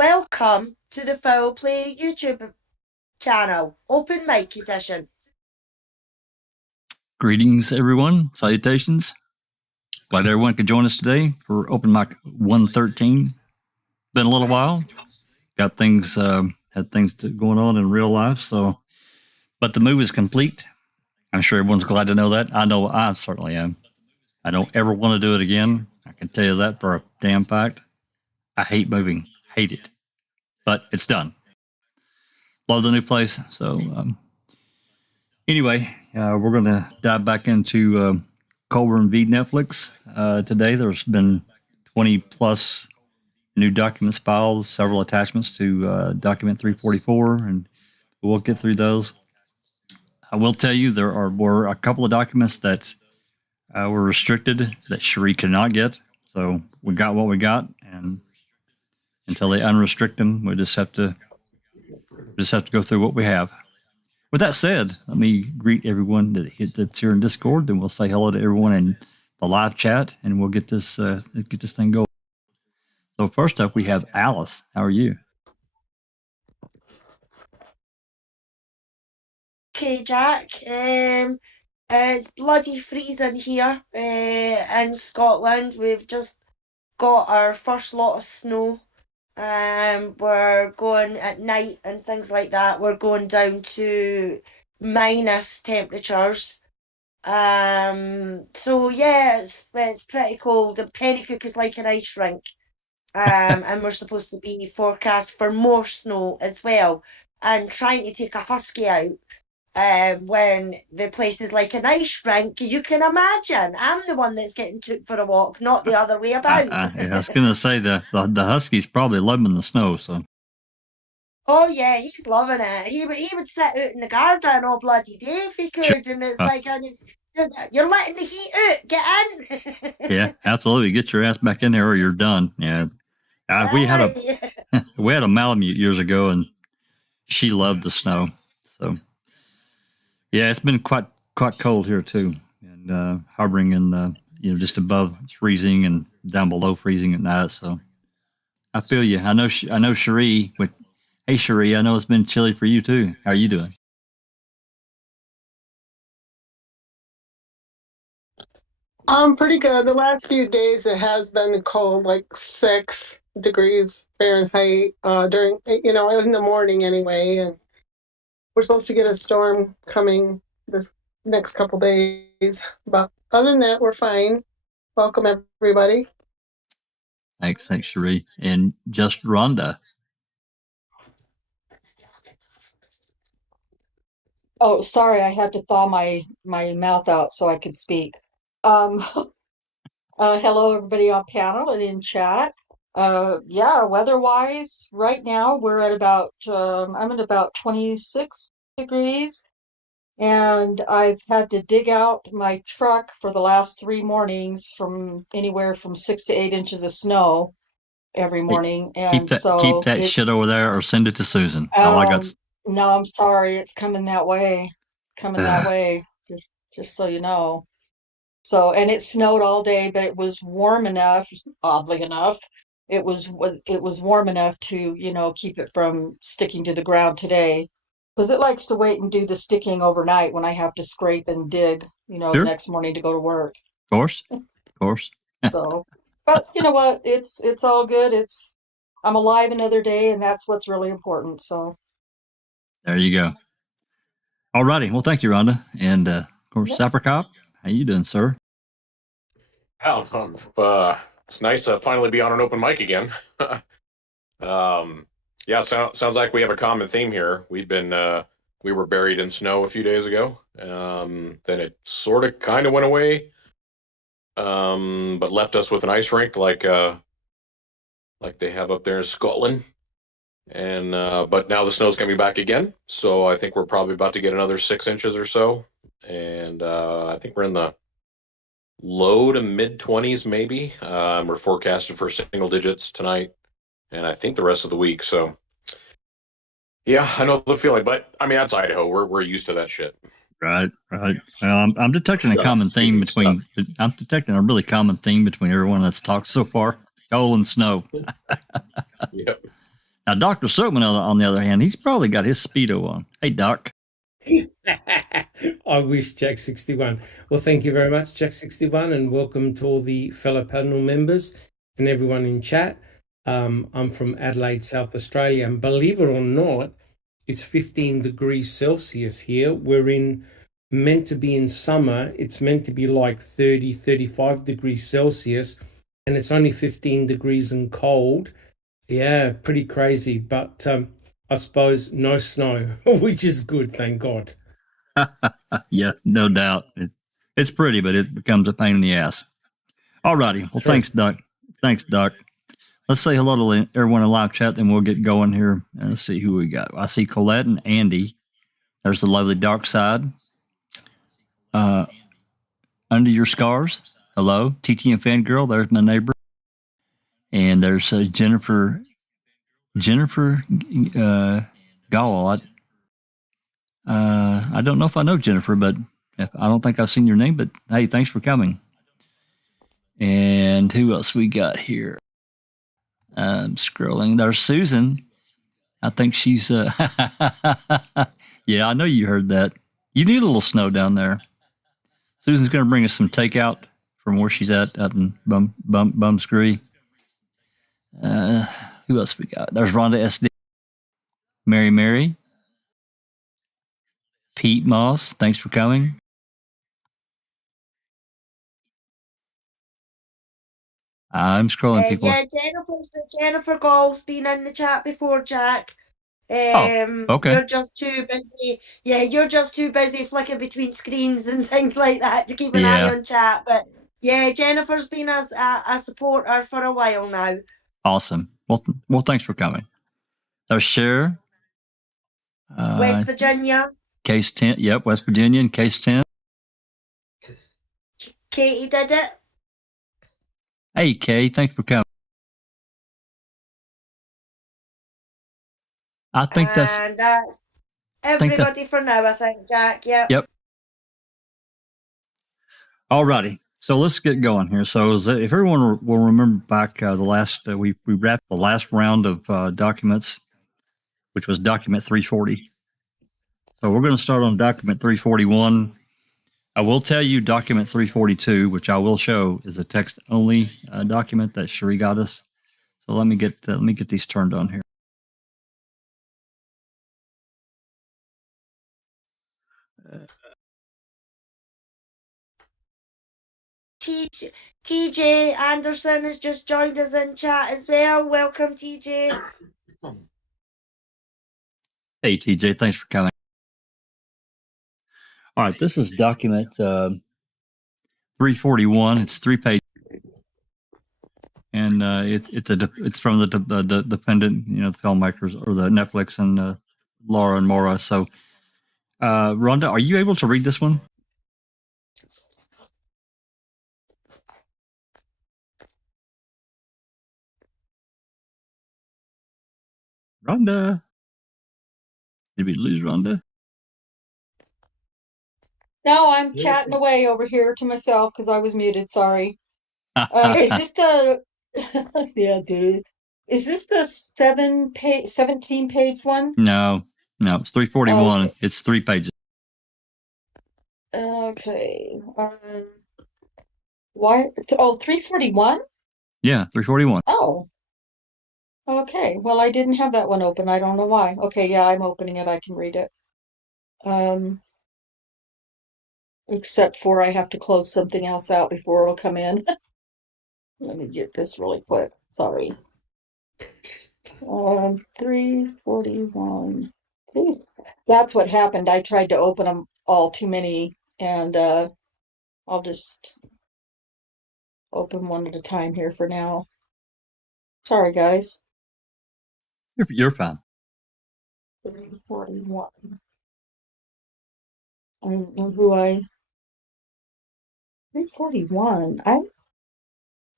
Welcome to the Foul Play YouTube channel, Open Mic Edition. Greetings, everyone. Salutations. Glad everyone could join us today for Open Mic 113. Been a little while. Got things, had things going on in real life. But the move is complete. I'm sure everyone's glad to know that. I know I certainly am. I don't ever want to do it again. I can tell you that for a damn fact. I hate moving. Hate it. But it's done. Love the new place. So, anyway, we're going to dive back into Colborn v. Netflix. Today, there's been 20 plus new documents filed, several attachments to document 344, and we'll get through those. I will tell you there were a couple of documents that were restricted that Cherie could not get. So we got what we got, and until they unrestrict them, we just have to go through what we have. With that said, let me greet everyone that's here in Discord, and we'll say hello to everyone in the live chat, and we'll get this thing going. So first up, we have Alice. How are you? Okay, Jack. It's bloody freezing here in Scotland. We've just got our first lot of snow. We're going at night and things like that. We're going down to minus temperatures. So yeah, it's pretty cold. And Pennycook is like an ice rink. And we're supposed to be forecast for more snow as well. And trying to take a husky out when the place is like an ice rink, you can imagine I'm the one that's getting took for a walk, not the other way about. I was going to say the husky's probably loving the snow. So. Oh yeah, he's loving it. He would sit out in the garden all bloody day if he could, and it's like you're letting the heat out. Get in. Yeah, absolutely. Get your ass back in there, or you're done. Yeah, we had a Malamute years ago, and she loved the snow. So. Yeah, it's been quite cold here too, and hovering in just above freezing and down below freezing at night. So I feel you. I know Cherie. Hey Cherie, I know it's been chilly for you too. How are you doing? Pretty good. The last few days it has been cold, like 6 degrees Fahrenheit during in the morning anyway, and we're supposed to get a storm coming this next couple days. But other than that, we're fine. Welcome, everybody. Thanks, Cherie. And just Rhonda. Oh, sorry, I had to thaw my mouth out so I could speak. Hello, everybody on panel and in chat. Yeah, weather-wise, right now we're at about I'm at about 26 degrees, and I've had to dig out my truck for the last 3 mornings from anywhere from 6 to 8 inches of snow every morning, and keep that shit over there or send it to Susan. All I got. No, I'm sorry, it's coming that way. Just so you know. So, and it snowed all day, but it was warm enough, oddly enough. It was warm enough to, keep it from sticking to the ground today. Because it likes to wait and do the sticking overnight when I have to scrape and dig, Sure. The next morning to go to work. Of course. So, but you know what? It's all good. I'm alive another day, and that's what's really important. So. There you go. All righty. Well, thank you, Rhonda. And, of course, Sapper Cop. How you doing, sir? It's nice to finally be on an open mic again. Yeah, sounds like we have a common theme here. We were buried in snow a few days ago. Then it sort of kind of went away, but left us with an ice rink like they have up there in Scotland. And but now the snow's coming back again, so I think we're probably about to get another 6 inches or so. And I think we're in the low to mid 20s maybe. We're forecasted for single digits tonight, and I think the rest of the week. So yeah, I know the feeling, but I mean, that's Idaho. We're used to that shit. Right. Well, I'm detecting a common theme between. I'm detecting a really common theme between everyone that's talked so far: cold and snow. Yep. Now, Dr. Silkman, on the other hand, he's probably got his Speedo on. Hey, Doc. I wish, Jack61. Well, thank you very much, Jack61, and welcome to all the fellow panel members and everyone in chat. I'm from Adelaide, South Australia, and believe it or not, it's 15 degrees Celsius here. We're meant to be in summer. It's meant to be like 30, 35 degrees Celsius, and it's only 15 degrees and cold. Yeah, pretty crazy, but I suppose no snow, which is good, thank God. Yeah, no doubt. It's pretty, but it becomes a pain in the ass. All righty. Well, True. Thanks, Doc. Thanks, Doc. Let's say hello to everyone in live chat, then we'll get going here. And let's see who we got. I see Colette and Andy. There's the lovely Dark Side. Under Your Scars. Hello. TT and Fangirl. There's my neighbor. And there's Jennifer Gall. I don't know if I know Jennifer, but I don't think I've seen your name. But hey, thanks for coming. And who else we got here? Scrolling. There's Susan. I think she's. Yeah, I know you heard that. You need a little snow down there. Susan's going to bring us some takeout from where she's at up in Bumscree. Who else we got? There's Rhonda SD. Mary. Pete Moss. Thanks for coming. I'm scrolling, people. Yeah, Jennifer Gall's been in the chat before, Jack. Okay. You're just too busy. Yeah, you're just too busy flicking between screens and things like that to keep an eye on chat. But yeah, Jennifer's been a supporter for a while now. Awesome. Well, thanks for coming. There's Cher. West Virginia. Case 10. Yep, West Virginia and Case 10. Katie did it. Hey, Kay, thanks for coming. I think that's everybody for now, I think, Jack. Yep. All righty. So let's get going here. So if everyone will remember back the last, we wrapped the last round of documents, which was document 340. So we're going to start on document 341. I will tell you document 342, which I will show, is a text-only document that Cherie got us. So let me get these turned on here. TJ Anderson has just joined us in chat as well. Welcome, TJ. Hey, TJ, thanks for coming. All right, this is document 341. It's 3 pages, and it's from the defendant, the filmmakers, or the Netflix and Laura and Maura. So, Rhonda, are you able to read this one? Rhonda, did we lose Rhonda? No, I'm chatting away over here to myself because I was muted. Sorry. Is this the? Yeah, dude. Is this the 17-page one? No, it's 341. Okay. It's 3 pages. Okay. Why? Oh, 341? Yeah, 341. Oh. Okay. Well, I didn't have that one open. I don't know why. Okay, yeah, I'm opening it. I can read it. Except for I have to close something else out before it'll come in. Let me get this really quick. Sorry. 341. That's what happened. I tried to open them all too many, and I'll just open one at a time here for now. Sorry, guys. You're fine. 341. I don't know who 341.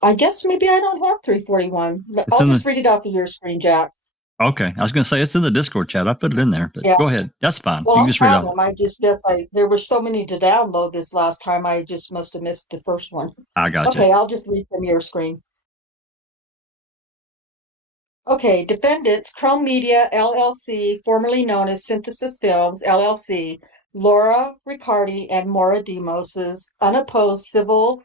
I guess maybe I don't have 341. I'll just read it off of your screen, Jack. Okay. I was going to say it's in the Discord chat. I put it in there, but Go ahead. That's fine. Well, you can just read it off. I just guess there were so many to download this last time. I just must have missed the first one. I got you. Okay, I'll just read from your screen. Okay, defendants, Chrome Media LLC, formerly known as Synthesis Films LLC, Laura Riccardi and Maura Demos's unopposed civil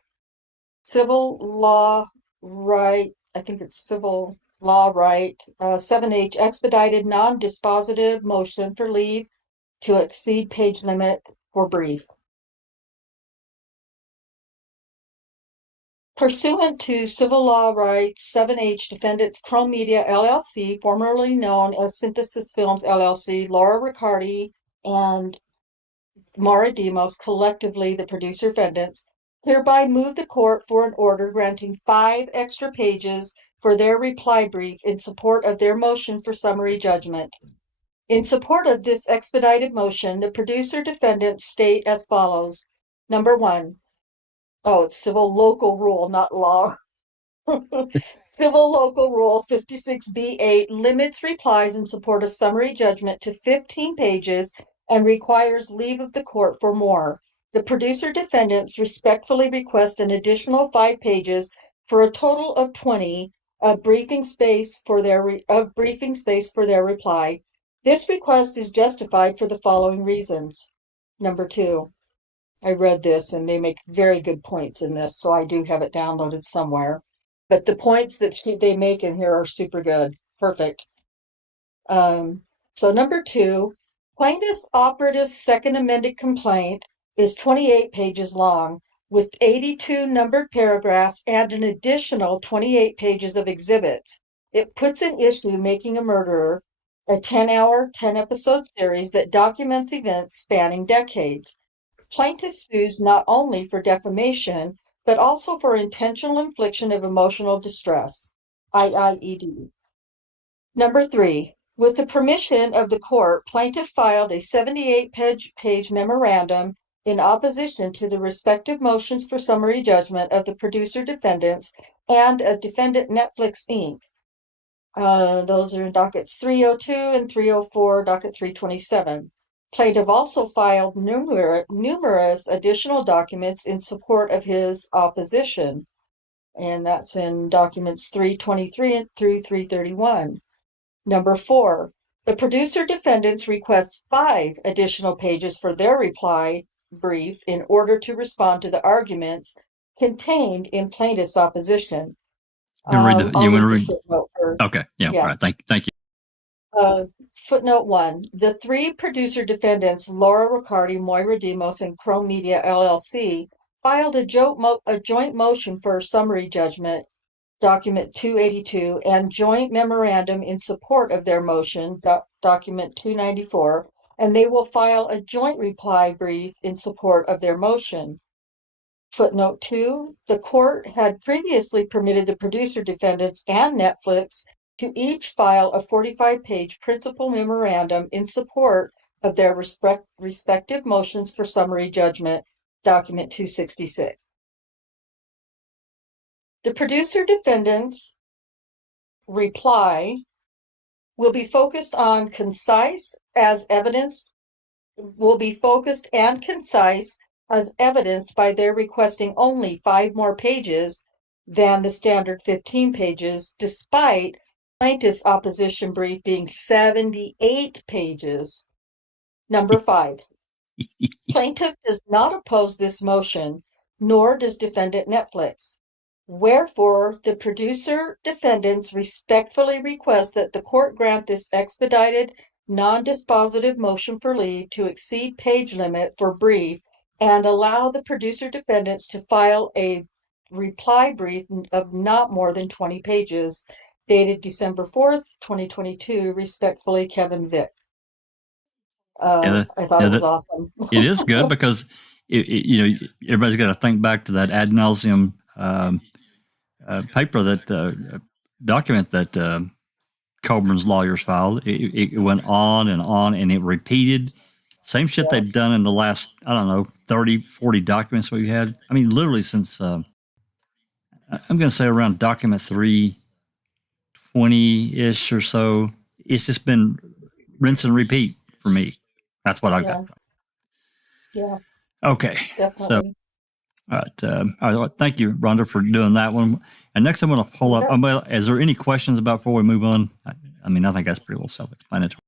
law right, I think it's civil law right, 7H expedited non-dispositive motion for leave to exceed page limit for brief. Pursuant to Civil Law Rights 7H Defendants Chrome Media LLC, formerly known as Synthesis Films LLC, Laura Riccardi and Maura Demos, collectively the producer defendants, hereby move the court for an order granting 5 extra pages for their reply brief in support of their motion for summary judgment. In support of this expedited motion, the producer defendants state as follows. Number 1. Oh, it's civil local rule, not law. Civil Local Rule 56B8 limits replies in support of summary judgment to 15 pages and requires leave of the court for more. The producer defendants respectfully request an additional 5 pages for a total of 20 of briefing space for their reply. This request is justified for the following reasons. Number 2. I read this and they make very good points in this, so I do have it downloaded somewhere. But the points that they make in here are super good. Perfect. So number 2, plaintiff's operative second amended complaint is 28 pages long with 82 numbered paragraphs and an additional 28 pages of exhibits. It puts an issue making a murderer, a 10-hour, 10-episode series that documents events spanning decades. Plaintiff sues not only for defamation, but also for intentional infliction of emotional distress, IIED. Number 3, with the permission of the court, plaintiff filed a 78-page memorandum in opposition to the respective motions for summary judgment of the producer defendants and of defendant Netflix Inc. Those are in dockets 302 and 304, docket 327. Plaintiff also filed numerous additional documents in support of his opposition, and that's in documents 323 through 331. Number 4, the producer defendants request 5 additional pages for their reply brief in order to respond to the arguments contained in plaintiff's opposition. You want to read? Footnote first. Okay. Yeah. All right. Thank you. Footnote 1. The 3 producer defendants, Laura Riccardi, Moira Demos, and Chrome Media LLC, filed a joint motion for summary judgment, document 282, and joint memorandum in support of their motion, document 294, and they will file a joint reply brief in support of their motion. Footnote 2, the court had previously permitted the producer defendants and Netflix to each file a 45-page principal memorandum in support of their respective motions for summary judgment, document 266. The producer defendants' reply will be focused and concise as evidenced by their requesting only 5 more pages than the standard 15 pages, despite plaintiff's opposition brief being 78 pages. Number 5, plaintiff does not oppose this motion, nor does defendant Netflix. Wherefore, the producer defendants respectfully request that the court grant this expedited, non-dispositive motion for leave to exceed page limit for brief and allow the producer defendants to file a reply brief of not more than 20 pages, dated December 4th, 2022. Respectfully, Kevin Vick. I thought it was awesome. It is good because everybody's got to think back to that ad nauseum paper, that document that Colborn's lawyers filed. It went on, and it repeated same shit they've done in the last, 30, 40 documents we've had. I mean, literally since I'm going to say around document 320-ish or so. It's just been rinse and repeat for me. That's what I got. Yeah. Okay. Definitely. All right. Thank you, Rhonda, for doing that one. And next, I'm going to pull up. Is there any questions about before we move on? I mean, I think that's pretty well self-explanatory.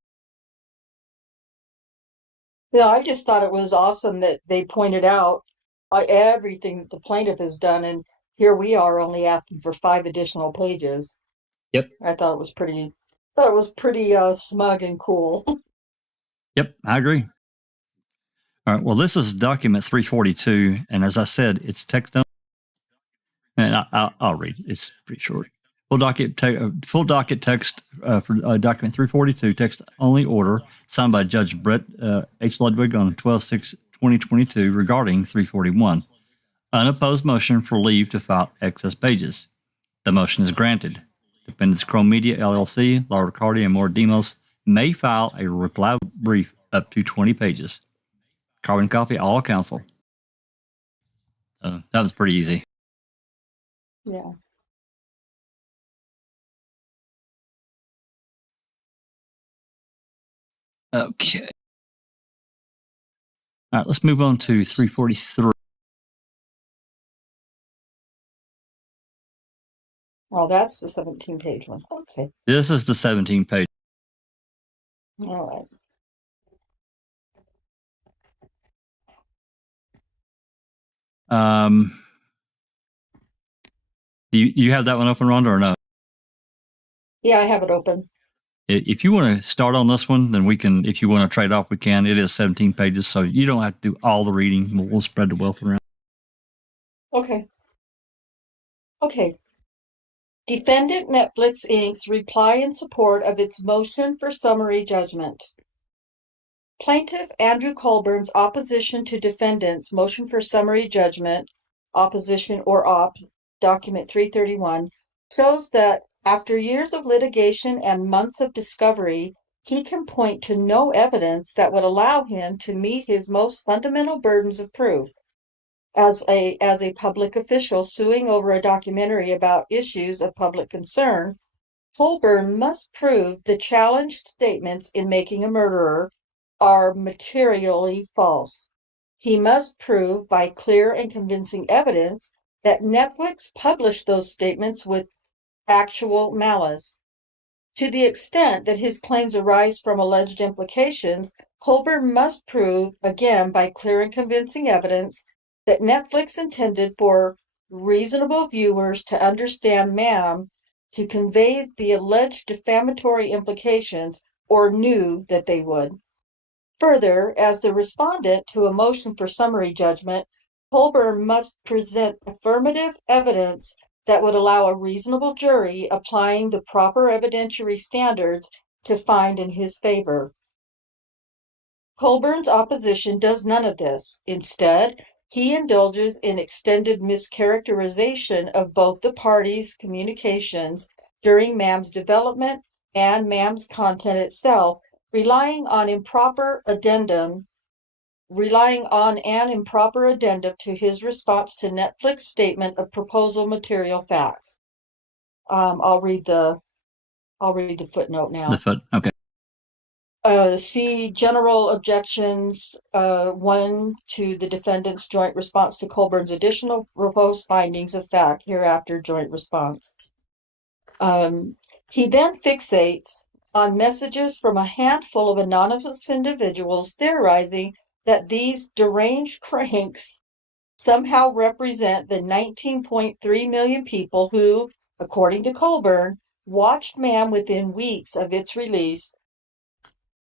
Yeah, I just thought it was awesome that they pointed out everything that the plaintiff has done, and here we are only asking for 5 additional pages. Yep. I thought it was pretty. Smug and cool. Yep, I agree. All right. Well, this is document 342, and as I said, it's text only. And I'll read. It's pretty short. Full docket text for document 342, text only order signed by Judge Brett H. Ludwig on 12/6/2022 regarding 341. Unopposed motion for leave to file excess pages. The motion is granted. Defendants Chrome Media LLC, Laura Riccardi, and Maura Demos may file a reply brief up to 20 pages. Carbon copy, all counsel. That was pretty easy. Yeah. Okay. All right, let's move on to 343. Oh, that's the 17-page one. Okay. This is the 17-page. All right. Do you have that one open, Rhonda, or no? Yeah, I have it open. If you want to start on this one, then we can. If you want to trade off, we can. It is 17 pages, so you don't have to do all the reading. We'll spread the wealth around. Okay. Defendant Netflix Inc.'s reply in support of its motion for summary judgment. Plaintiff Andrew Colborn's opposition to defendant's motion for summary judgment, opposition or op, document 331, shows that after years of litigation and months of discovery, he can point to no evidence that would allow him to meet his most fundamental burdens of proof. As a public official suing over a documentary about issues of public concern, Colborn must prove the challenged statements in Making a Murderer are materially false. He must prove by clear and convincing evidence that Netflix published those statements with actual malice. To the extent that his claims arise from alleged implications, Colborn must prove, again by clear and convincing evidence, that Netflix intended for reasonable viewers to understand MAM to convey the alleged defamatory implications or knew that they would. Further, as the respondent to a motion for summary judgment, Colborn must present affirmative evidence that would allow a reasonable jury applying the proper evidentiary standards to find in his favor. Colborn's opposition does none of this. Instead, he indulges in extended mischaracterization of both the parties' communications during MAM's development and MAM's content itself, relying on an improper addendum to his response to Netflix statement of proposal material facts. I'll read the footnote now. Okay. See general objections 1 to the defendant's joint response to Colborn's additional proposed findings of fact, hereafter joint response. He then fixates on messages from a handful of anonymous individuals theorizing that these deranged cranks somehow represent the 19.3 million people who, according to Colborn, watched MAM within weeks of its release.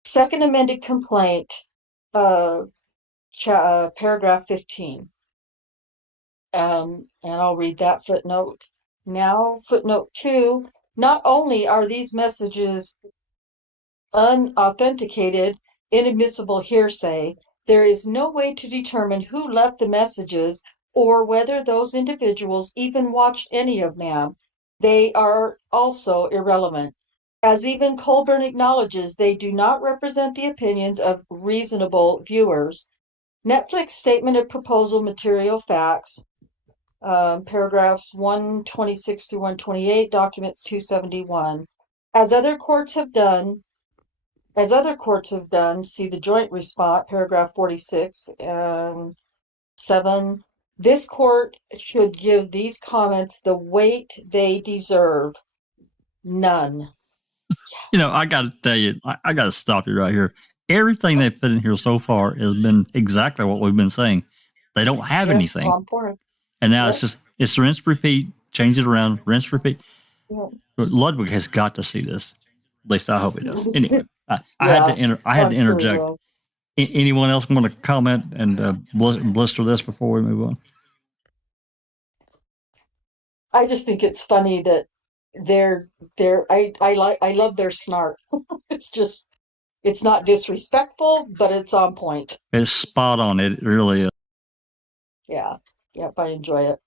Second amended complaint, paragraph 15. And I'll read that footnote now. Footnote 2, not only are these messages unauthenticated, inadmissible hearsay, there is no way to determine who left the messages or whether those individuals even watched any of MAM. They are also irrelevant. As even Colborn acknowledges, they do not represent the opinions of reasonable viewers. Netflix statement of proposal material facts, paragraphs 126 through 128, documents 271. As other courts have done, see the joint response, paragraph 46 and 7, This court should give these comments the weight they deserve. None. You know, I got to tell you, I got to stop you right here. Everything they put in here so far has been exactly what we've been saying. They don't have Yep, anything. on point. And now Yep. it's rinse, repeat, change it around, rinse, repeat. Yep. But Ludwig has got to see this. At least I hope he does. Anyway, I Yeah, had to I'm sure he interject. will. Anyone else want to comment and blister this before we move on? I just think it's funny that I love their snark. It's not disrespectful, but it's on point. It's spot on. It really is. Yeah. Yep, I enjoy it.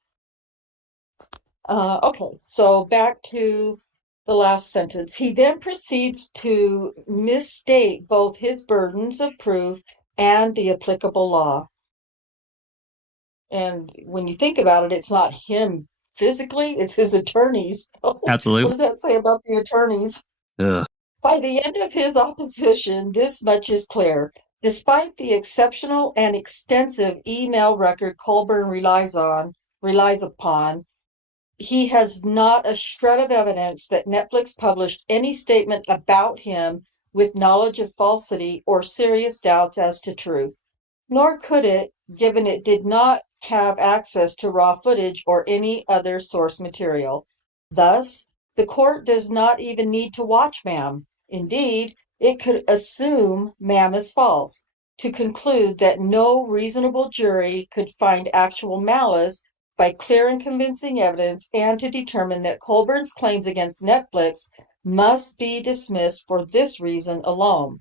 Okay, so back to the last sentence. He then proceeds to misstate both his burdens of proof and the applicable law. And when you think about it, it's not him physically, it's his attorneys. Absolutely. What does that say about the attorneys? Ugh. By the end of his opposition, this much is clear. Despite the exceptional and extensive email record Colborn relies upon, he has not a shred of evidence that Netflix published any statement about him with knowledge of falsity or serious doubts as to truth. Nor could it, given it did not have access to raw footage or any other source material. Thus, the court does not even need to watch Ma'am. Indeed, it could assume Ma'am is false, to conclude that no reasonable jury could find actual malice by clear and convincing evidence, and to determine that Colborn's claims against Netflix must be dismissed for this reason alone.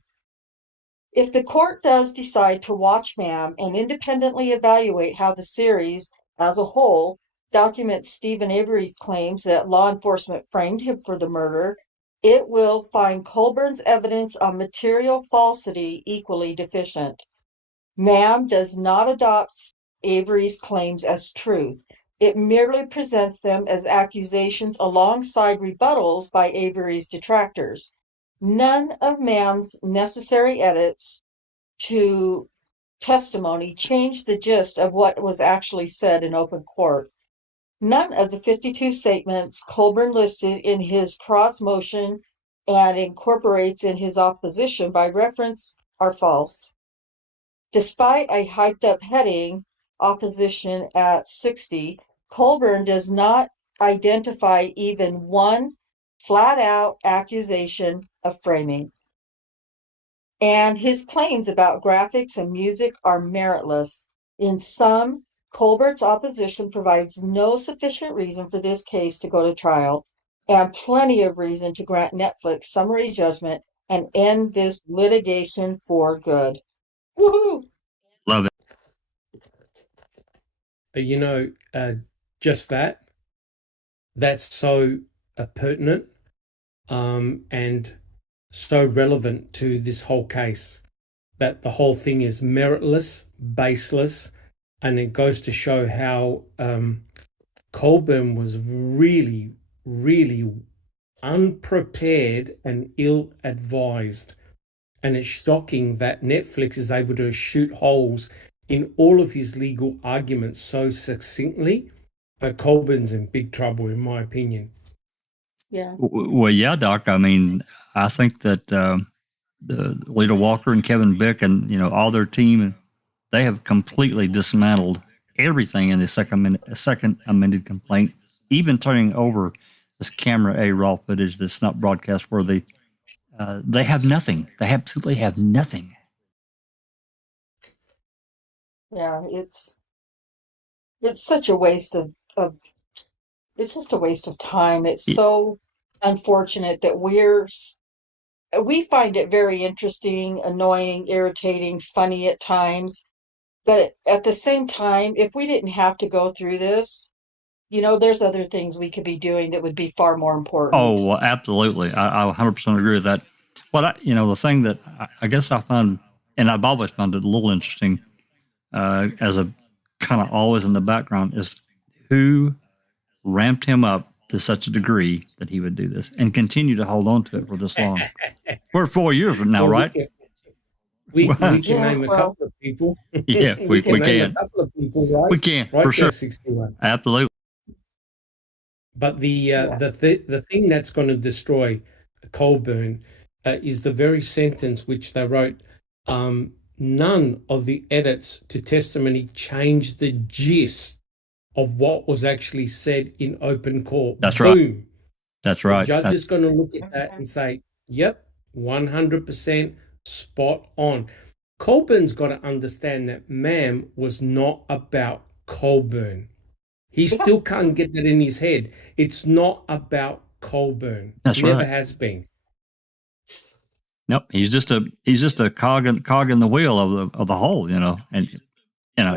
If the court does decide to watch Ma'am and independently evaluate how the series as a whole documents Stephen Avery's claims that law enforcement framed him for the murder, it will find Colborn's evidence on material falsity equally deficient. Ma'am does not adopt Avery's claims as truth. It merely presents them as accusations alongside rebuttals by Avery's detractors. None of Ma'am's necessary edits to testimony changed the gist of what was actually said in open court. None of the 52 statements Colborn listed in his cross motion and incorporates in his opposition by reference are false. Despite a hyped up heading, opposition at 60, Colborn does not identify even one flat out accusation of framing. And his claims about graphics and music are meritless. In sum, Colbert's opposition provides no sufficient reason for this case to go to trial, and plenty of reason to grant Netflix summary judgment and end this litigation for good. Woohoo! Love it. Just that's so pertinent and so relevant to this whole case, that the whole thing is meritless, baseless, and it goes to show how Colborn was really, really unprepared and ill-advised. And it's shocking that Netflix is able to shoot holes in all of his legal arguments so succinctly. But Colborn's in big trouble, in my opinion. Yeah. Well, yeah, Doc. I mean, I think that the Lita Walker and Kevin Bick and all their team, they have completely dismantled everything in the second amended complaint, even turning over this camera A raw footage that's not broadcast worthy. They have nothing. They absolutely have nothing. Yeah, it's such a waste of it's just a waste of time. It's so unfortunate that we find it very interesting, annoying, irritating, funny at times. But at the same time, if we didn't have to go through this, there's other things we could be doing that would be far more important. Oh, well, absolutely. I 100% agree with that. But, the thing that I guess I found, and I've always found it a little interesting, as a kind of always in the background, is who ramped him up to such a degree that he would do this and continue to hold on to it for this long. We're 4 years from now, right? We can Yeah, name a well, couple of people. yeah, We we can name a can. couple of people, right? We can, Right, for sure. Jack 61. Absolutely. But Yeah. the thing that's going to destroy Colborn is the very sentence which they wrote. None of the edits to testimony changed the gist of what was actually said in open court. That's right. Boom. That's The right. judge is going to look at that and say, "Yep, 100% spot on." Colburn's got to understand that ma'am was not about Colborn. He still can't get that in his head. It's not about Colborn. That's Never right. has been. Nope. He's just a cog in the wheel of the whole, you know. And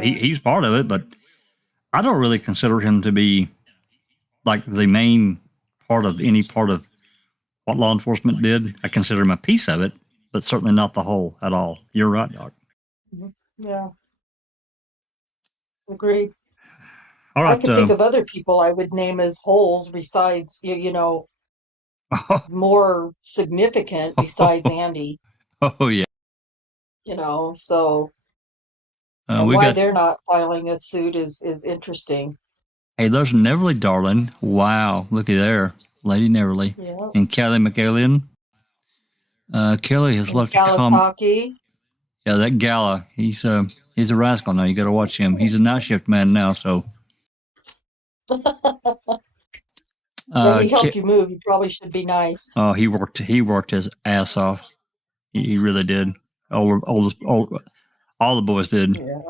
he's part of it, but I don't really consider him to be like the main part of any part of what law enforcement did. I consider him a piece of it, but certainly not the whole at all. You're right, Doc. Yeah. Agreed. All I right. could think of other people I would name as wholes besides, you know, more significant besides Andy, oh yeah. you know, so and We why got. they're not filing a suit is interesting. Hey, there's Neverly, darling. Wow, looky there, Lady Neverly, Yeah. and Kelly McAlien. Kelly has And left a comment. Kalapaki. Yeah, that Gala. He's a rascal now. You got to watch him. He's a night shift man now. So. When he helped you move, you probably should be nice. Oh, he worked his ass off. He really did. All the boys did. Yeah.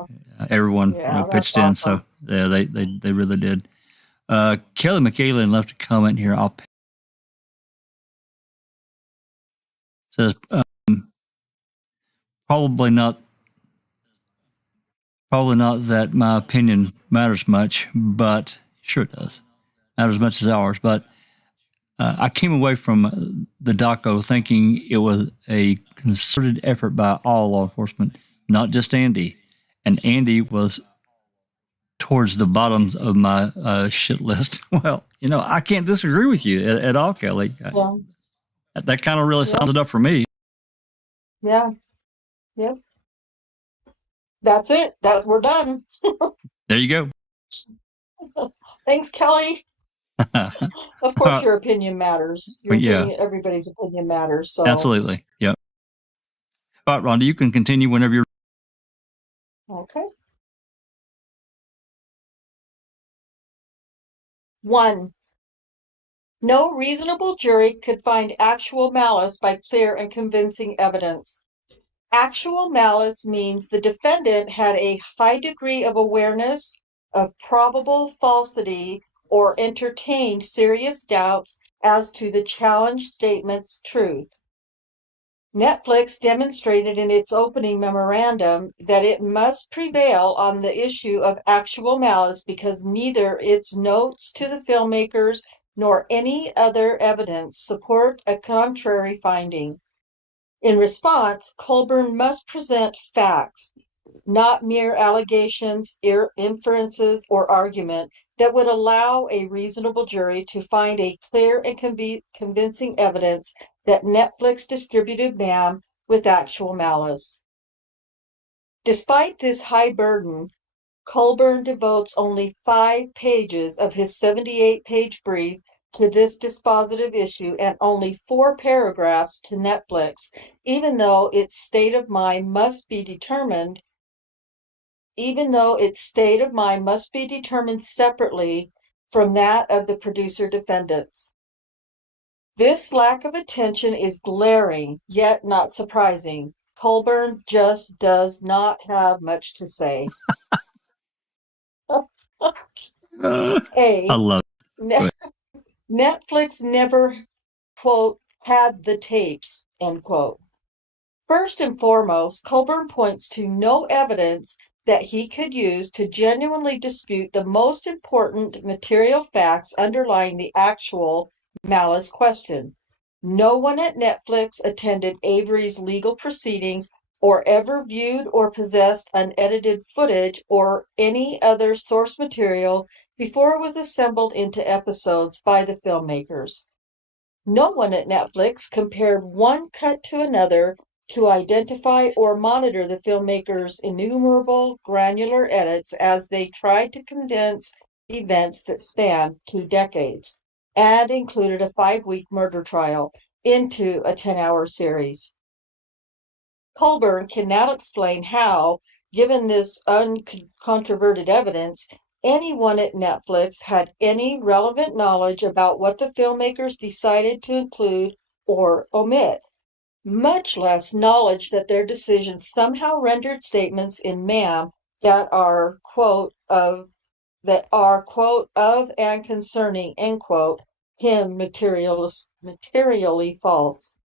Everyone Yeah, that's pitched in. awesome. So yeah, they really did. Kelly McAlien left a comment here. Says probably not that my opinion matters much, but sure it does. Not as much as ours, but I came away from the doco thinking it was a concerted effort by all law enforcement, not just Andy. And Andy was towards the bottoms of my shit list. Well, I can't disagree with you at all, Kelly. Yeah. That kind of really sums it up for me. Yeah. Yep. That's it. We're done. There you go. Thanks, Kelly. Of course, your opinion matters. Everybody's opinion matters. So absolutely, yep. All right, Rhonda, you can continue whenever you're. Okay. 1. No reasonable jury could find actual malice by clear and convincing evidence. Actual malice means the defendant had a high degree of awareness of probable falsity or entertained serious doubts as to the challenged statement's truth. Netflix demonstrated in its opening memorandum that it must prevail on the issue of actual malice because neither its notes to the filmmakers nor any other evidence support a contrary finding. In response, Colborn must present facts, not mere allegations, inferences, or argument that would allow a reasonable jury to find a clear and convincing evidence that Netflix distributed MAM with actual malice. Despite this high burden, Colborn devotes only 5 pages of his 78-page brief to this dispositive issue and only 4 paragraphs to Netflix, even though its state of mind must be determined separately from that of the producer defendants. This lack of attention is glaring, yet not surprising. Colborn just does not have much to say. I love it. Netflix never, quote, had the tapes, end quote. First and foremost, Colborn points to no evidence that he could use to genuinely dispute the most important material facts underlying the actual malice question. No one at Netflix attended Avery's legal proceedings or ever viewed or possessed unedited footage or any other source material before it was assembled into episodes by the filmmakers. No one at Netflix compared one cut to another to identify or monitor the filmmakers' innumerable granular edits as they tried to condense events that spanned 2 decades and included a 5-week murder trial into a 10-hour series. Colborn can now explain how, given this uncontroverted evidence, anyone at Netflix had any relevant knowledge about what the filmmakers decided to include or omit, much less knowledge that their decisions somehow rendered statements in MAM that are, quote, of and concerning, end quote, him materially false.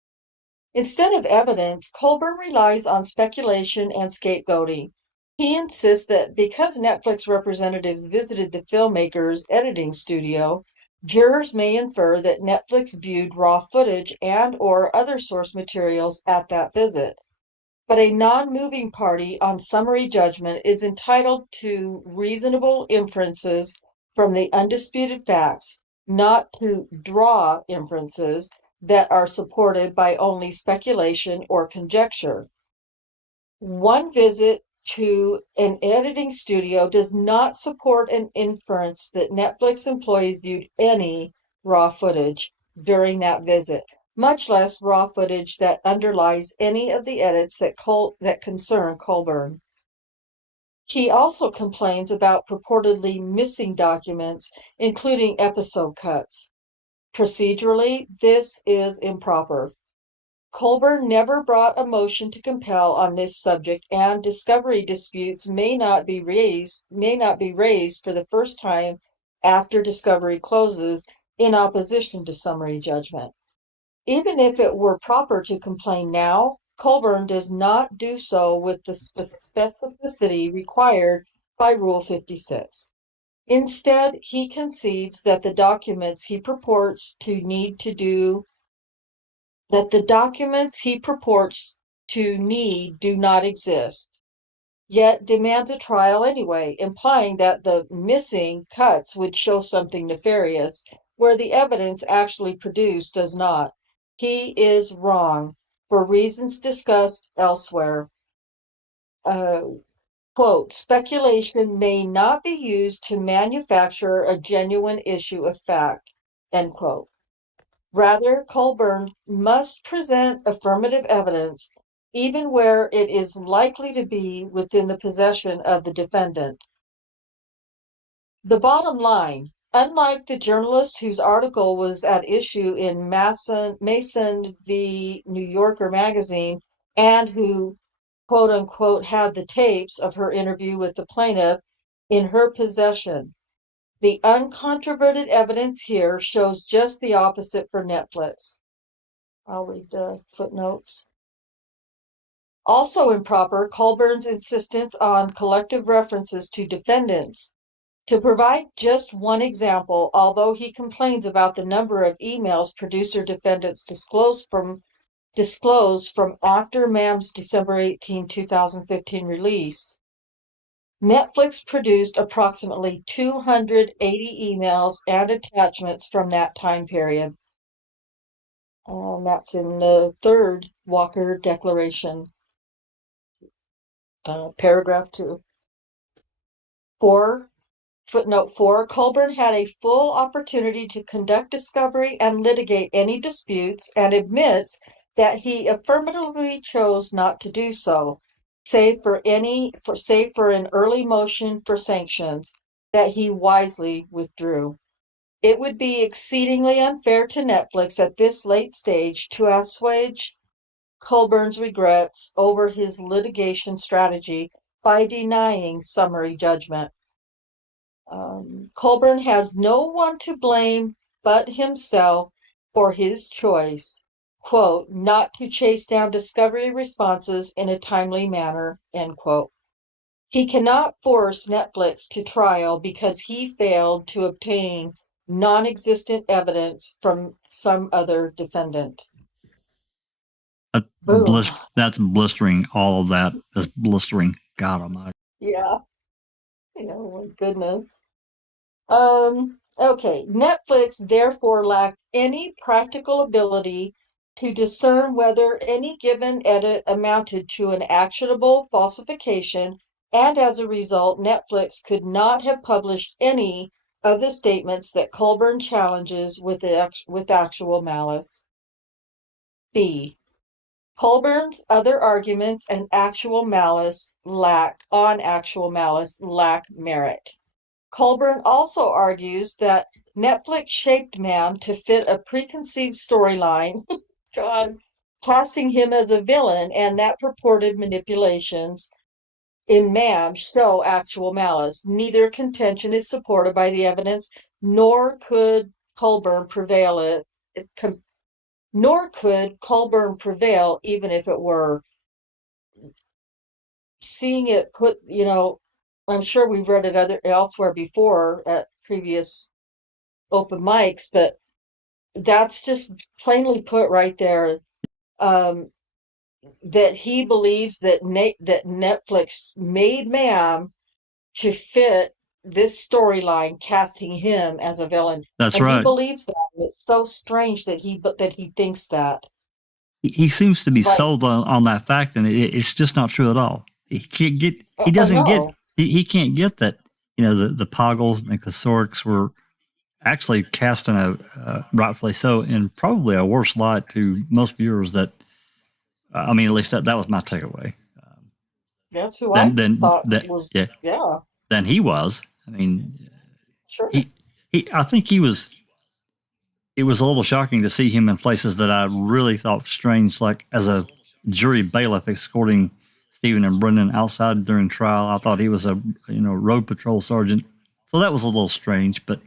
Instead of evidence, Colborn relies on speculation and scapegoating. He insists that because Netflix representatives visited the filmmaker's editing studio, jurors may infer that Netflix viewed raw footage and or other source materials at that visit. But a non-moving party on summary judgment is entitled to reasonable inferences from the undisputed facts, not to draw inferences that are supported by only speculation or conjecture. One visit to an editing studio does not support an inference that Netflix employees viewed any raw footage during that visit, much less raw footage that underlies any of the edits that concern Colborn. He also complains about purportedly missing documents, including episode cuts. Procedurally, this is improper. Colborn never brought a motion to compel on this subject, and discovery disputes may not be raised for the first time after discovery closes in opposition to summary judgment. Even if it were proper to complain now, Colborn does not do so with the specificity required by Rule 56. Instead, he concedes that the documents he purports to need do not exist, yet demands a trial anyway, implying that the missing cuts would show something nefarious, where the evidence actually produced does not. He is wrong for reasons discussed elsewhere. Quote, speculation may not be used to manufacture a genuine issue of fact, end quote. Rather, Colborn must present affirmative evidence, even where it is likely to be within the possession of the defendant. The bottom line, unlike the journalist whose article was at issue in Mason v. New Yorker magazine and who quote unquote had the tapes of her interview with the plaintiff in her possession, the uncontroverted evidence here shows just the opposite for Netflix. I'll read the footnotes. Also improper, Colborn's insistence on collective references to defendants. To provide just one example, although he complains about the number of emails producer defendants disclosed from after MAM's December 18, 2015 release, Netflix produced approximately 280 emails and attachments from that time period. And that's in the third Walker Declaration, paragraph 2. Footnote 4, Colborn had a full opportunity to conduct discovery and litigate any disputes, and admits that he affirmatively chose not to do so, save for an early motion for sanctions that he wisely withdrew. It would be exceedingly unfair to Netflix at this late stage to assuage Colborn's regrets over his litigation strategy by denying summary judgment. Colborn has no one to blame but himself for his choice, quote, not to chase down discovery responses in a timely manner, end quote. He cannot force Netflix to trial because he failed to obtain non-existent evidence from some other defendant. Boom. That's blistering. All of that is blistering. God almighty. Yeah. Oh my goodness. Okay. Netflix therefore lacked any practical ability to discern whether any given edit amounted to an actionable falsification, and as a result, Netflix could not have published any of the statements that Colborn challenges with actual malice. B. Colburn's other arguments and actual malice lack merit. Colborn also argues that Netflix shaped Mam to fit a preconceived storyline, God, casting him as a villain, and that purported manipulations in Mam show actual malice. Neither contention is supported by the evidence, nor could Colborn prevail even if it were. Seeing it put, I'm sure we've read it elsewhere before at previous open mics, but that's just plainly put right there. That he believes that that Netflix made Mam to fit this storyline, casting him as a villain. That's and right. He believes that. And it's so strange that he thinks that. He seems to be Like- sold on that fact, and it's just not true at all. He can't get. He doesn't no. get. He can't get that. The Poggles and the Kasorks were actually cast in a rightfully so in probably a worse light to most viewers. That at least that was my takeaway. That's who I thought was. Yeah. Than he was. Sure. I think he was. It was a little shocking to see him in places that I really thought strange, like as a jury bailiff escorting Stephen and Brendan outside during trial. I thought he was a road patrol sergeant, so that was a little strange. But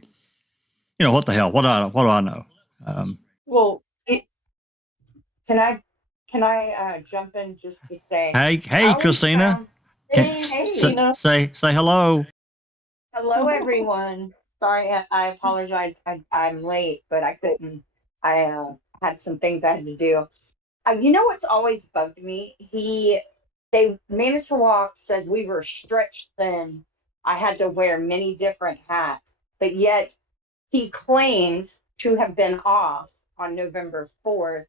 what the hell? What do I know? Well, can I jump in just to say? Hey, Christina. Hey, say hello. Hello, everyone. Sorry, I apologize. I'm late, but I couldn't. I had some things I had to do. What's always bugged me? Manage to Walk said we were stretched thin. I had to wear many different hats, but yet he claims to have been off on November 4th,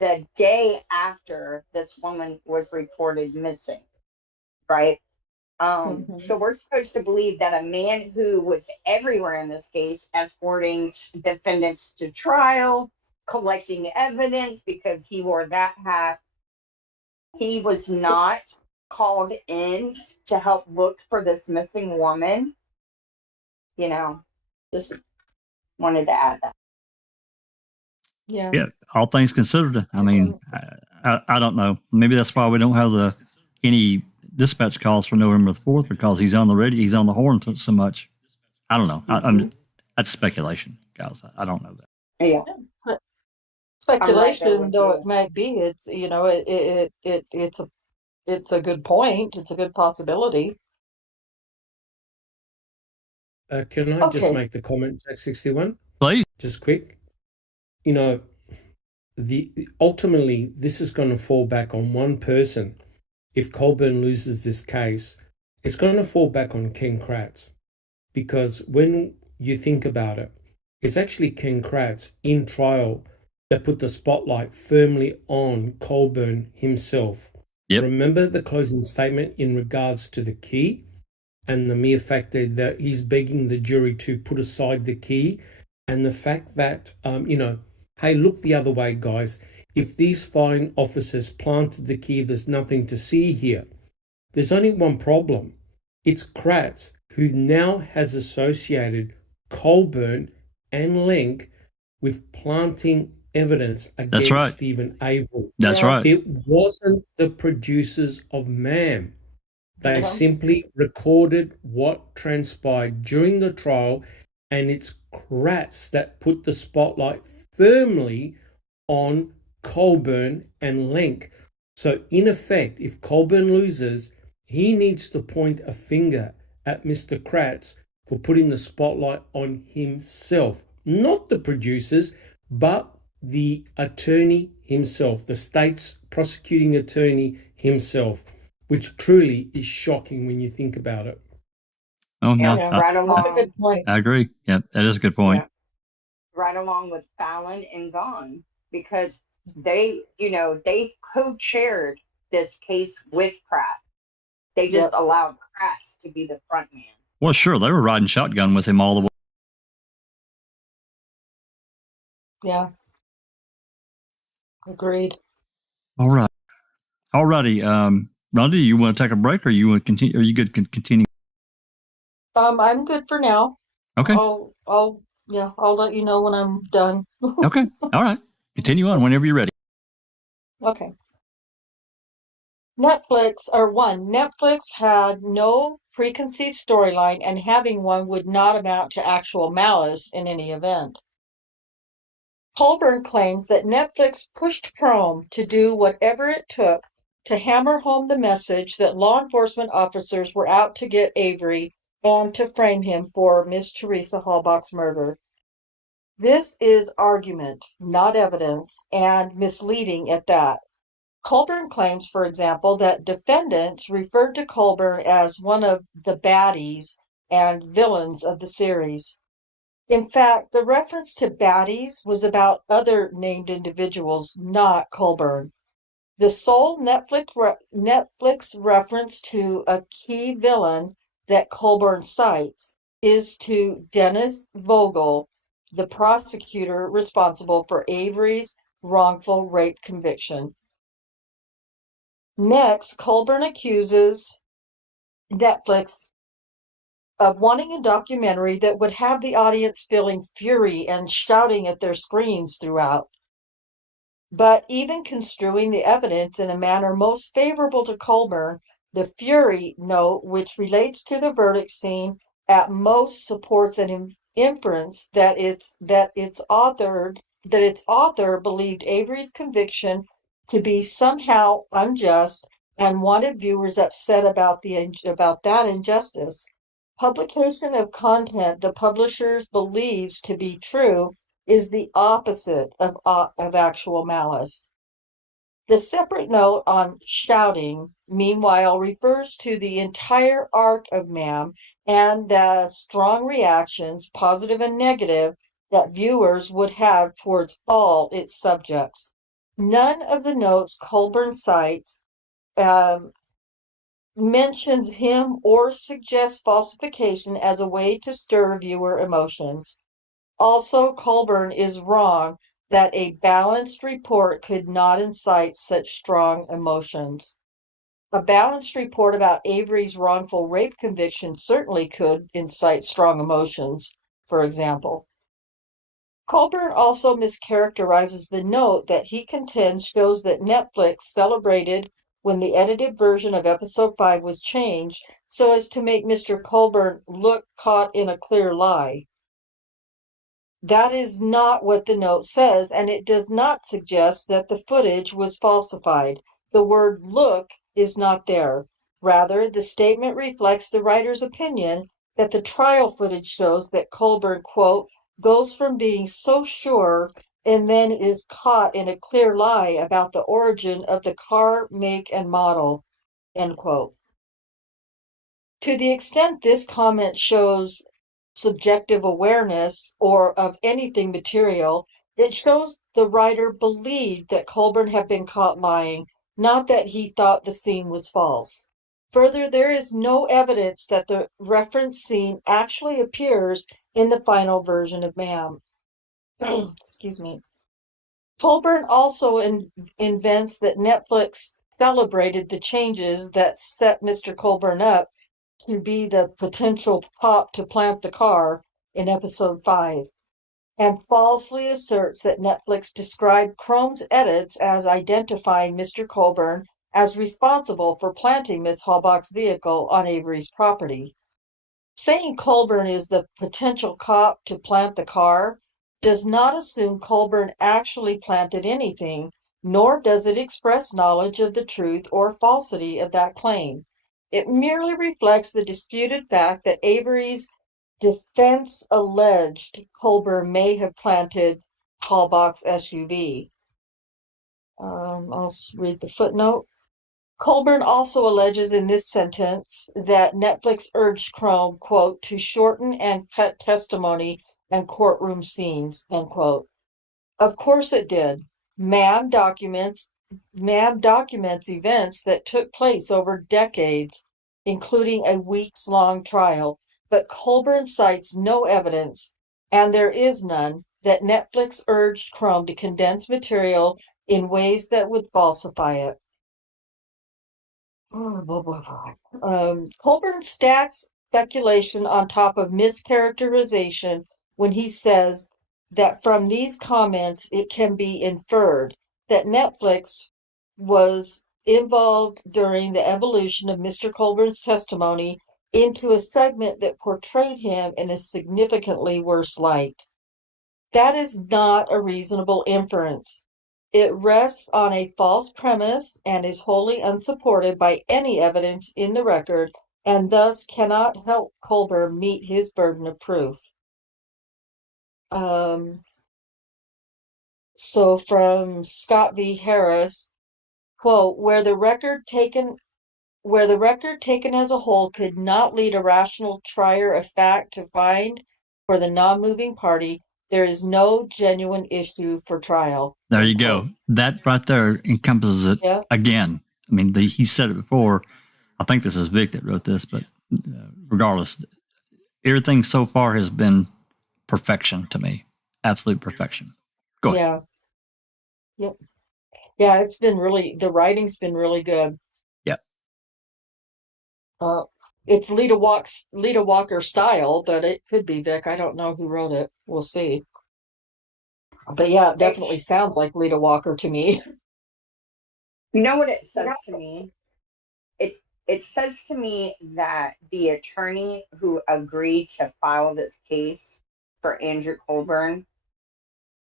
the day after this woman was reported missing, right? So we're supposed to believe that a man who was everywhere in this case, escorting defendants to trial, collecting evidence because he wore that hat, he was not called in to help look for this missing woman. Just wanted to add that. Yeah. All things considered, I don't know. Maybe that's why we don't have any dispatch calls for November the 4th, because he's on the radio, he's on the horn so much. I don't know. That's speculation, guys. I don't know that. Yeah. Speculation, though it might be, it's it's a good point. It's a good possibility. Can I just make the comment, Jack 61? Please. Just quick. Ultimately, this is going to fall back on one person. If Colborn loses this case, it's going to fall back on Ken Kratz. Because when you think about it, it's actually Ken Kratz in trial that put the spotlight firmly on Colborn himself. Yep. Remember the closing statement in regards to the key and the mere fact that he's begging the jury to put aside the key, and the fact that, hey, look the other way, guys. If these fine officers planted the key, there's nothing to see here. There's only one problem. It's Kratz, who now has associated Colborn and Link with planting evidence against Stephen Avery. That's right. It wasn't the producers of MAM. They simply recorded what transpired during the trial, and it's Kratz that put the spotlight firmly on Colborn and Link. So in effect, if Colborn loses, he needs to point a finger at Mr. Kratz for putting the spotlight on himself, not the producers, but the attorney himself, the state's prosecuting attorney himself, which truly is shocking when you think about it. Oh, no. Right along. That's a good point. I agree. Yeah, that is a good point. Right along with Fallon and Gone, because they co-chaired this case with Pratt. They just Yep. allowed Pratt to be the front man. Well, sure, they were riding shotgun with him all the way. Yeah. Agreed. All right. All righty. Rhonda, you want to take a break, or you want to continue? Are you good? Continue. I'm good for now. Okay. I'll let you know when I'm done. Okay. All right. Continue on whenever you're ready. Okay. Netflix had no preconceived storyline, and having one would not amount to actual malice in any event. Colborn claims that Netflix pushed Chrome to do whatever it took to hammer home the message that law enforcement officers were out to get Avery and to frame him for Miss Teresa Halbach's murder. This is argument, not evidence, and misleading at that. Colborn claims, for example, that defendants referred to Colborn as one of the baddies and villains of the series. In fact, the reference to baddies was about other named individuals, not Colborn. The sole Netflix reference to a key villain that Colborn cites is to Dennis Vogel, the prosecutor responsible for Avery's wrongful rape conviction. Next, Colborn accuses Netflix of wanting a documentary that would have the audience feeling fury and shouting at their screens throughout. But even construing the evidence in a manner most favorable to Colborn, the fury note, which relates to the verdict scene, at most supports an inference that its author believed Avery's conviction to be somehow unjust and wanted viewers upset about that injustice. Publication of content the publisher believes to be true is the opposite of actual malice. The separate note on shouting, meanwhile, refers to the entire arc of MAM and the strong reactions, positive and negative, that viewers would have towards all its subjects. None of the notes Colborn cites mentions him or suggests falsification as a way to stir viewer emotions. Also, Colborn is wrong that a balanced report could not incite such strong emotions. A balanced report about Avery's wrongful rape conviction certainly could incite strong emotions, for example. Colborn also mischaracterizes the note that he contends shows that Netflix celebrated when the edited version of episode 5 was changed so as to make Mr. Colborn look caught in a clear lie. That is not what the note says, and it does not suggest that the footage was falsified. The word look is not there. Rather, the statement reflects the writer's opinion that the trial footage shows that Colborn, quote, goes from being so sure and then is caught in a clear lie about the origin of the car, make, and model, end quote. To the extent this comment shows subjective awareness or of anything material, it shows the writer believed that Colborn had been caught lying, not that he thought the scene was false. Further, there is no evidence that the reference scene actually appears in the final version of MAM. Excuse me. Colborn also invents that Netflix celebrated the changes that set Mr. Colborn up to be the potential cop to plant the car in episode 5, and falsely asserts that Netflix described Chrome's edits as identifying Mr. Colborn as responsible for planting Miss Halbach's vehicle on Avery's property. Saying Colborn is the potential cop to plant the car does not assume Colborn actually planted anything, nor does it express knowledge of the truth or falsity of that claim. It merely reflects the disputed fact that Avery's defense alleged Colborn may have planted Halbach's SUV. I'll read the footnote. Colborn also alleges in this sentence that Netflix urged Chrome, quote, to shorten and cut testimony and courtroom scenes, end quote. Of course it did. MAM documents events that took place over decades, including a weeks-long trial, but Colborn cites no evidence, and there is none, that Netflix urged Chrome to condense material in ways that would falsify it. Colburn stacks speculation on top of mischaracterization when he says that from these comments it can be inferred that Netflix was involved during the evolution of Mr. Colburn's testimony into a segment that portrayed him in a significantly worse light. That is not a reasonable inference. It rests on a false premise and is wholly unsupported by any evidence in the record, and thus cannot help Colborn meet his burden of proof. So from Scott V. Harris, quote, where the record taken as a whole could not lead a rational trier of fact to find for the non-moving party, there is no genuine issue for trial. There you go. That right there encompasses it again. I mean, he said it before. I think this is Vic that wrote this, but regardless, everything so far has been perfection to me. Absolute perfection. Go ahead. Yeah. Yep. Yeah, it's been the writing's been really good. Yep. It's Lita Walker style, but it could be Vic. I don't know who wrote it. We'll see. But yeah, it definitely sounds like Lita Walker to me. You know what it says to me? It says to me that the attorney who agreed to file this case for Andrew Colborn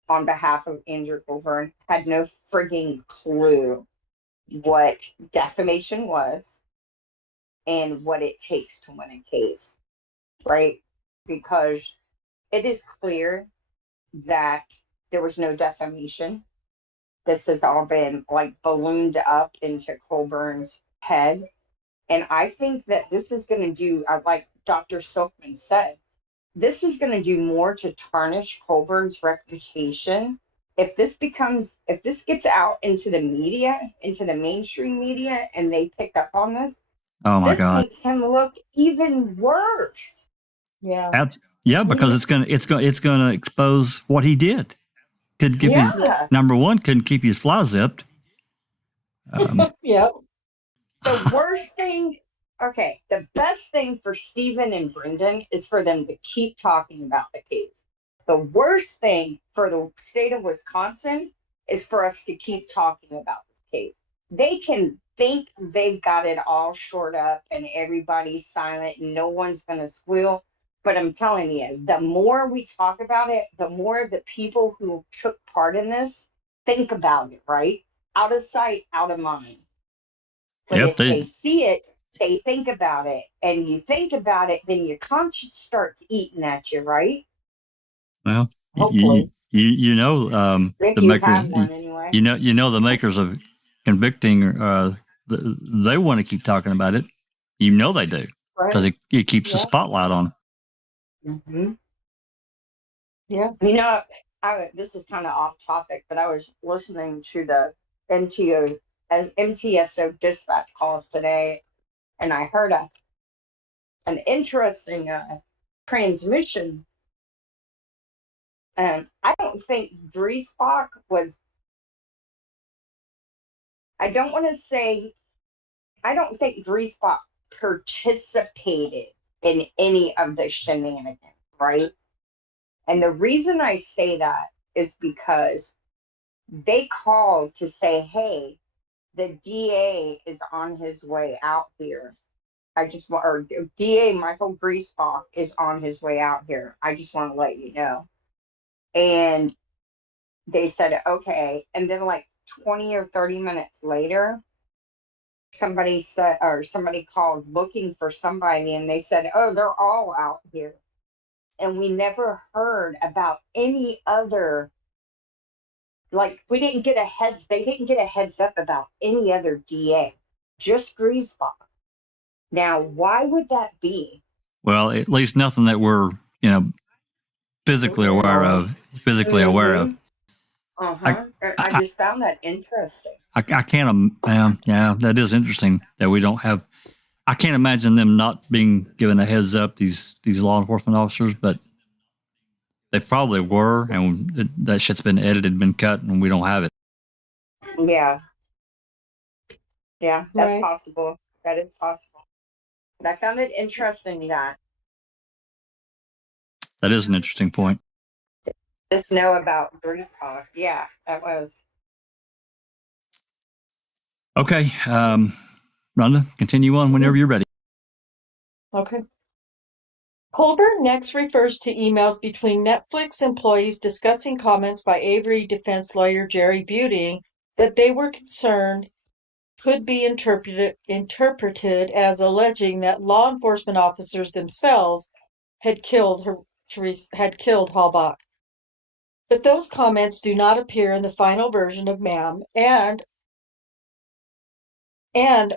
on behalf of Andrew Colborn had no frigging clue what defamation was and what it takes to win a case, right? Because it is clear that there was no defamation. This has all been like ballooned up into Colburn's head. And I think that this is going to do, like Dr. Silkman said, this is going to do more to tarnish Colburn's reputation. If this gets out into the media, into the mainstream media, and they pick up on this, oh my God, makes him look even worse. Yeah. Yeah, because it's gonna expose what he did. Couldn't keep his, number one, couldn't keep his fly zipped. Yep. The worst thing, the best thing for Stephen and Brendan is for them to keep talking about the case. The worst thing for the state of Wisconsin is for us to keep talking about this case. They can think they've got it all shored up and everybody's silent and no one's going to squeal. But I'm telling you, the more we talk about it, the more the people who took part in this think about it, right? Out of sight, out of mind. But if they see it, they think about it. And you think about it, then your conscience starts eating at you, right? Well, hopefully. You know the maker. Anyway. You know the makers of convicting. They want to keep talking about it. You know they do because it keeps the spotlight on. Mm-hmm. Yeah. You know, this is kind of off topic, but I was listening to the MTSO dispatch calls today, and I heard an interesting transmission. And I don't think Griesbach was. I don't think Griesbach participated in any of the shenanigans, right? And the reason I say that is because they called to say, hey, the DA is on his way out here. DA Michael Griesbach is on his way out here. I just want to let you know. And they said, okay. And then like 20 or 30 minutes later, somebody called looking for somebody and they said, oh, they're all out here. And we never heard about any other, like they didn't get a heads up about any other DA, just Griesbach. Now, why would that be? Well, at least nothing that we're, physically aware of. Uh-huh. I I, just found that interesting. I can't. Yeah, that is interesting that we don't have. I can't imagine them not being given a heads up. These law enforcement officers, but they probably were, and that shit's been edited, been cut, and we don't have it. Yeah. Yeah, that's Right. possible. That is possible. But I found it interesting that That is an interesting point. just know about Bruce Hawk. Yeah, that was. Okay, Rhonda, continue on whenever you're ready. Okay. Colborn next refers to emails between Netflix employees discussing comments by Avery defense lawyer Jerry Buting that they were concerned could be interpreted as alleging that law enforcement officers themselves had killed Halbach. But those comments do not appear in the final version of MAM and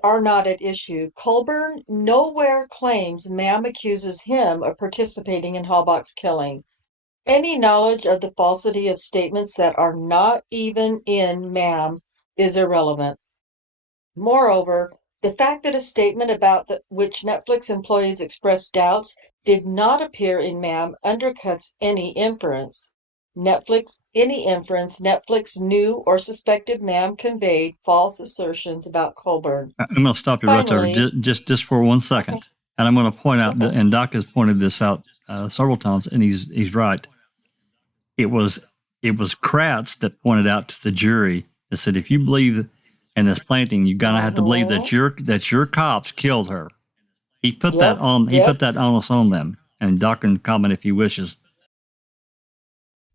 are not at issue. Colborn nowhere claims MAM accuses him of participating in Halbach's killing. Any knowledge of the falsity of statements that are not even in MAM is irrelevant. Moreover, the fact that a statement about which Netflix employees expressed doubts did not appear in MAM undercuts any inference. Netflix knew or suspected MAM conveyed false assertions about Colborn. I'm going to stop you right there, Finally- just for 1 second, Okay. and I'm going to point out, and Doc has pointed this out several times, and he's right. It was Kratz that pointed out to the jury that said, if you believe in this planting, you're gonna have to believe that your cops killed her. He put that on. He put that onus on them, and Doc can comment if he wishes.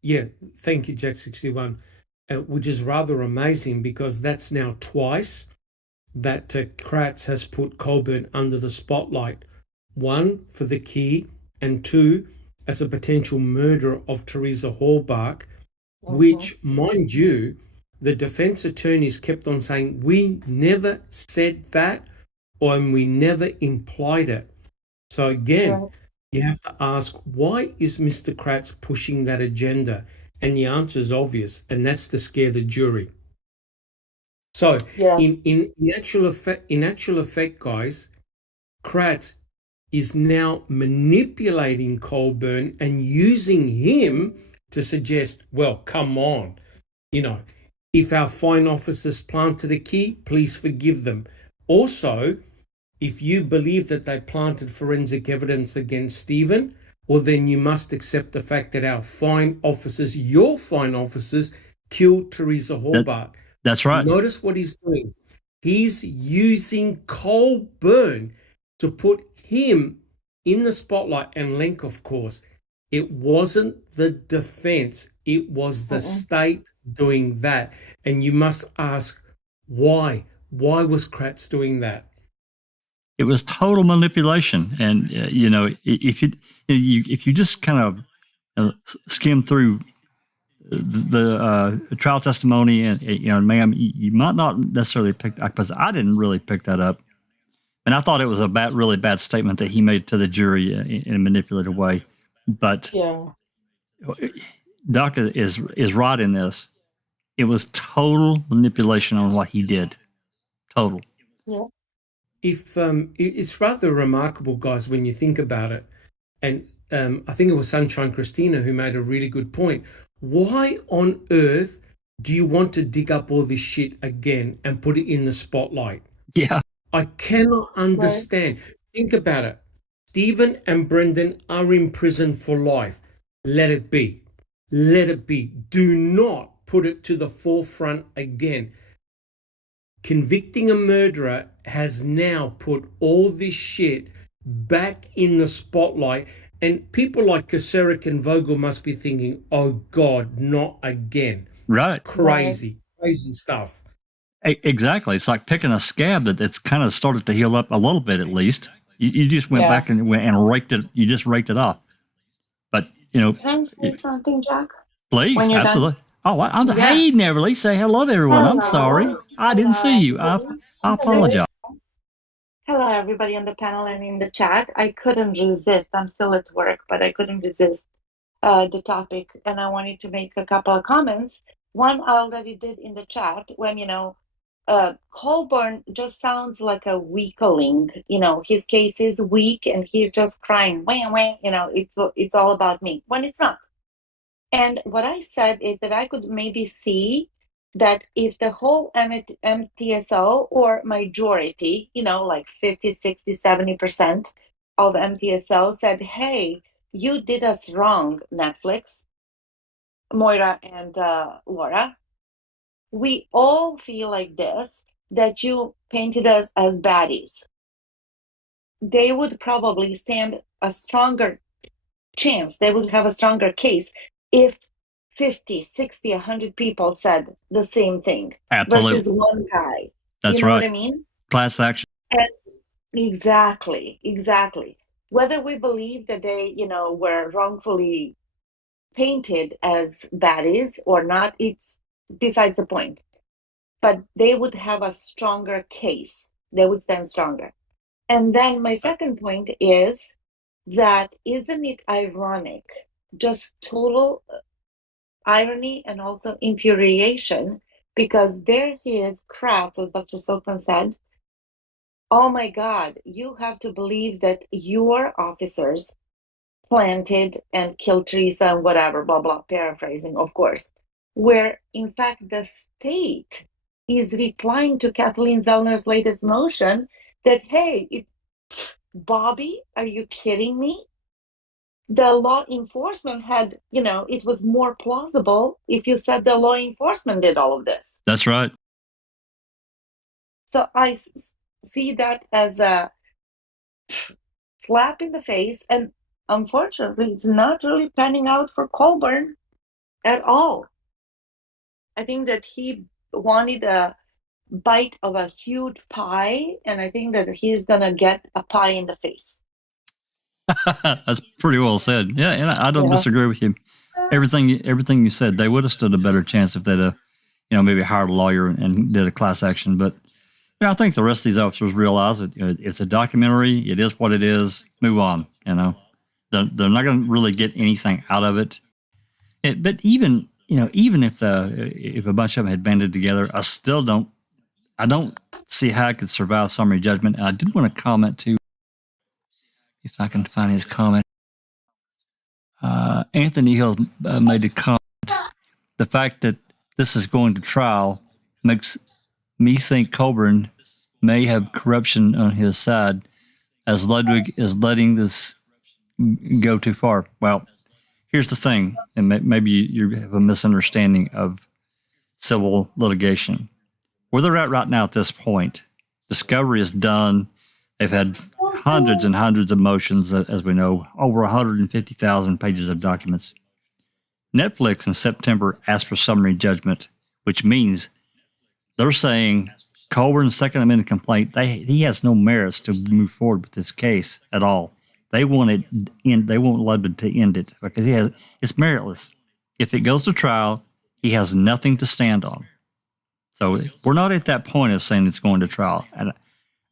Yeah, thank you, Jack 61, which is rather amazing because that's now twice that Kratz has put Colborn under the spotlight. One, for the key, and two, as a potential murderer of Teresa Halbach, which, mind you, the defense attorneys kept on saying, we never said that, or we never implied it. So again, you have to ask, why is Mr. Kratz pushing that agenda? And the answer is obvious, and that's to scare the jury. So in actual effect, guys, Kratz is now manipulating Colborn and using him to suggest, well, come on, if our fine officers planted a key, please forgive them. Also, if you believe that they planted forensic evidence against Stephen, well, then you must accept the fact that our fine officers, your fine officers, killed Teresa Halbach. That's right. Notice what he's doing. He's using Colborn to put him in the spotlight. And Lenk, of course, it wasn't the defense. It was the state doing that. And you must ask, why? Why was Kratz doing that? It was total manipulation, and if you just kind of skim through the trial testimony, and ma'am, you might not necessarily pick, because I didn't really pick that up, and I thought it was a really bad statement that he made to the jury in a manipulative way. But Doc is right in this. It was total manipulation on what he did. Total. Yeah. If it's rather remarkable, guys, when you think about it, and I think it was Sunshine Christina who made a really good point. Why on earth do you want to dig up all this shit again and put it in the spotlight? Yeah, I cannot understand. Think about it. Stephen and Brendan are in prison for life. Let it be. Let it be. Do not put it to the forefront again. Convicting a murderer has now put all this shit back in the spotlight, and people like Kacerik and Vogel must be thinking, oh God, not again. right. Crazy stuff. Exactly. It's like picking a scab that's kind of started to heal up a little bit, at least. You just went back and raked it. You just raked it off. But, Can I say something, Jack? Please, When you're absolutely. done? Oh, hey, Neverly, say hello to everyone. I'm sorry. I didn't see you. I apologize. Hello, everybody on the panel and in the chat. I couldn't resist. I'm still at work, but I couldn't resist the topic, and I wanted to make a couple of comments. One I already did in the chat when, Colborn just sounds like a weakling. His case is weak and he's just crying, wah, wah, it's all about me, when it's not. And what I said is that I could maybe see that if the whole MTSO or majority, like 50, 60, 70% of MTSO said, hey, you did us wrong, Netflix, Moira and Laura. We all feel like this, that you painted us as baddies. They would probably stand a stronger chance. They would have a stronger case if 50, 60, 100 people said the same thing. Absolutely. Versus one guy. That's you know right. what I mean? Class action. And exactly. Whether we believe that they, were wrongfully painted as baddies or not, it's besides the point. But they would have a stronger case. They would stand stronger. And then my second point is that isn't it ironic, just total irony and also infuriation, because there he is, Kratz, as Dr. Silkman said, oh my God, you have to believe that your officers planted and killed Teresa and whatever, blah, blah, paraphrasing, of course, where in fact the state is replying to Kathleen Zellner's latest motion that, hey, Bobby, are you kidding me? The law enforcement had, it was more plausible if you said the law enforcement did all of this. That's right. So I see that as a slap in the face, and unfortunately, it's not really panning out for Colborn at all. I think that he wanted a bite of a huge pie, and I think that he's gonna get a pie in the face. That's pretty well said. Yeah, and I don't disagree with you. Everything you said, they would have stood a better chance if they'd have, maybe hired a lawyer and did a class action. But I think the rest of these officers realize that it's a documentary. It is what it is. Move on. They're not going to really get anything out of it. But even if a bunch of them had banded together, I don't see how it could survive summary judgment. And I did want to comment too, if I can find his comment. Anthony Hill made a comment. The fact that this is going to trial makes me think Colborn may have corruption on his side, as Ludwig is letting this go too far. Well, here's the thing, and maybe you have a misunderstanding of civil litigation. Where they're at right now at this point, discovery is done. They've had hundreds and hundreds of motions, as we know, over 150,000 pages of documents. Netflix in September asked for summary judgment, which means they're saying Colborn's Second Amendment complaint, he has no merits to move forward with this case at all. They want Ludwig to end it because it's meritless. If it goes to trial, he has nothing to stand on. So we're not at that point of saying it's going to trial. And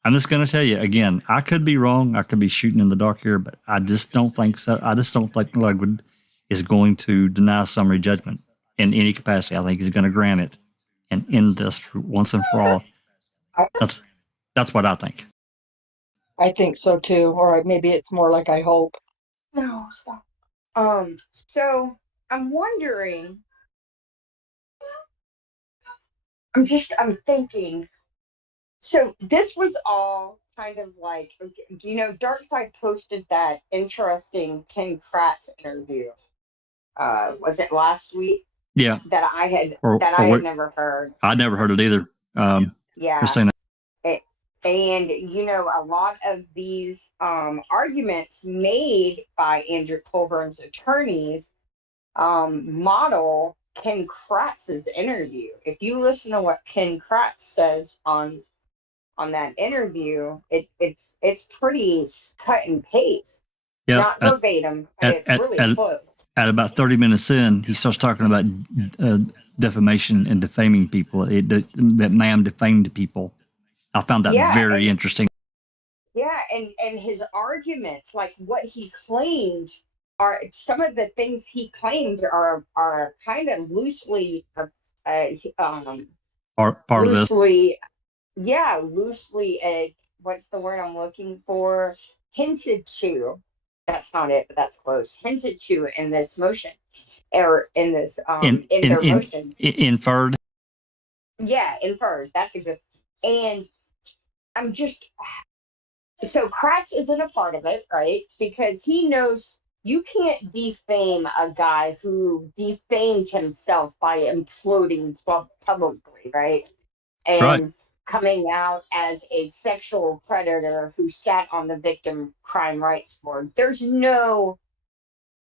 I'm just going to tell you again, I could be wrong. I could be shooting in the dark here, but I just don't think so. I just don't think Ludwig is going to deny summary judgment in any capacity. I think he's going to grant it and end this once and for all. That's what I think. I think so too, or maybe it's more like I hope. No, stop. So I'm wondering. I'm thinking. So this was all kind of like, Darkside posted that interesting Ken Kratz interview. Was it last week? Yeah. That I had never heard. I'd never heard it either. Yeah. Christina. And a lot of these arguments made by Andrew Colburn's attorneys model Ken Kratz's interview. If you listen to what Ken Kratz says on that interview, it's pretty cut and paste. Yeah, not verbatim, but it's really close. At about 30 minutes in, he starts talking about defamation and defaming people. That ma'am defamed people. I found that very interesting. Yeah, and his arguments, like what he claimed, are some of the things he claimed are kind of loosely Part of this. loosely, yeah, loosely, what's the word I'm looking for? Hinted to. That's not it, but that's close. Hinted to in this motion, or in this in their motion. Inferred. Yeah, inferred. That's a good. And I'm just so Kratz isn't a part of it, right? Because he knows you can't defame a guy who defamed himself by imploding publicly, right? Right. And coming out as a sexual predator who sat on the victim crime rights board. There's no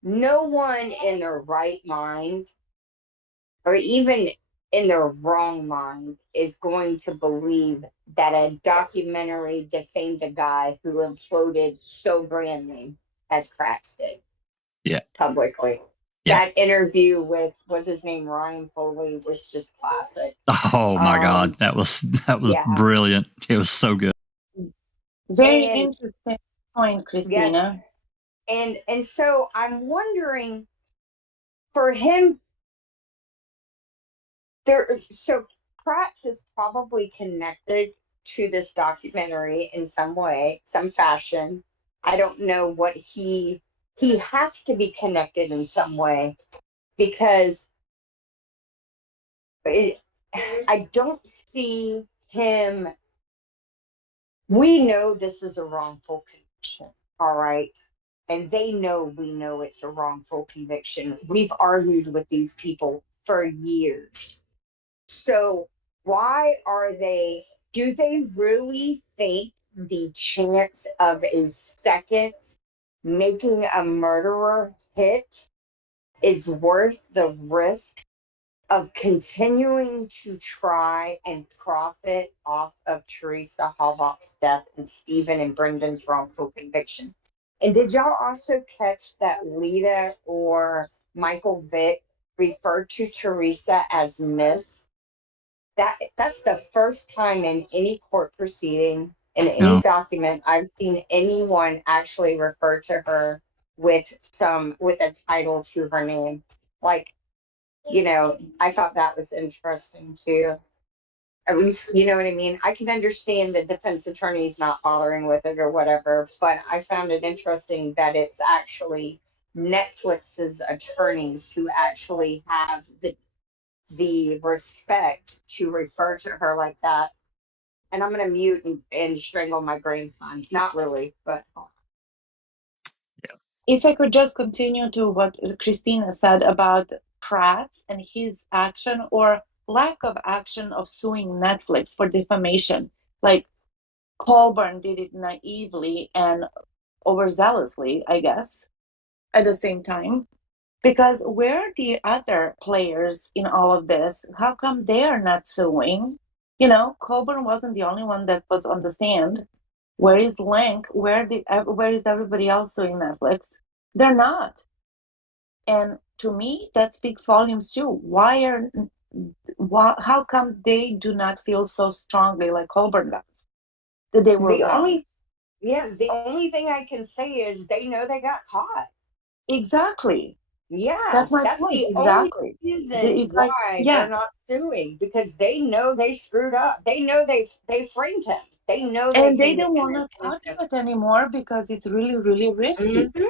one in their right mind, or even in their wrong mind, is going to believe that a documentary defamed a guy who imploded so grandly as Kratz did. Yeah. Publicly. Yeah. That interview with, was his name Ryan Foley, was just classic. Oh my God, that was yeah. brilliant. It was so good. Very interesting point, Christina. Yes. And so I'm wondering, for him, so Kratz is probably connected to this documentary in some way, some fashion. I don't know what he has to be connected in some way, because I don't see him. We know this is a wrongful conviction, all right? And they know we know it's a wrongful conviction. We've argued with these people for years. So why do they really think the chance of a second making a murderer hit is worth the risk of continuing to try and profit off of Teresa Halbach's death and Stephen and Brendan's wrongful conviction? And did y'all also catch that Lita or Michael Vick referred to Teresa as Miss? That's the first time in any court proceeding, in any document, I've seen anyone actually refer to her with a title to her name. Like, I thought that was interesting too. At least, you know what I mean? I can understand the defense attorneys not bothering with it or whatever, but I found it interesting that it's actually Netflix's attorneys who actually have the respect to refer to her like that. And I'm going to mute and strangle my grandson. Not really, but. If I could just continue to what Christina said about Kratz and his action or lack of action of suing Netflix for defamation. Like Colborn did it naively and overzealously, I guess, at the same time. Because where are the other players in all of this? How come they are not suing? Colborn wasn't the only one that was on the stand. Where is Link? Where is everybody else suing Netflix? They're not. And to me, that speaks volumes too. How come they do not feel so strongly like Colborn does? That they were wrong. The only thing I can say is they know they got caught. Exactly. Yeah, that's my point. The exactly. only reason why they're not suing, because they know they screwed up. They know they framed him. They know they don't want to touch it anymore because it's really, really risky. Mm-hmm.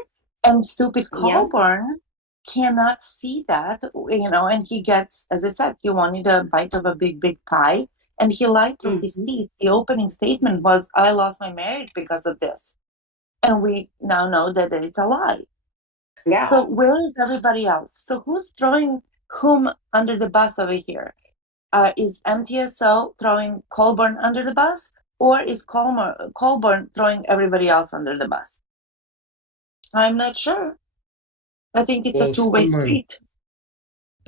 And stupid Colborn cannot see that, and he gets, as I said, he wanted a bite of a big, big pie, and he lied through his teeth. The opening statement was, "I lost my marriage because of this," and we now know that it's a lie. Yeah. So where is everybody else? So who's throwing whom under the bus over here? Is MTSO throwing Colborn under the bus, or is Colborn throwing everybody else under the bus? I'm not sure. I think it's a two-way street.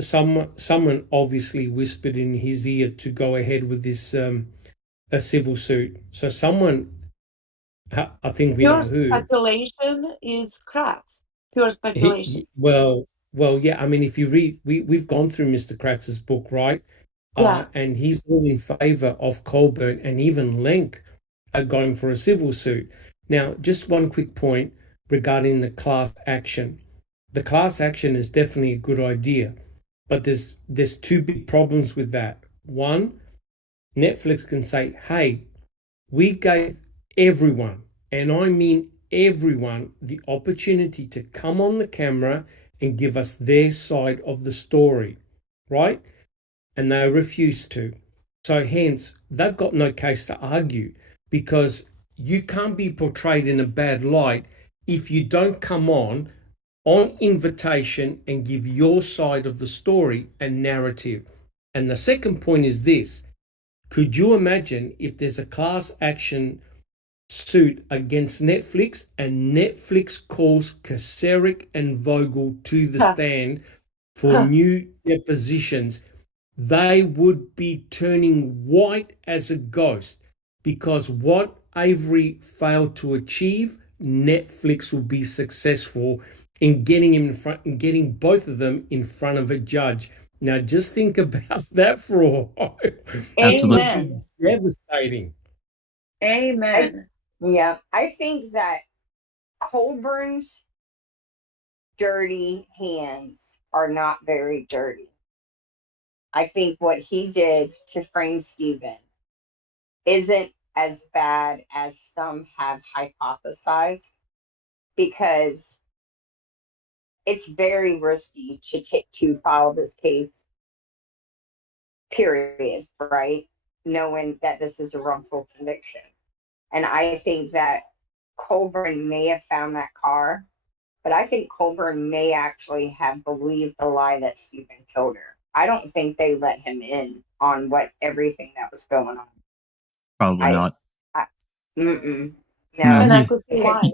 Someone obviously whispered in his ear to go ahead with this a civil suit. So someone, I think we know who. Speculation is Kratz. Pure speculation. Well, yeah. I mean, if you read, we've gone through Mr. Kratz's book, right? Yeah. And he's all in favor of Colborn, and even Link are going for a civil suit. Now, just one quick point regarding the class action. The class action is definitely a good idea, But there's two big problems with that. One, Netflix can say, hey, we gave everyone, and I mean everyone, the opportunity to come on the camera and give us their side of the story, right? And they refuse to. So hence, they've got no case to argue, because you can't be portrayed in a bad light if you don't come on invitation and give your side of the story and narrative. And the second point is this: could you imagine if there's a class action suit against Netflix and Netflix calls Kacerik and Vogel to the stand for new depositions? They would be turning white as a ghost, because what Avery failed to achieve, Netflix will be successful in getting him in front and getting both of them in front of a judge. Now, just think about that for a while. Amen. Devastating. Amen. I think that Colburn's dirty hands are not very dirty. I think what he did to frame Stephen isn't as bad as some have hypothesized, because it's very risky to file this case, period, right? Knowing that this is a wrongful conviction. And I think that Colborn may have found that car, but I think Colborn may actually have believed the lie that Stephen killed her. I don't think they let him in on everything that was going on. Probably not. No. And I could see why.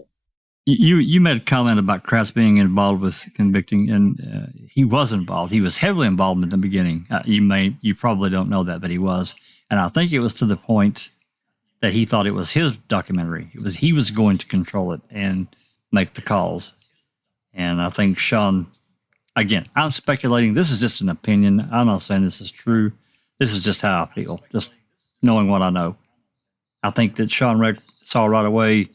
You made a comment about Kratz being involved with convicting, and he was involved. He was heavily involved in the beginning. You probably don't know that, but he was. And I think it was to the point that he thought it was his documentary. He was going to control it and make the calls. And I think Sean, again, I'm speculating. This is just an opinion. I'm not saying this is true. This is just how I feel, just knowing what I know. I think that Sean Reck saw right away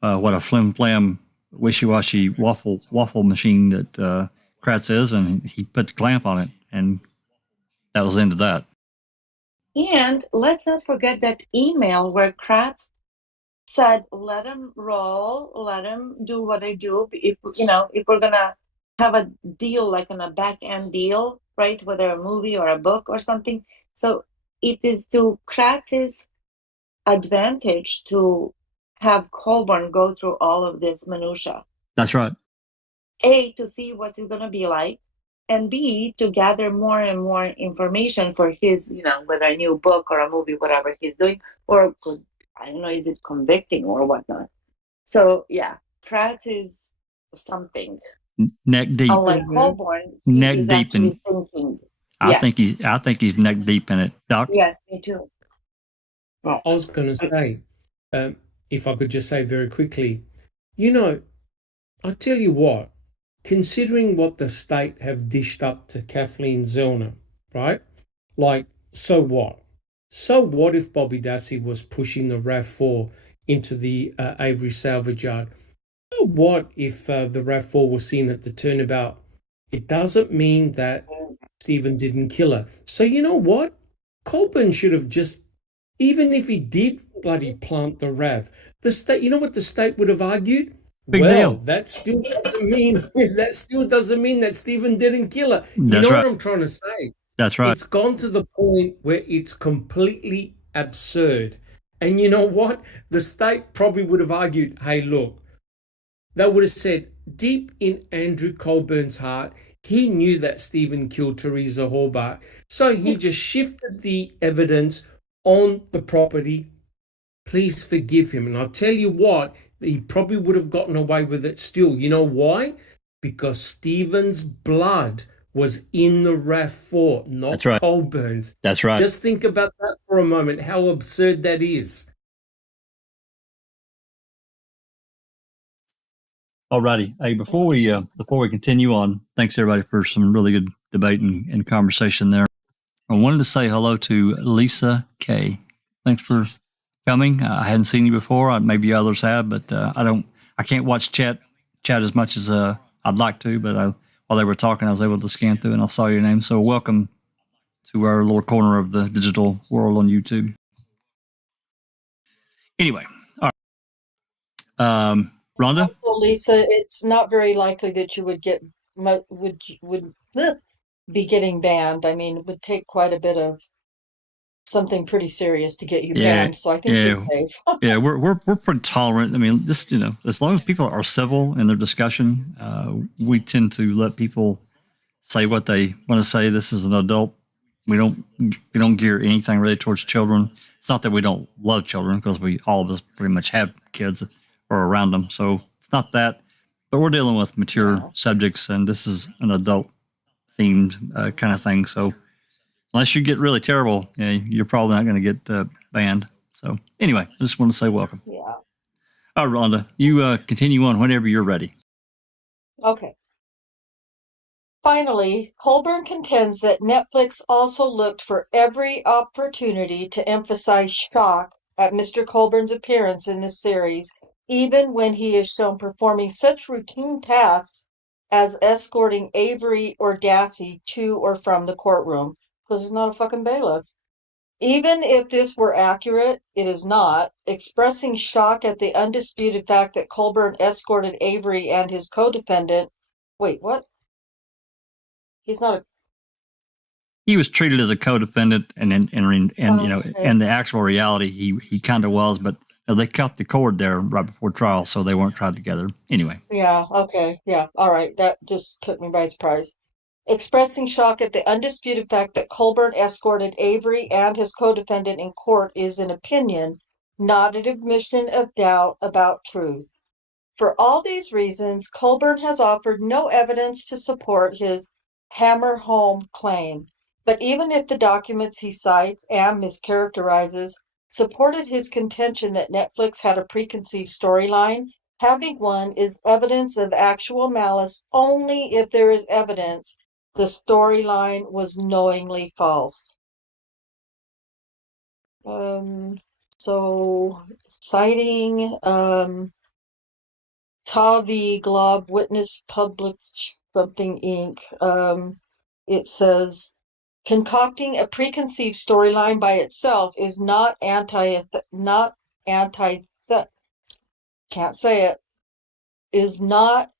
what a flim-flam, wishy-washy waffle machine that Kratz is, and he put the clamp on it, and that was the end of that. And let's not forget that email where Kratz said, let them roll, let them do what they do. If we're gonna have a deal, like on a back end deal, right? Whether a movie or a book or something. So it is to Kratz's advantage to have Colborn go through all of this minutia. That's right. A, to see what's it gonna be like, and B, to gather more and more information for his, whether a new book or a movie, whatever he's doing, or I don't know, is it convicting or whatnot? So yeah, Kratz is something. Neck deep. Unlike Colborn, neck deep in thinking. I think he's neck deep in it, Doc. Yes, me too. Well, I was going to say, if I could just say very quickly, I tell you what, considering what the state have dished up to Kathleen Zellner, right? Like, so what? So what if Bobby Dassey was pushing the RAV4 into the Avery salvage yard? So what if the RAV4 was seen at the turnabout? It doesn't mean that Stephen didn't kill her. So you know what? Colborn should have just, even if he did bloody plant the RAV, the state, you know what the state would have argued? Big deal. That still doesn't mean that Stephen didn't kill her. That's you know right. what I'm trying to say? That's right. It's gone to the point where it's completely absurd. And you know what? The state probably would have argued, hey, look, they would have said, deep in Andrew Colburn's heart, he knew that Stephen killed Teresa Horbach. So he just shifted the evidence on the property. Please forgive him. And I'll tell you what, he probably would have gotten away with it still. You know why? Because Stephen's blood was in the RAV4, not That's right. Colburn's. That's right. Just think about that for a moment, how absurd that is. Alrighty. Hey, before we continue on, thanks everybody for some really good debate and conversation there. I wanted to say hello to Lisa K. Thanks for coming. I hadn't seen you before. Maybe others have, but I can't watch chat as much as I'd like to. But I while they were talking, I was able to scan through and I saw your name. So welcome to our little corner of the digital world on YouTube. Anyway, all right. Rhonda? Also, Lisa, it's not very likely that you would get would be getting banned. I mean, it would take quite a bit of something pretty serious to get you banned. So I think you're safe. Yeah, we're pretty tolerant. I mean, just as long as people are civil in their discussion, we tend to let people say what they want to say. This is an adult. We don't gear anything really towards children. It's not that we don't love children, because all of us pretty much have kids or around them. So it's not that, but we're dealing with mature subjects, and this is an adult themed kind of thing. So unless you get really terrible, you're probably not going to get banned. So anyway, I just want to say welcome. Yeah. All right, Rhonda, you continue on whenever you're ready. Okay. Finally, Colborn contends that Netflix also looked for every opportunity to emphasize shock at Mr. Colborn's appearance in this series, even when he is shown performing such routine tasks as escorting Avery or Dassey to or from the courtroom, because he's not a fucking bailiff. Even if this were accurate, it is not, expressing shock at the undisputed fact that Colborn escorted Avery and his co-defendant. Wait, what? He's not a. He was treated as a co-defendant, and and the actual reality, he kind of was, but they cut the cord there right before trial, so they weren't tried together. Anyway. Yeah. Okay. Yeah. All right. That just took me by surprise. Expressing shock at the undisputed fact that Colborn escorted Avery and his co-defendant in court is an opinion, not an admission of doubt about truth. For all these reasons, Colborn has offered no evidence to support his hammer home claim. But even if the documents he cites and mischaracterizes supported his contention that Netflix had a preconceived storyline, having one is evidence of actual malice only if there is evidence the storyline was knowingly false. So citing Tavi Glob Witness Public something Inc. It says concocting a preconceived storyline by itself is not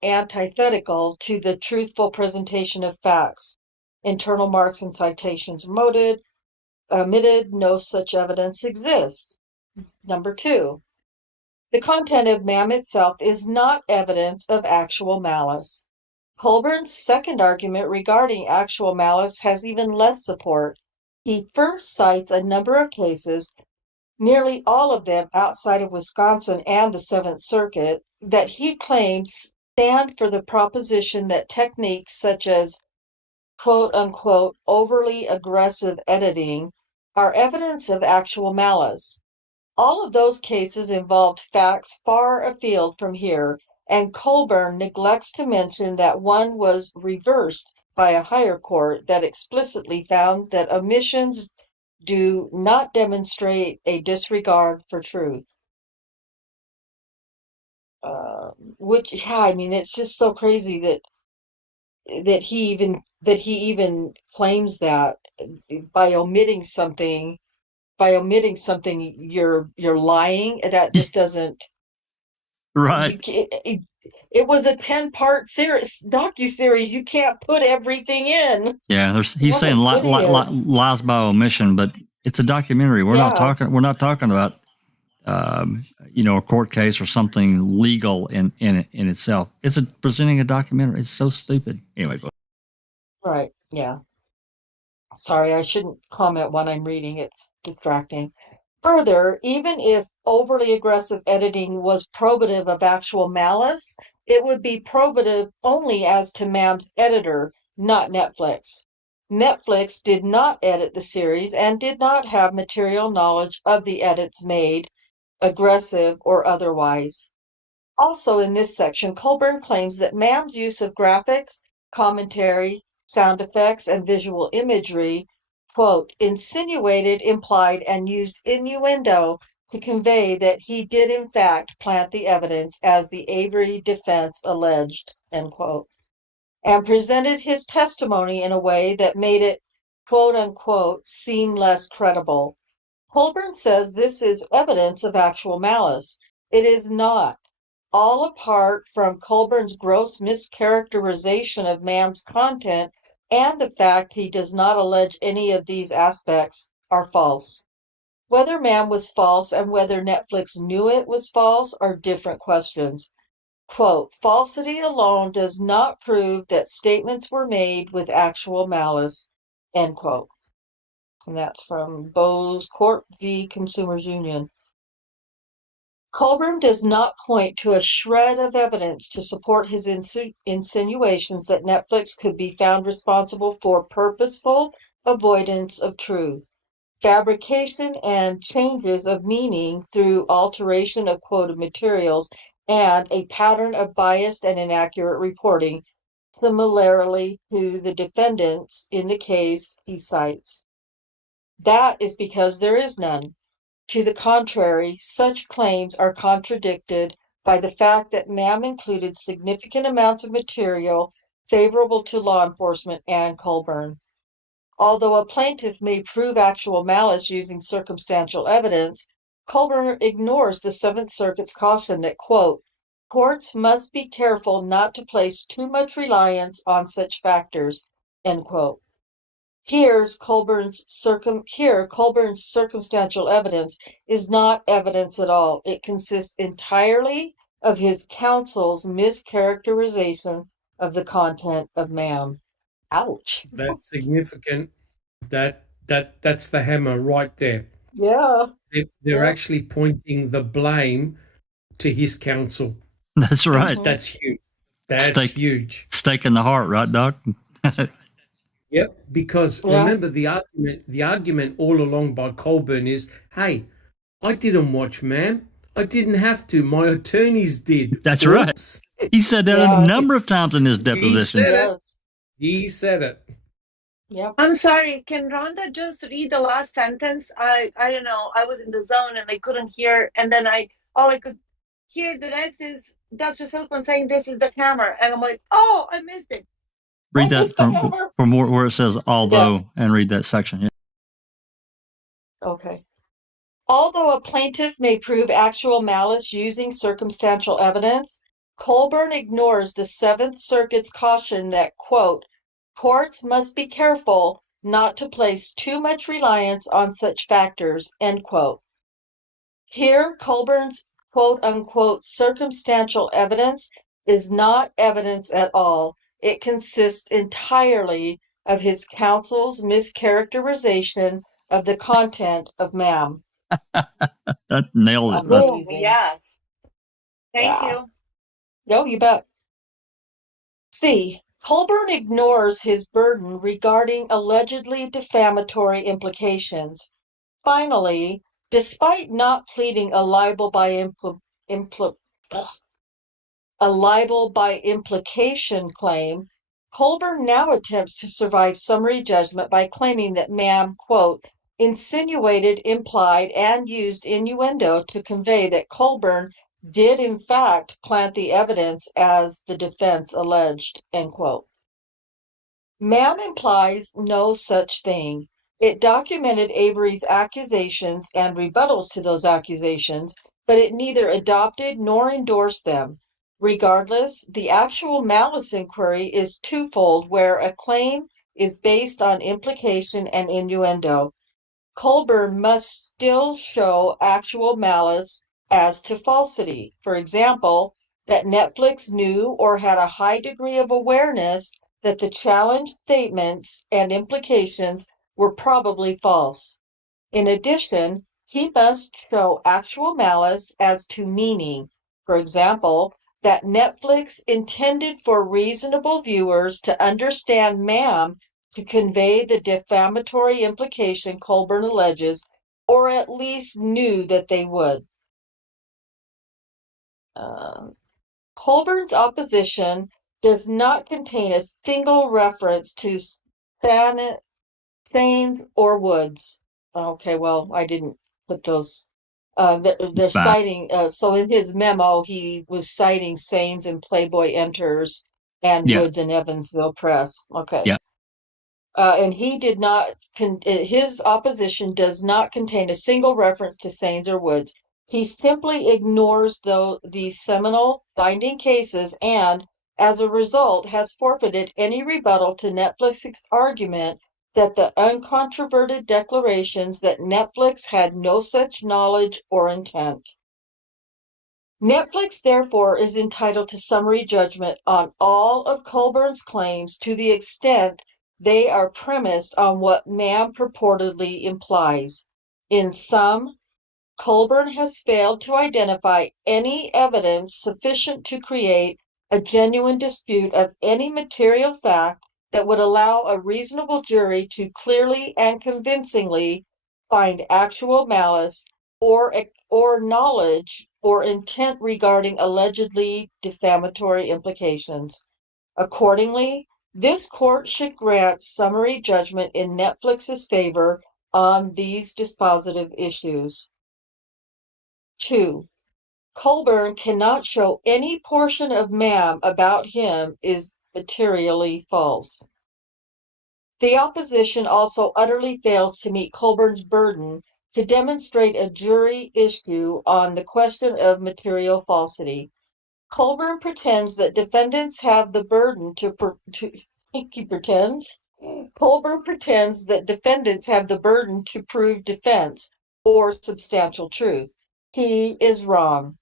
antithetical to the truthful presentation of facts. Internal marks and citations omitted, no such evidence exists. Number 2. The content of MAM itself is not evidence of actual malice. Colborn's second argument regarding actual malice has even less support. He first cites a number of cases, nearly all of them outside of Wisconsin and the Seventh Circuit, that he claims stand for the proposition that techniques such as quote unquote overly aggressive editing are evidence of actual malice. All of those cases involved facts far afield from here, and Colborn neglects to mention that one was reversed by a higher court that explicitly found that omissions do not demonstrate a disregard for truth. It's just so crazy that he even claims that by omitting something you're lying. That just doesn't. Right. It was a 10-part series docu-series. You can't put everything in. Yeah, he's saying lies by omission, but it's a documentary. We're not talking about a court case or something legal in itself. It's presenting a documentary. It's so stupid. Anyway, go ahead. Right. Yeah. Sorry, I shouldn't comment when I'm reading. It's distracting. Further, even if overly aggressive editing was probative of actual malice, it would be probative only as to MAM's editor, not Netflix. Netflix did not edit the series and did not have material knowledge of the edits made, aggressive or otherwise. Also in this section, Colborn claims that MAM's use of graphics, commentary, sound effects, and visual imagery, quote, insinuated, implied, and used innuendo to convey that he did in fact plant the evidence as the Avery defense alleged, end quote. and presented his testimony in a way that made it, quote unquote, seem less credible. Colborn says this is evidence of actual malice. It is not. All apart from Colborn's gross mischaracterization of Ma'am's content and the fact he does not allege any of these aspects are false. Whether Ma'am was false and whether Netflix knew it was false are different questions. Quote, falsity alone does not prove that statements were made with actual malice, end quote. And that's from Bose Corp v. Consumers Union. Colborn does not point to a shred of evidence to support his insinuations that Netflix could be found responsible for purposeful avoidance of truth, fabrication and changes of meaning through alteration of quoted materials, and a pattern of biased and inaccurate reporting, similarly to the defendants in the case he cites. That is because there is none. To the contrary, such claims are contradicted by the fact that Ma'am included significant amounts of material favorable to law enforcement and Colborn. Although a plaintiff may prove actual malice using circumstantial evidence, Colborn ignores the Seventh Circuit's caution that, quote, courts must be careful not to place too much reliance on such factors, end quote. Here, Colborn's circumstantial evidence is not evidence at all. It consists entirely of his counsel's mischaracterization of the content of Ma'am. Ouch. That's significant. That's the hammer right there. Yeah. They're actually pointing the blame to his counsel. That's right. That's huge. That's huge. Stake in the heart, right, Doc? Yep, because remember the argument all along by Colborn is, hey, I didn't watch, Ma'am. I didn't have to. My attorneys did. That's right. He said that a number of times in his depositions. He said it. Yep. I'm sorry, can Rhonda just read the last sentence? I don't know. I was in the zone and I couldn't hear, and then all I could hear the next is Dr. Silkman saying this is the camera, and I'm like, oh, I missed it. Read that from where it says although, and read that section. Yeah. Okay. Although a plaintiff may prove actual malice using circumstantial evidence, Colborn ignores the Seventh Circuit's caution that, quote, courts must be careful not to place too much reliance on such factors, end quote. Here, Colborn's quote unquote circumstantial evidence is not evidence at all. It consists entirely of his counsel's mischaracterization of the content of Ma'am. That nailed it. Oh, yes. Thank you. No, you bet. C. Colborn ignores his burden regarding allegedly defamatory implications. Finally, despite not pleading a libel by implication claim, Colborn now attempts to survive summary judgment by claiming that Ma'am, quote, insinuated, implied, and used innuendo to convey that Colborn did in fact plant the evidence as the defense alleged, end quote. Ma'am implies no such thing. It documented Avery's accusations and rebuttals to those accusations, but it neither adopted nor endorsed them. Regardless, the actual malice inquiry is twofold, where a claim is based on implication and innuendo. Colborn must still show actual malice as to falsity. For example, that Netflix knew or had a high degree of awareness that the challenged statements and implications were probably false. In addition, he must show actual malice as to meaning. For example, that Netflix intended for reasonable viewers to understand Ma'am to convey the defamatory implication Colborn alleges, or at least knew that they would. Colborn's opposition does not contain a single reference to Sains or Woods. Okay, well, I didn't put those. They're citing, so in his memo, he was citing Sains and Playboy Enters and Yeah. Woods and Evansville Press. Okay. Yeah. And he did not, his opposition does not contain a single reference to Sains or Woods. He simply ignores these seminal binding cases and, as a result, has forfeited any rebuttal to Netflix's argument that the uncontroverted declarations that Netflix had no such knowledge or intent. Netflix, therefore, is entitled to summary judgment on all of Colborn's claims to the extent they are premised on what Mann purportedly implies. In sum, Colborn has failed to identify any evidence sufficient to create a genuine dispute of any material fact that would allow a reasonable jury to clearly and convincingly find actual malice or knowledge or intent regarding allegedly defamatory implications. Accordingly, this court should grant summary judgment in Netflix's favor on these dispositive issues. 2. Colborn cannot show any portion of Mann about him is materially false. The opposition also utterly fails to meet Colborn's burden to demonstrate a jury issue on the question of material falsity. Colborn pretends that defendants have the burden he pretends. Colborn pretends that defendants have the burden to prove defense or substantial truth. He is wrong.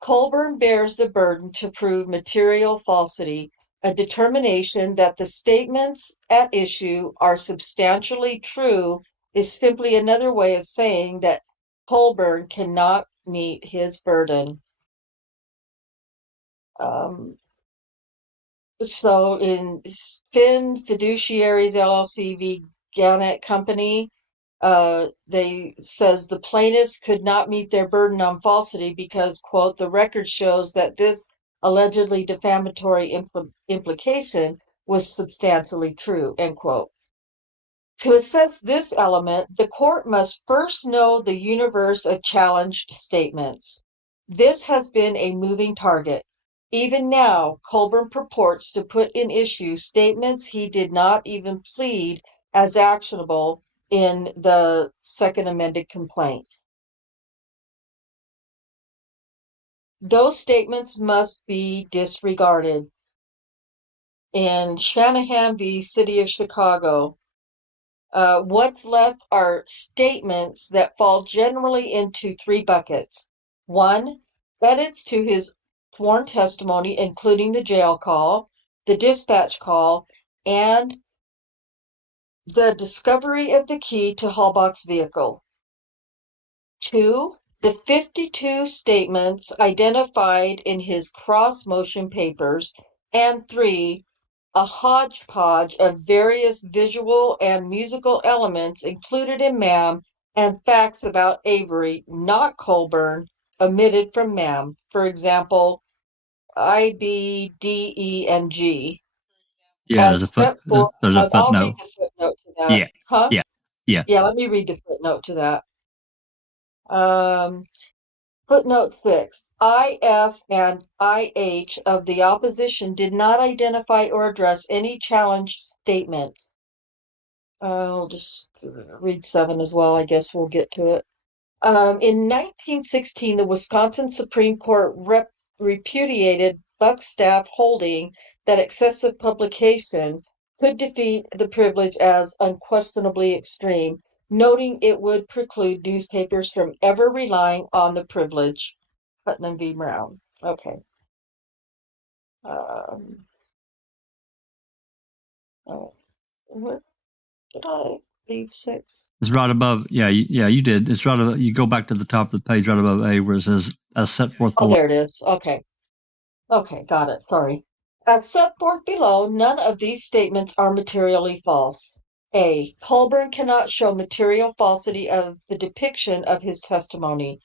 Colborn bears the burden to prove material falsity. A determination that the statements at issue are substantially true is simply another way of saying that Colborn cannot meet his burden. So in Finn Fiduciaries LLC v. Gannett Company, they says the plaintiffs could not meet their burden on falsity because, quote, the record shows that this allegedly defamatory implication was substantially true, end quote. To assess this element, the court must first know the universe of challenged statements. This has been a moving target. Even now, Colborn purports to put in issue statements he did not even plead as actionable in the second amended complaint. Those statements must be disregarded. In Shanahan v. City of Chicago, what's left are statements that fall generally into three buckets. 1, edits to his sworn testimony, including the jail call, the dispatch call, and the discovery of the key to Halbach's vehicle. 2, the 52 statements identified in his cross-motion papers. And 3, a hodgepodge of various visual and musical elements included in Mann and facts about Avery, not Colborn, omitted from Mann. For example, I, B, D, E, and G. Yeah, there's a footnote. I'll read the footnote to that. Yeah. Huh? Yeah. Yeah, let me read the footnote to that. Footnote 6. I, F, and IH of the opposition did not identify or address any challenged statements. I'll just read 7 as well. I guess we'll get to it. In 1916, the Wisconsin Supreme Court repudiated Buckstaff holding that excessive publication could defeat the privilege as unquestionably extreme, noting it would preclude newspapers from ever relying on the privilege. Putnam v. Brown. Okay. Where did I leave 6? It's right above. Yeah, you did. It's right above. You go back to the top of the page, right above A, where it says as set forth below. Oh, there it is. Okay. Okay, got it. Sorry. As set forth below, none of these statements are materially false. A. Colborn cannot show material falsity of the depiction of his testimony.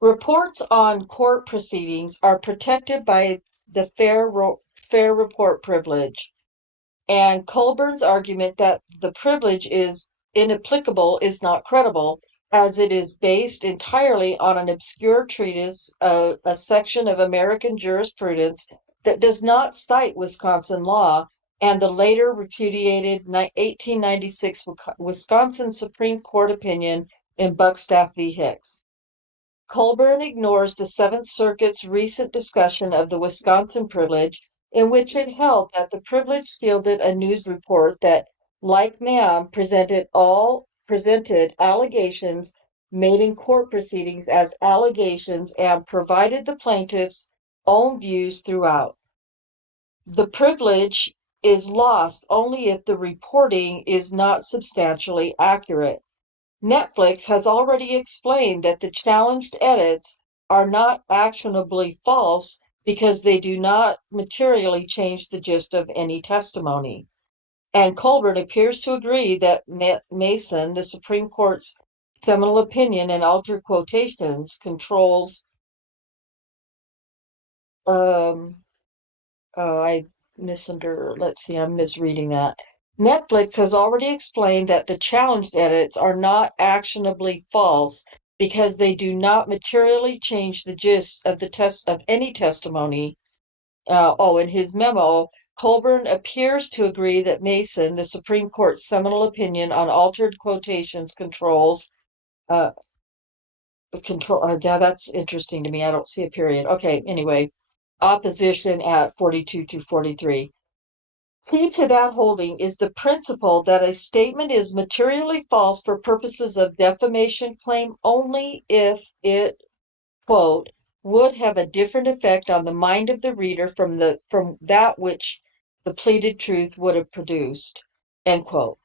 Reports on court proceedings are protected by the fair report privilege. And Colborn's argument that the privilege is inapplicable is not credible, as it is based entirely on an obscure treatise, a section of American jurisprudence that does not cite Wisconsin law and the later repudiated 1896 Wisconsin Supreme Court opinion in Buckstaff v. Hicks. Colborn ignores the Seventh Circuit's recent discussion of the Wisconsin privilege, in which it held that the privilege shielded a news report that, like Ma'am, presented allegations made in court proceedings as allegations and provided the plaintiff's own views throughout. The privilege is lost only if the reporting is not substantially accurate. Netflix has already explained that the challenged edits are not actionably false because they do not materially change the gist of any testimony. And Colborn appears to agree that Mason, the Supreme Court's seminal opinion and altered quotations, controls. Let's see, I'm misreading that. Netflix has already explained that the challenged edits are not actionably false because they do not materially change the gist of any testimony. In his memo, Colborn appears to agree that Mason, the Supreme Court's seminal opinion on altered quotations, controls. Yeah, that's interesting to me. I don't see a period. Okay, anyway, opposition at 42 through 43. Key to that holding is the principle that a statement is materially false for purposes of defamation claim only if it, quote, would have a different effect on the mind of the reader from that which the pleaded truth would have produced, end quote.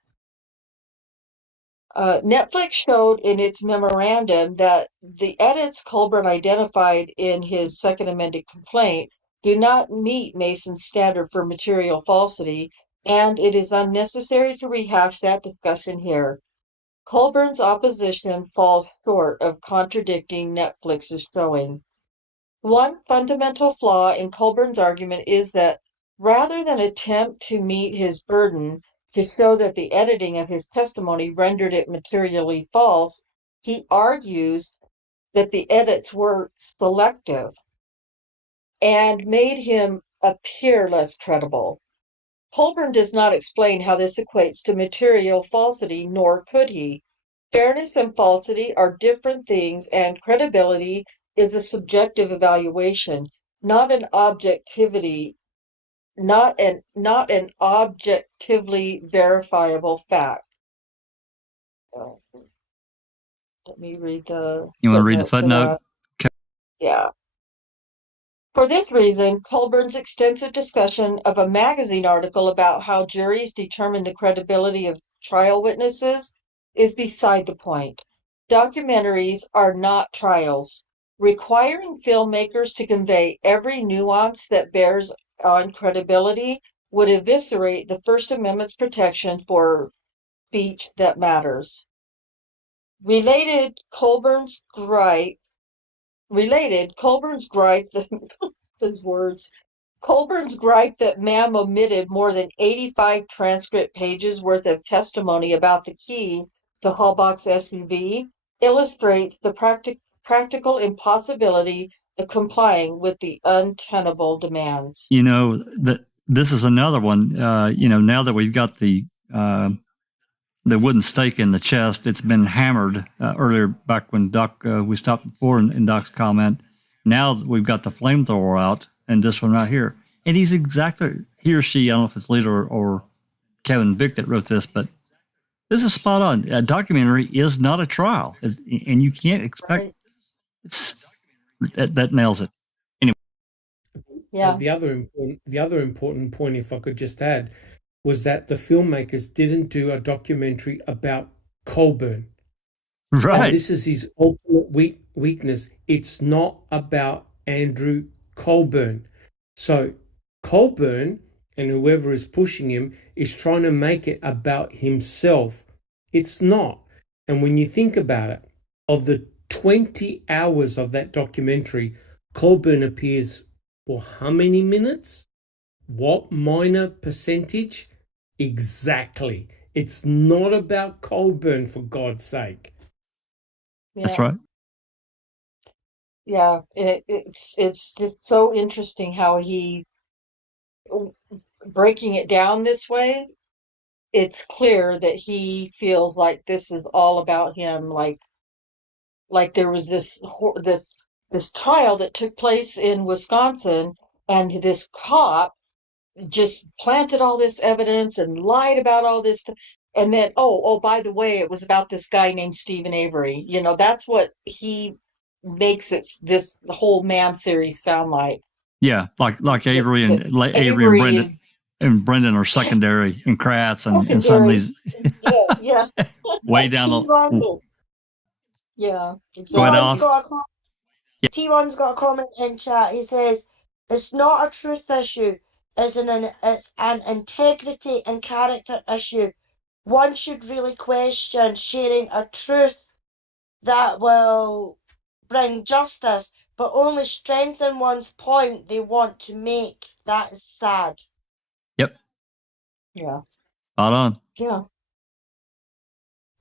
Netflix showed in its memorandum that the edits Colborn identified in his second amended complaint do not meet Mason's standard for material falsity, and it is unnecessary to rehash that discussion here. Colborn's opposition falls short of contradicting Netflix's showing. One fundamental flaw in Colborn's argument is that rather than attempt to meet his burden to show that the editing of his testimony rendered it materially false, he argues that the edits were selective and made him appear less credible. Colborn does not explain how this equates to material falsity, nor could he. Fairness and falsity are different things, and credibility is a subjective evaluation, not an objectively verifiable fact. Let me read the You want to read the footnote. footnote? Yeah. For this reason, Colburn's extensive discussion of a magazine article about how juries determine the credibility of trial witnesses is beside the point. Documentaries are not trials. Requiring filmmakers to convey every nuance that bears on credibility would eviscerate the First Amendment's protection for speech that matters. Related, Colburn's gripe that Ma'am omitted more than 85 transcript pages worth of testimony about the key to Halbach's SUV illustrates the practical impossibility of complying with the untenable demands. This is another one. Now that we've got the wooden stake in the chest, it's been hammered earlier back when Doc, we stopped before in Doc's comment. Now we've got the flamethrower out and this one right here. And he or she, I don't know if it's Lita or Kevin Bick that wrote this, but this is spot on. A documentary is not a trial, and you can't expect that nails it. Anyway. Yeah. The other important point, if I could just add, was that the filmmakers didn't do a documentary about Colborn. Right. And this is his ultimate weakness. It's not about Andrew Colborn. So Colborn and whoever is pushing him is trying to make it about himself. It's not. And when you think about it, of the 20 hours of that documentary, Colborn appears for how many minutes? What minor percentage? Exactly. It's not about Colborn, for God's sake. Yeah. That's right. Yeah, it's just so interesting how he breaking it down this way, it's clear that he feels like this is all about him. Like there was this trial that took place in Wisconsin, and this cop just planted all this evidence and lied about all this. And then, by the way, it was about this guy named Stephen Avery. That's what he makes the whole Man series sound like. Yeah, like Avery and Avery and Brendan are secondary and Kratz and some of these yeah. way down T1, Yeah, Go ahead, T1's Alice. got a T1's got a comment in chat. He says it's not a truth issue. It's an integrity and character issue. One should really question sharing a truth that will bring justice, but only strengthen one's point they want to make. That is sad. Yep. Yeah. Spot on. Yeah.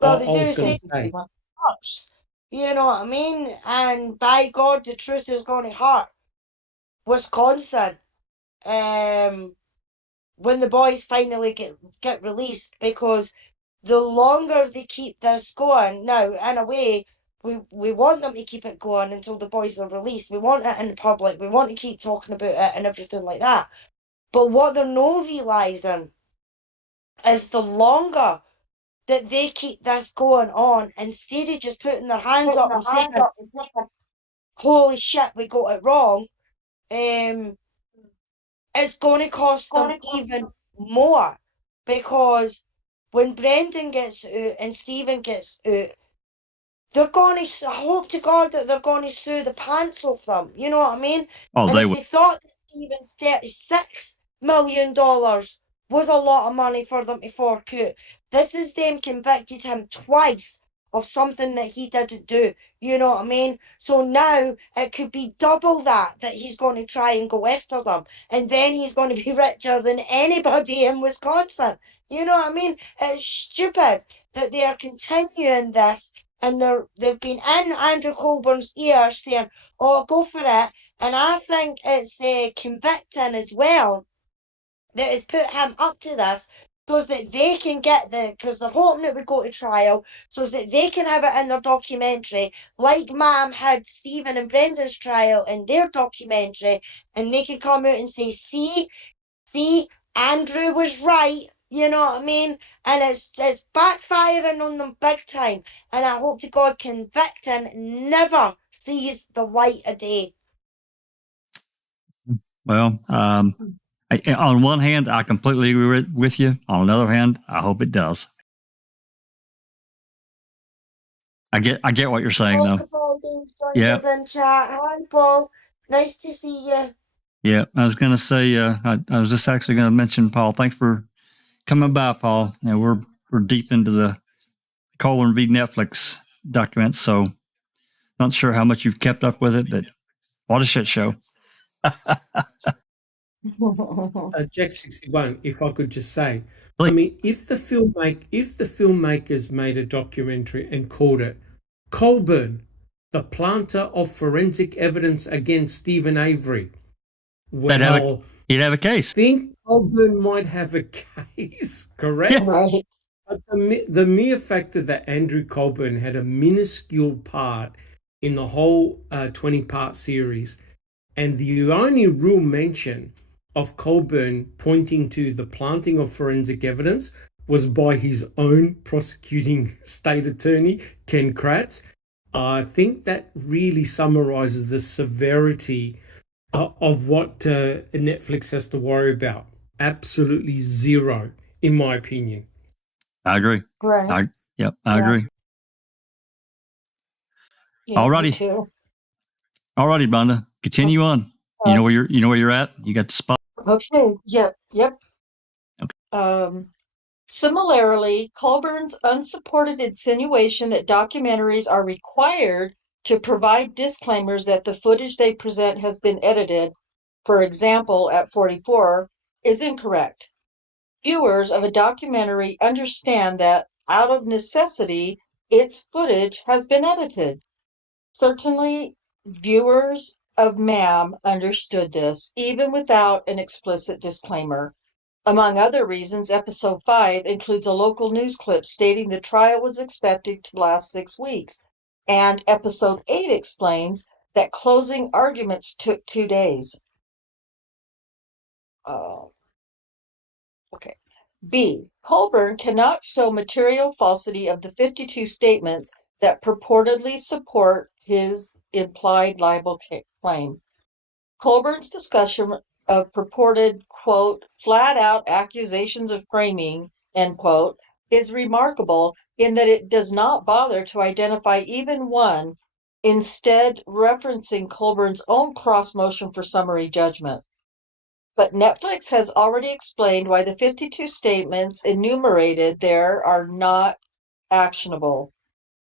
Well, they I was do say gonna say, hurts. You know what I mean? And by God, the truth is going to hurt. Wisconsin, when the boys finally get released, because the longer they keep this going, now in a way, we want them to keep it going until the boys are released. We want it in the public. We want to keep talking about it and everything like that. But what they're not realising is the longer that they keep this going on, instead of just putting their hands up and saying, holy shit, we got it wrong, it's going to cost them even more, because when Brendan gets out and Stephen gets out, they're going to, I hope to God that they're going to sue the pants off them. You know what I mean? Oh, and they if would. they thought that Stephen's $36 million was a lot of money for them to fork out, this is them convicted him twice of something that he didn't do. You know what I mean? So now it could be double that he's going to try and go after them. And then he's going to be richer than anybody in Wisconsin. You know what I mean? It's stupid that they are continuing this, and they've been in Andrew Colborn's ear saying, oh, go for it. And I think it's convicting as well that has put him up to this, so that they can get because they're hoping it would go to trial, so that they can have it in their documentary, like Ma'am had Stephen and Brendan's trial in their documentary, and they can come out and say, see, Andrew was right, you know what I mean? And it's backfiring on them big time, and I hope to God convicting never sees the light of day. Well, on one hand, I completely agree with you. On the other hand, I hope it does. I get what you're saying, though. Yeah. In chat. Hi, Paul. Nice to see you. Yeah, I was going to say, I was just actually going to mention, Paul, thanks for coming by, Paul. We're deep into the Colborn v. Netflix documents, so not sure how much you've kept up with it, but what a shit show. Jack 61, if I could just say, I mean, if the filmmakers made a documentary and called it Colborn, the planter of forensic evidence against Stephen Avery, well, he'd have a case. I think Colborn might have a case, correct? Yeah. Right. But the mere fact that Andrew Colborn had a minuscule part in the whole 20-part series, and the only real mention of Colborn pointing to the planting of forensic evidence was by his own prosecuting state attorney, Ken Kratz. I think that really summarizes the severity of what Netflix has to worry about. Absolutely zero, in my opinion. I agree. Right. I agree. Yeah, Alrighty, Rhonda, continue on. You know where you're at. You got the spot. Okay. Yep. Okay. Similarly, Colburn's unsupported insinuation that documentaries are required to provide disclaimers that the footage they present has been edited, for example, at 44, is incorrect. Viewers of a documentary understand that, out of necessity, its footage has been edited. Certainly, viewers of MAM understood this, even without an explicit disclaimer. Among other reasons, episode 5 includes a local news clip stating the trial was expected to last 6 weeks, and episode 8 explains that closing arguments took 2 days. Okay. B. Colborn cannot show material falsity of the 52 statements that purportedly support his implied libel claim. Colborn's discussion of purported, quote, flat out accusations of framing, end quote, is remarkable in that it does not bother to identify even one, instead referencing Colborn's own cross motion for summary judgment. But Netflix has already explained why the 52 statements enumerated there are not actionable.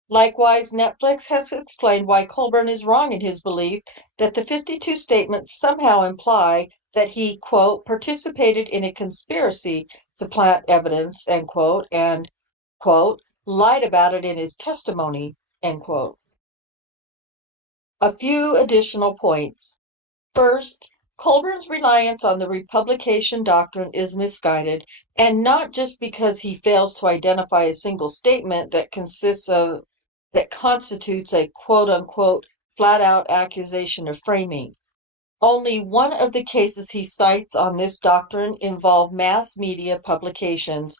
Likewise, Netflix has explained why Colborn is wrong in his belief that the 52 statements somehow imply that he, quote, participated in a conspiracy to plant evidence, end quote, and, quote, lied about it in his testimony, end quote. A few additional points. First, Colburn's reliance on the republication doctrine is misguided, and not just because he fails to identify a single statement that constitutes a quote unquote flat out accusation of framing. Only one of the cases he cites on this doctrine involve mass media publications,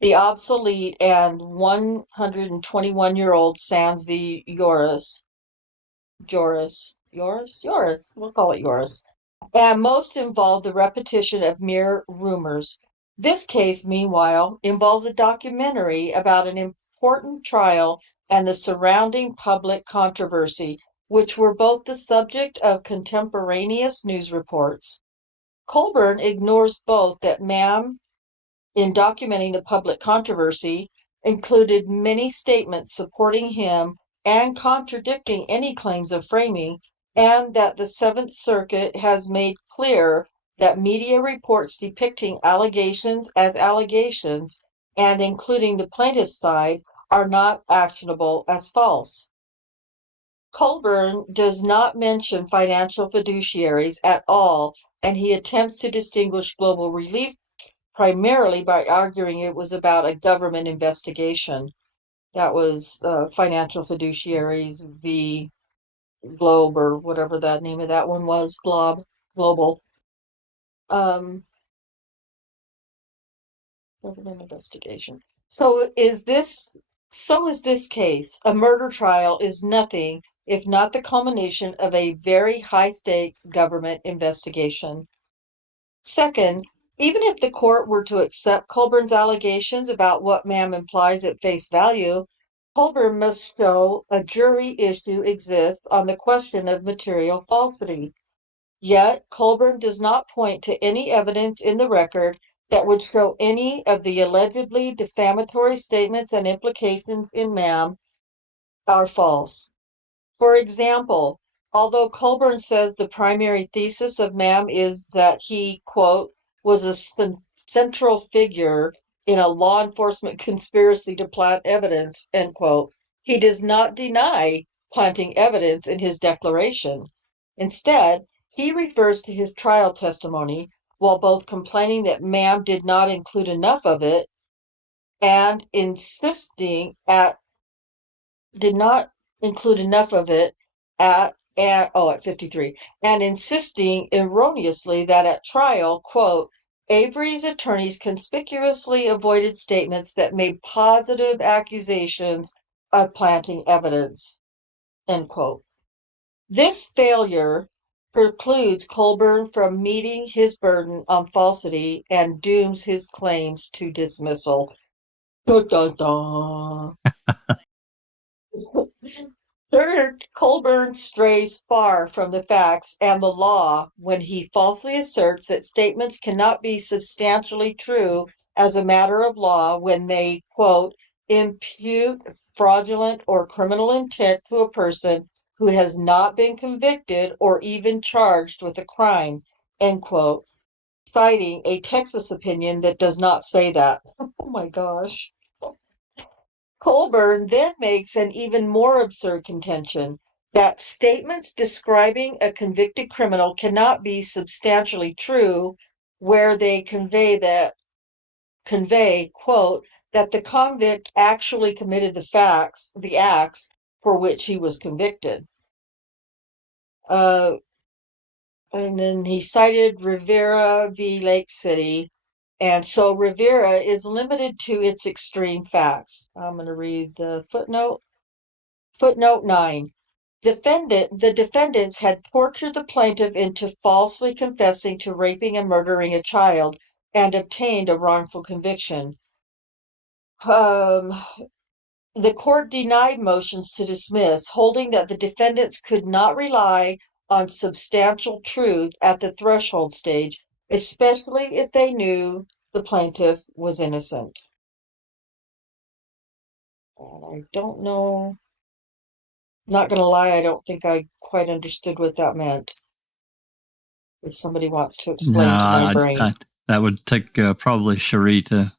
the obsolete and 121-year-old Sands v. Joris, we'll call it Joris, and most involve the repetition of mere rumors. This case, meanwhile, involves a documentary about an important trial and the surrounding public controversy, which were both the subject of contemporaneous news reports. Colborn ignores both that MAM, in documenting the public controversy, included many statements supporting him and contradicting any claims of framing, and that the Seventh Circuit has made clear that media reports depicting allegations as allegations and including the plaintiff's side are not actionable as false. Colborn does not mention financial fiduciaries at all, and he attempts to distinguish global relief primarily by arguing it was about a government investigation. That was Financial Fiduciaries v. Globe, or whatever the name of that one was, Global. Government investigation. So is this case. A murder trial is nothing if not the culmination of a very high stakes government investigation. Second, even if the court were to accept Colburn's allegations about what MAM implies at face value, Colborn must show a jury issue exists on the question of material falsity. Yet, Colborn does not point to any evidence in the record that would show any of the allegedly defamatory statements and implications in MAM are false. For example, although Colborn says the primary thesis of MAM is that he, quote, was a central figure in a law enforcement conspiracy to plant evidence, end quote, he does not deny planting evidence in his declaration. Instead, he refers to his trial testimony while both complaining that MAM did not include enough of it and did not include enough of it at 53, and insisting erroneously that at trial, quote, Avery's attorneys conspicuously avoided statements that made positive accusations of planting evidence, end quote. This failure precludes Colborn from meeting his burden on falsity and dooms his claims to dismissal. Dun, dun, dun. Third, Colborn strays far from the facts and the law when he falsely asserts that statements cannot be substantially true as a matter of law when they, quote, impute fraudulent or criminal intent to a person who has not been convicted or even charged with a crime, end quote, citing a Texas opinion that does not say that. Oh my gosh. Colborn then makes an even more absurd contention. that statements describing a convicted criminal cannot be substantially true where they convey, quote, that the convict actually committed the acts for which he was convicted. And then he cited Rivera v. Lake City. And so Rivera is limited to its extreme facts. I'm going to read the footnote. Footnote 9. The defendants had tortured the plaintiff into falsely confessing to raping and murdering a child and obtained a wrongful conviction. The court denied motions to dismiss, holding that the defendants could not rely on substantial truth at the threshold stage, especially if they knew the plaintiff was innocent. And I don't know. Not going to lie, I don't think I quite understood what that meant. If somebody wants to explain to my brain. That would take probably Cherie to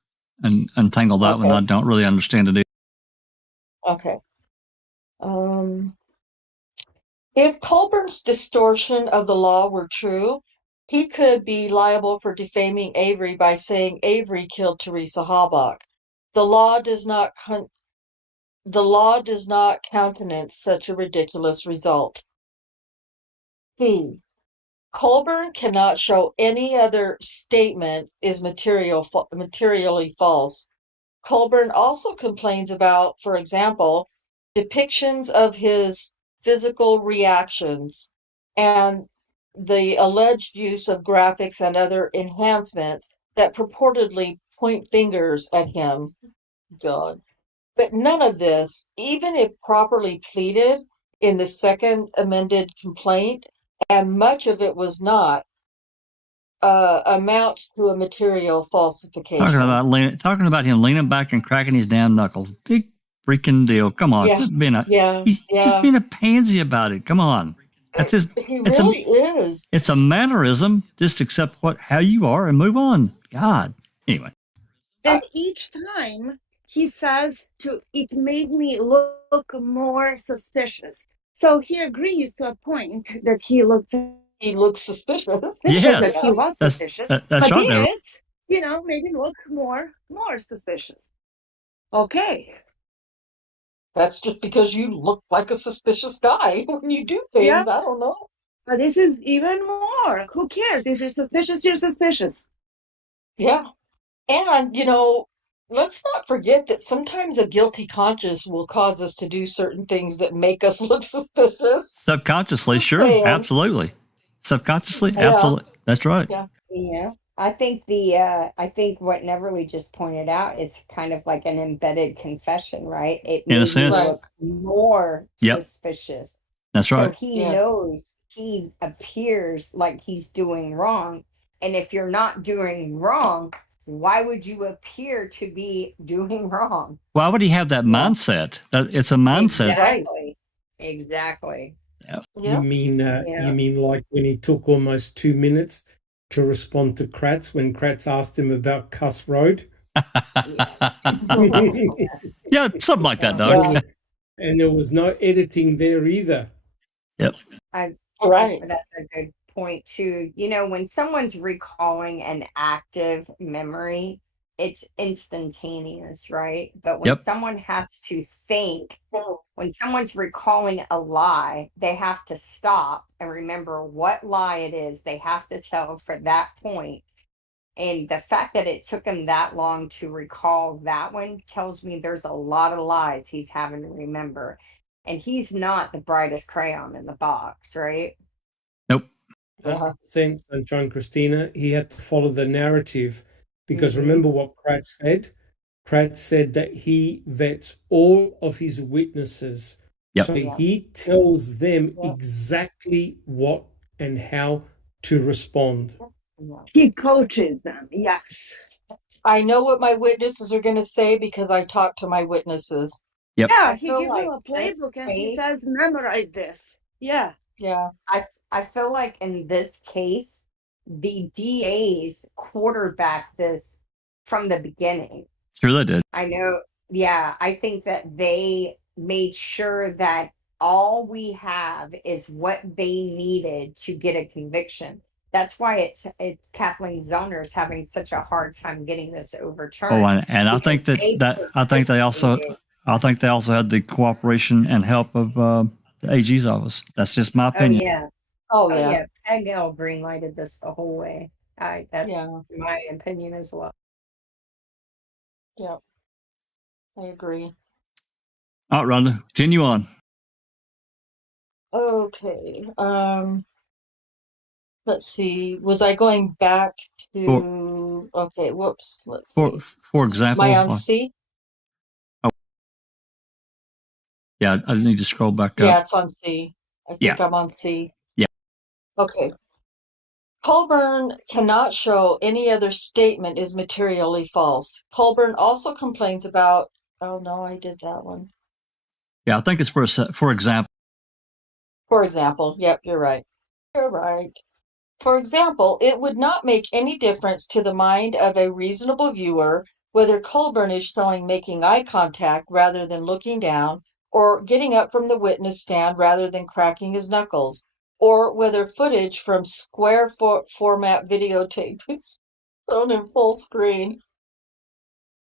untangle that one. I don't really understand it either. Okay. If Colborn's distortion of the law were true, he could be liable for defaming Avery by saying Avery killed Teresa Halbach. The law does not countenance such a ridiculous result. C. Colborn cannot show any other statement is materially false. Colborn also complains about, for example, depictions of his physical reactions and the alleged use of graphics and other enhancements that purportedly point fingers at him. God. But none of this, even if properly pleaded in the second amended complaint, and much of it was not, amounts to a material falsification. Talking about him leaning back and cracking his damn knuckles. Big freaking deal. Come on. Just being a pansy about it. Come on. That's his. He really is. It's a mannerism. Just accept how you are and move on. God. Anyway. And each time he says it made me look more suspicious. So he agrees to a point that he looks suspicious. Yes. That he was suspicious. That's but right. It, made him look more suspicious. Okay. That's just because you look like a suspicious guy when you do things. Yeah. I don't know. But this is even more. Who cares? If you're suspicious, you're suspicious. Yeah. And, let's not forget that sometimes a guilty conscience will cause us to do certain things that make us look suspicious. Subconsciously, sure. Absolutely. Subconsciously, absolutely. That's right. Yeah. I think what Neverly just pointed out is kind of like an embedded confession, right? It makes you look more suspicious. That's right. So he knows he appears like he's doing wrong. And if you're not doing wrong, why would you appear to be doing wrong? Why would he have that mindset? It's a mindset. Exactly. Yeah. You mean like when he took almost 2 minutes to respond to Kratz when Kratz asked him about Cuss Road? Yeah, something like that, Doug. And there was no editing there either. Yep. That's a good point too. When someone's recalling an active memory, it's instantaneous, right? But when someone has to think, when someone's recalling a lie, they have to stop and remember what lie it is they have to tell for that point. And the fact that it took him that long to recall that one tells me there's a lot of lies he's having to remember. And he's not the brightest crayon in the box, right? Nope. Since Sunshine Christina, he had to follow the narrative because remember what Kratz said? Kratz said that he vets all of his witnesses. Yep. So he tells them exactly what and how to respond. He coaches them, yes. I know what my witnesses are going to say because I talk to my witnesses. Yep. Yeah, he gives them a playbook and he says, memorize this. Yeah. Yeah. I feel like in this case, the DAs quarterbacked this from the beginning. Sure they did. I know. Yeah, I think that they made sure that all we have is what they needed to get a conviction. That's why it's Kathleen Zoner's having such a hard time getting this overturned. Oh, and I think I think they also had the cooperation and help of the AG's office. That's just my Oh opinion. yeah. Oh, Oh yeah. yeah. Peg L greenlighted this the whole way. That's Yeah. my opinion as well. Yeah. I agree. All right, Rhonda, continue on. Okay. Let's see. Was I going back to? Okay. Whoops. Let's see. For example, Am I on C? Yeah, I need to scroll back Yeah, up. it's on C. I Yeah. think I'm on C. Yeah. Okay. Colborn cannot show any other statement is materially false. Colborn also complains about. Oh no, I did that one. Yeah, I think it's for example. For example, yep, you're right. You're right. For example, it would not make any difference to the mind of a reasonable viewer whether Colborn is showing making eye contact rather than looking down, or getting up from the witness stand rather than cracking his knuckles, or whether footage from square format videotape is shown in full screen.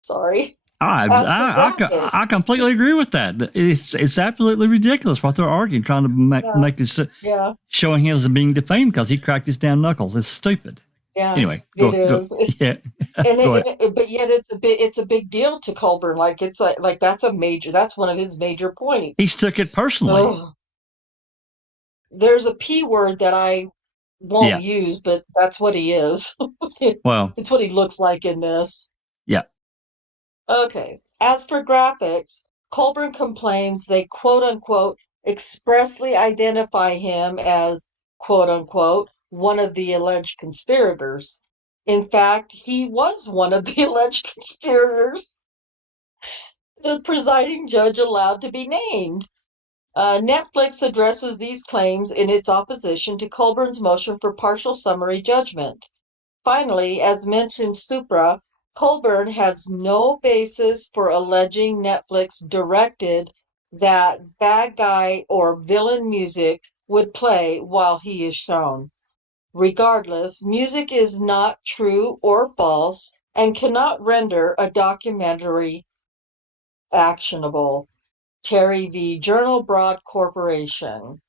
Sorry. I completely agree with that. It's absolutely ridiculous what they're arguing, trying to make this showing him as being defamed because he cracked his damn knuckles. It's stupid. Yeah, Anyway, it is. Yeah, But yet it's a big deal to Colborn. Like it's like that's one of his major points. He took it personally. Oh. There's a P word that I won't use, but that's what he is. Well, it's what he looks like in this. Yeah. Okay. As for graphics, Colborn complains they quote unquote expressly identify him as quote unquote one of the alleged conspirators. In fact, he was one of the alleged conspirators. The presiding judge allowed to be named. Netflix addresses these claims in its opposition to Colborn's motion for partial summary judgment. Finally, as mentioned supra, Colborn has no basis for alleging Netflix directed that bad guy or villain music would play while he is shown. Regardless, music is not true or false and cannot render a documentary actionable. Terry v. Journal Broad Corporation.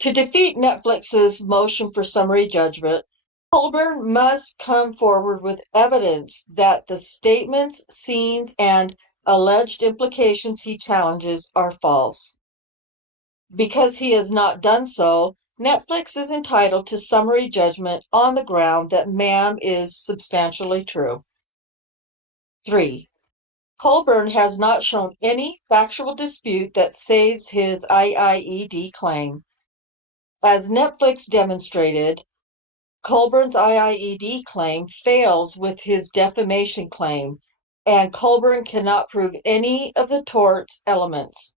To defeat Netflix's motion for summary judgment, Colborn must come forward with evidence that the statements, scenes, and alleged implications he challenges are false. Because he has not done so, Netflix is entitled to summary judgment on the ground that MAM is substantially true. 3. Colborn has not shown any factual dispute that saves his IIED claim. As Netflix demonstrated, Colborn's IIED claim fails with his defamation claim, and Colborn cannot prove any of the tort's elements.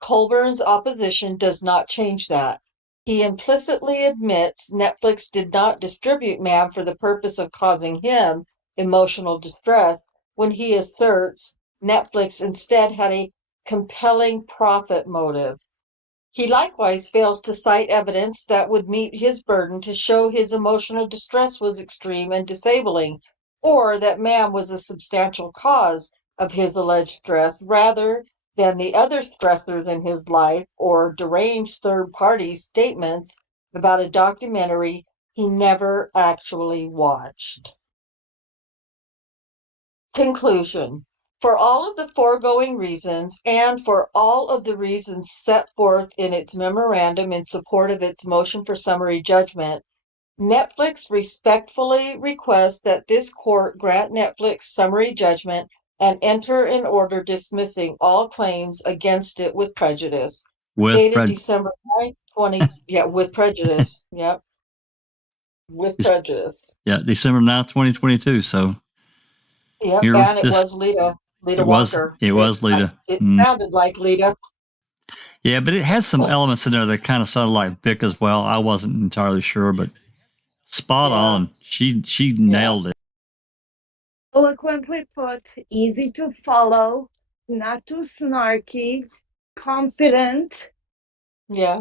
Colborn's opposition does not change that. He implicitly admits Netflix did not distribute MAM for the purpose of causing him emotional distress when he asserts Netflix instead had a compelling profit motive. He likewise fails to cite evidence that would meet his burden to show his emotional distress was extreme and disabling, or that MAM was a substantial cause of his alleged stress rather than the other stressors in his life or deranged third-party statements about a documentary he never actually watched. Conclusion. For all of the foregoing reasons, and for all of the reasons set forth in its memorandum in support of its motion for summary judgment, Netflix respectfully requests that this court grant Netflix summary judgment and enter an order dismissing all claims against it with prejudice. Dated December 9th, with prejudice. Yep. With prejudice. Yeah, December 9th, 2022. So yep, and it was Lita. Lita Walker. It was Lita. It sounded like Lita. Yeah, but it has some elements in there that kind of sounded like Vic as well. I wasn't entirely sure, but spot on. She nailed it. Eloquently put, easy to follow, not too snarky, confident. Yeah.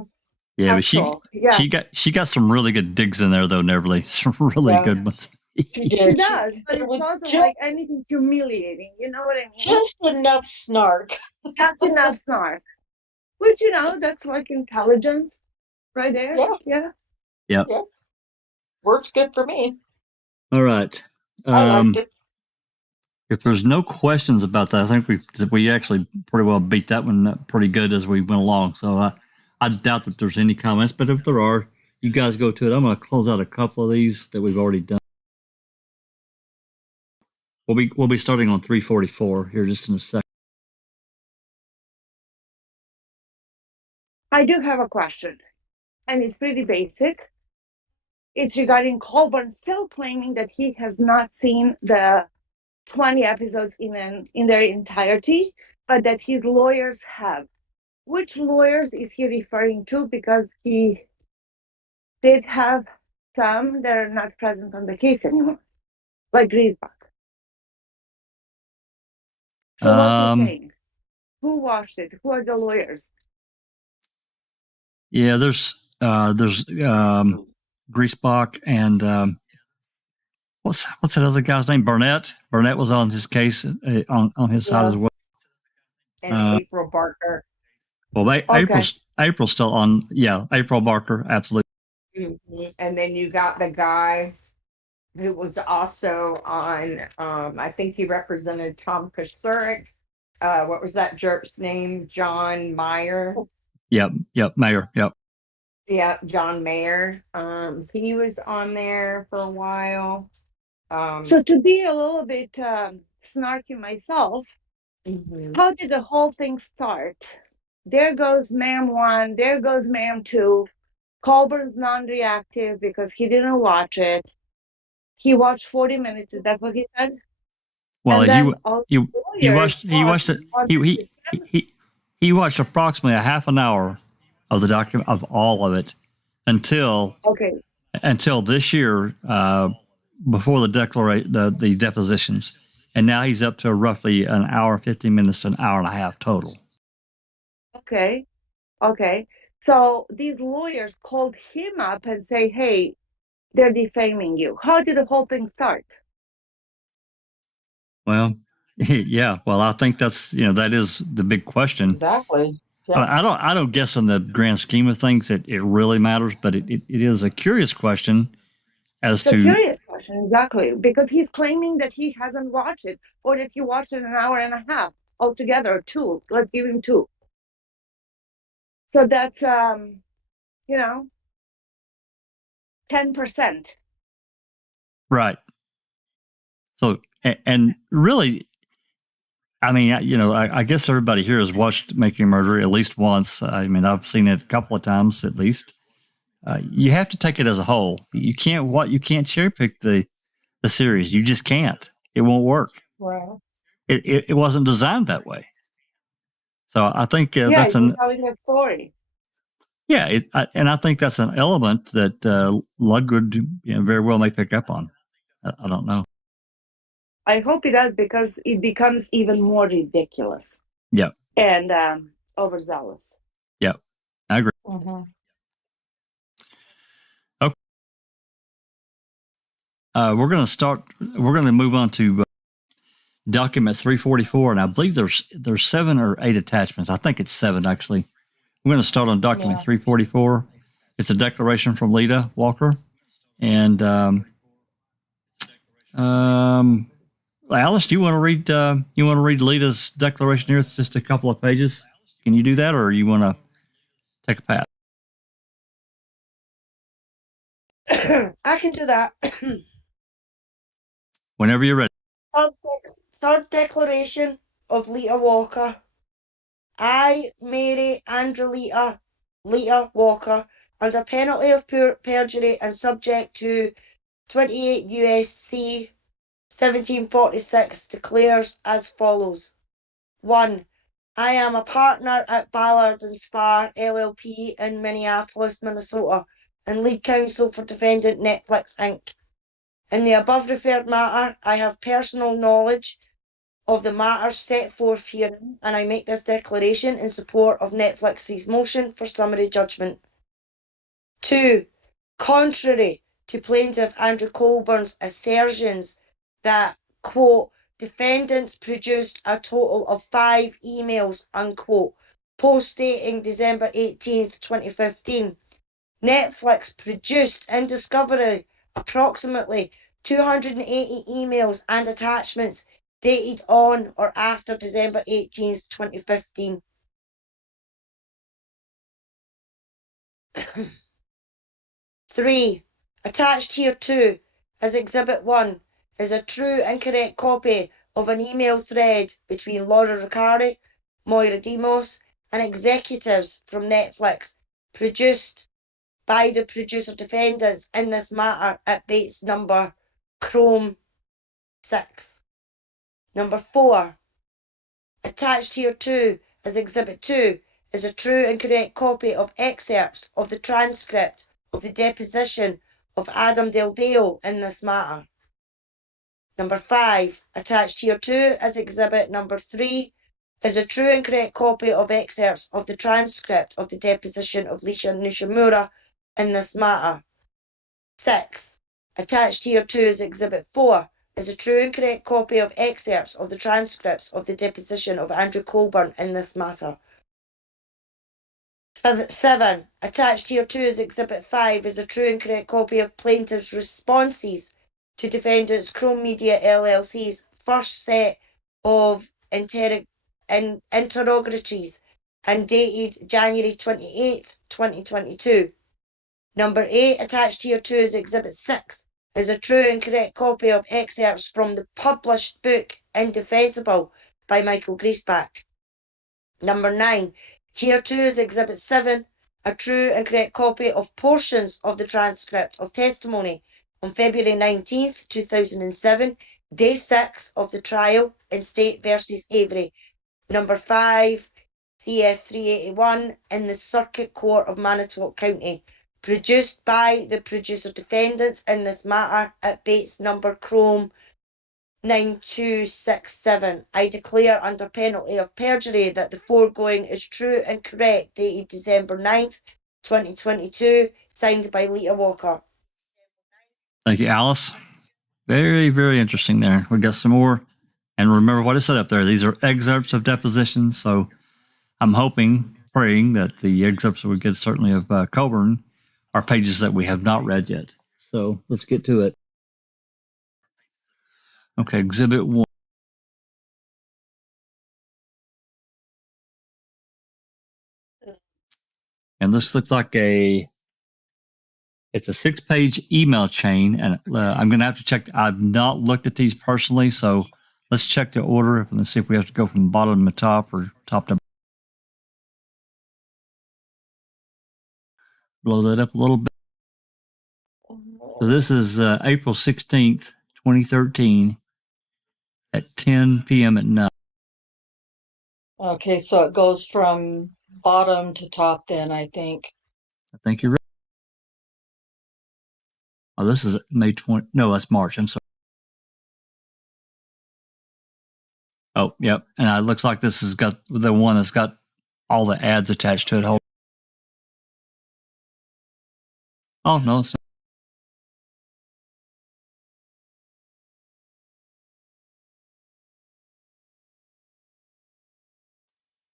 Yeah, but Factual. Yeah, she got some really good digs in there though, Neverly. Some really Yeah. good ones. She it did. does, but It it was wasn't just, like anything humiliating. You know what I mean? just enough snark. Just enough snark, which that's like intelligence, right there. Yeah. Yeah. Yeah. Yeah. Works good for me. All right. I liked it. If there's no questions about that, I think we actually pretty well beat that one up pretty good as we went along. So I doubt that there's any comments, but if there are, you guys go to it. I'm going to close out a couple of these that we've already done. We'll be starting on 344 here just in a second. I do have a question, and it's pretty basic. It's regarding Colborn still claiming that he has not seen the 20 episodes in their entirety, but that his lawyers have. Which lawyers is he referring to? Because he did have some that are not present on the case anymore, like Griesbach. So what's he saying? Who watched it? Who are the lawyers? Yeah, there's Griesbach and what's that other guy's name? Burnett. Burnett was on his case on his side as well. And April Barker. Well, April's still on. Yeah, April Barker, absolutely. Mm-hmm. And then you got the guy who was also on. I think he represented Tom Kasurik. What was that jerk's name? John Mayer. Yep, Mayer. Yep. Yeah, John Mayer. He was on there for a while. So to be a little bit snarky myself, how did the whole thing start? There goes ma'am 1, there goes ma'am 2. Colburn's non-reactive because he didn't watch it. He watched 40 minutes. Is that what he said? Well, he watched it. He watched approximately a half an hour of the document of all of it until this year before the depositions, and now he's up to roughly an hour, 15 minutes, an hour and a half total. Okay. So these lawyers called him up and say, "Hey, they're defaming you." How did the whole thing start? Well, yeah. Well, I think that's that is the big question. Exactly. Yeah. I don't guess in the grand scheme of things it really matters, but it is a curious question Curious question, exactly, because he's claiming that he hasn't watched it, or that he watched it an hour and a half altogether, or 2. Let's give him 2. So that's 10%. Right. So and really, I mean, I guess everybody here has watched Making a Murderer at least once. I mean, I've seen it a couple of times at least. You have to take it as a whole. You can't cherry pick the series. You just can't. It won't work. Wow. It wasn't designed that way. So I think that's telling a story. Yeah, and I think that's an element that Ludwig very well may pick up on. I don't know. I hope it does, because it becomes even more ridiculous. Yeah. And overzealous. Yeah, I agree. Mm-hmm. Okay. We're going to move on to document 344, and I believe there's 7 or 8 attachments. I think it's 7 actually. We're going to start on document 344. It's a declaration from Lita Walker, and Alice, do you want to read? You want to read Lita's declaration here? It's just a couple of pages. Can you do that, or you want to take a pass? I can do that. Whenever you're ready. Third declaration of Lita Walker. I, Mary Andrelita Lita Walker, under penalty of perjury and subject to 28 U.S.C. 1746, declares as follows. 1. I am a partner at Ballard and Spar LLP in Minneapolis, Minnesota, and lead counsel for defendant Netflix Inc. In the above referred matter, I have personal knowledge of the matters set forth herein, and I make this declaration in support of Netflix's motion for summary judgment. 2. Contrary to plaintiff Andrew Colborn's assertions that, quote, defendants produced a total of 5 emails, unquote, post-dating December 18th, 2015, Netflix produced in discovery approximately 280 emails and attachments dated on or after December 18th, 2015. 3. Attached hereto as Exhibit 1 is a true and correct copy of an email thread between Laura Ricari, Moira Demos, and executives from Netflix, produced by the producer defendants in this matter at Bates number Chrome 6. Number 4. Attached hereto as Exhibit 2 is a true and correct copy of excerpts of the transcript of the deposition of Adam Del Deo in this matter. Number 5. Attached hereto as Exhibit number 3 is a true and correct copy of excerpts of the transcript of the deposition of Lisa Nishimura in this matter. 6. Attached hereto as Exhibit 4 is a true and correct copy of excerpts of the transcripts of the deposition of Andrew Colborn in this matter. 7. Attached hereto as Exhibit 5 is a true and correct copy of plaintiff's responses to defendants Chrome Media LLC's first set of interrogatories and dated January 28th, 2022. Number 8. Attached hereto as Exhibit 6 is a true and correct copy of excerpts from the published book Indefensible by Michael Griesbach. Number 9. Hereto is Exhibit 7, a true and correct copy of portions of the transcript of testimony on February 19th, 2007, Day 6 of the trial in State versus Avery. Number 5, CF 381 in the Circuit Court of Manitowoc County, produced by the producer defendants in this matter at Bates number Chrome 9267. I declare under penalty of perjury that the foregoing is true and correct, dated December 9th, 2022, signed by Lita Walker. Thank you, Alice. Very, very interesting there. We got some more. And remember what it said up there. These are excerpts of depositions. So I'm hoping, praying that the excerpts that we get certainly of Colborn are pages that we have not read yet. So let's get to it. Okay, Exhibit 1. And this looks like it's a 6-page email chain. And I'm going to have to check. I've not looked at these personally. So let's check the order and see if we have to go from bottom to top or top to blow that up a little bit. So this is April 16th, 2013 at 10 p.m. at night. Okay, so it goes from bottom to top then, I think. I think you're right. Oh, this is May 20. No, that's March. I'm sorry. Oh, yep. And it looks like this has got the one that's got all the ads attached to it. Oh, no, it's not.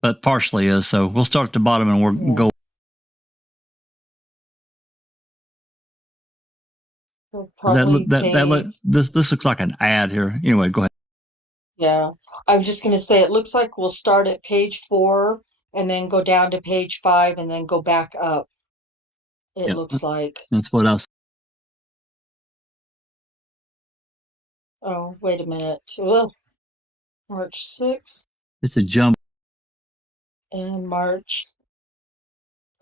But partially is. So we'll start at the bottom and we'll go. This looks like an ad here. Anyway, go ahead. Yeah, I was just going to say, it looks like we'll start at page 4 and then go down to page 5 and then go back up. It looks like. That's what else. Oh, wait a minute. Oh, March 6th. It's a jump. And March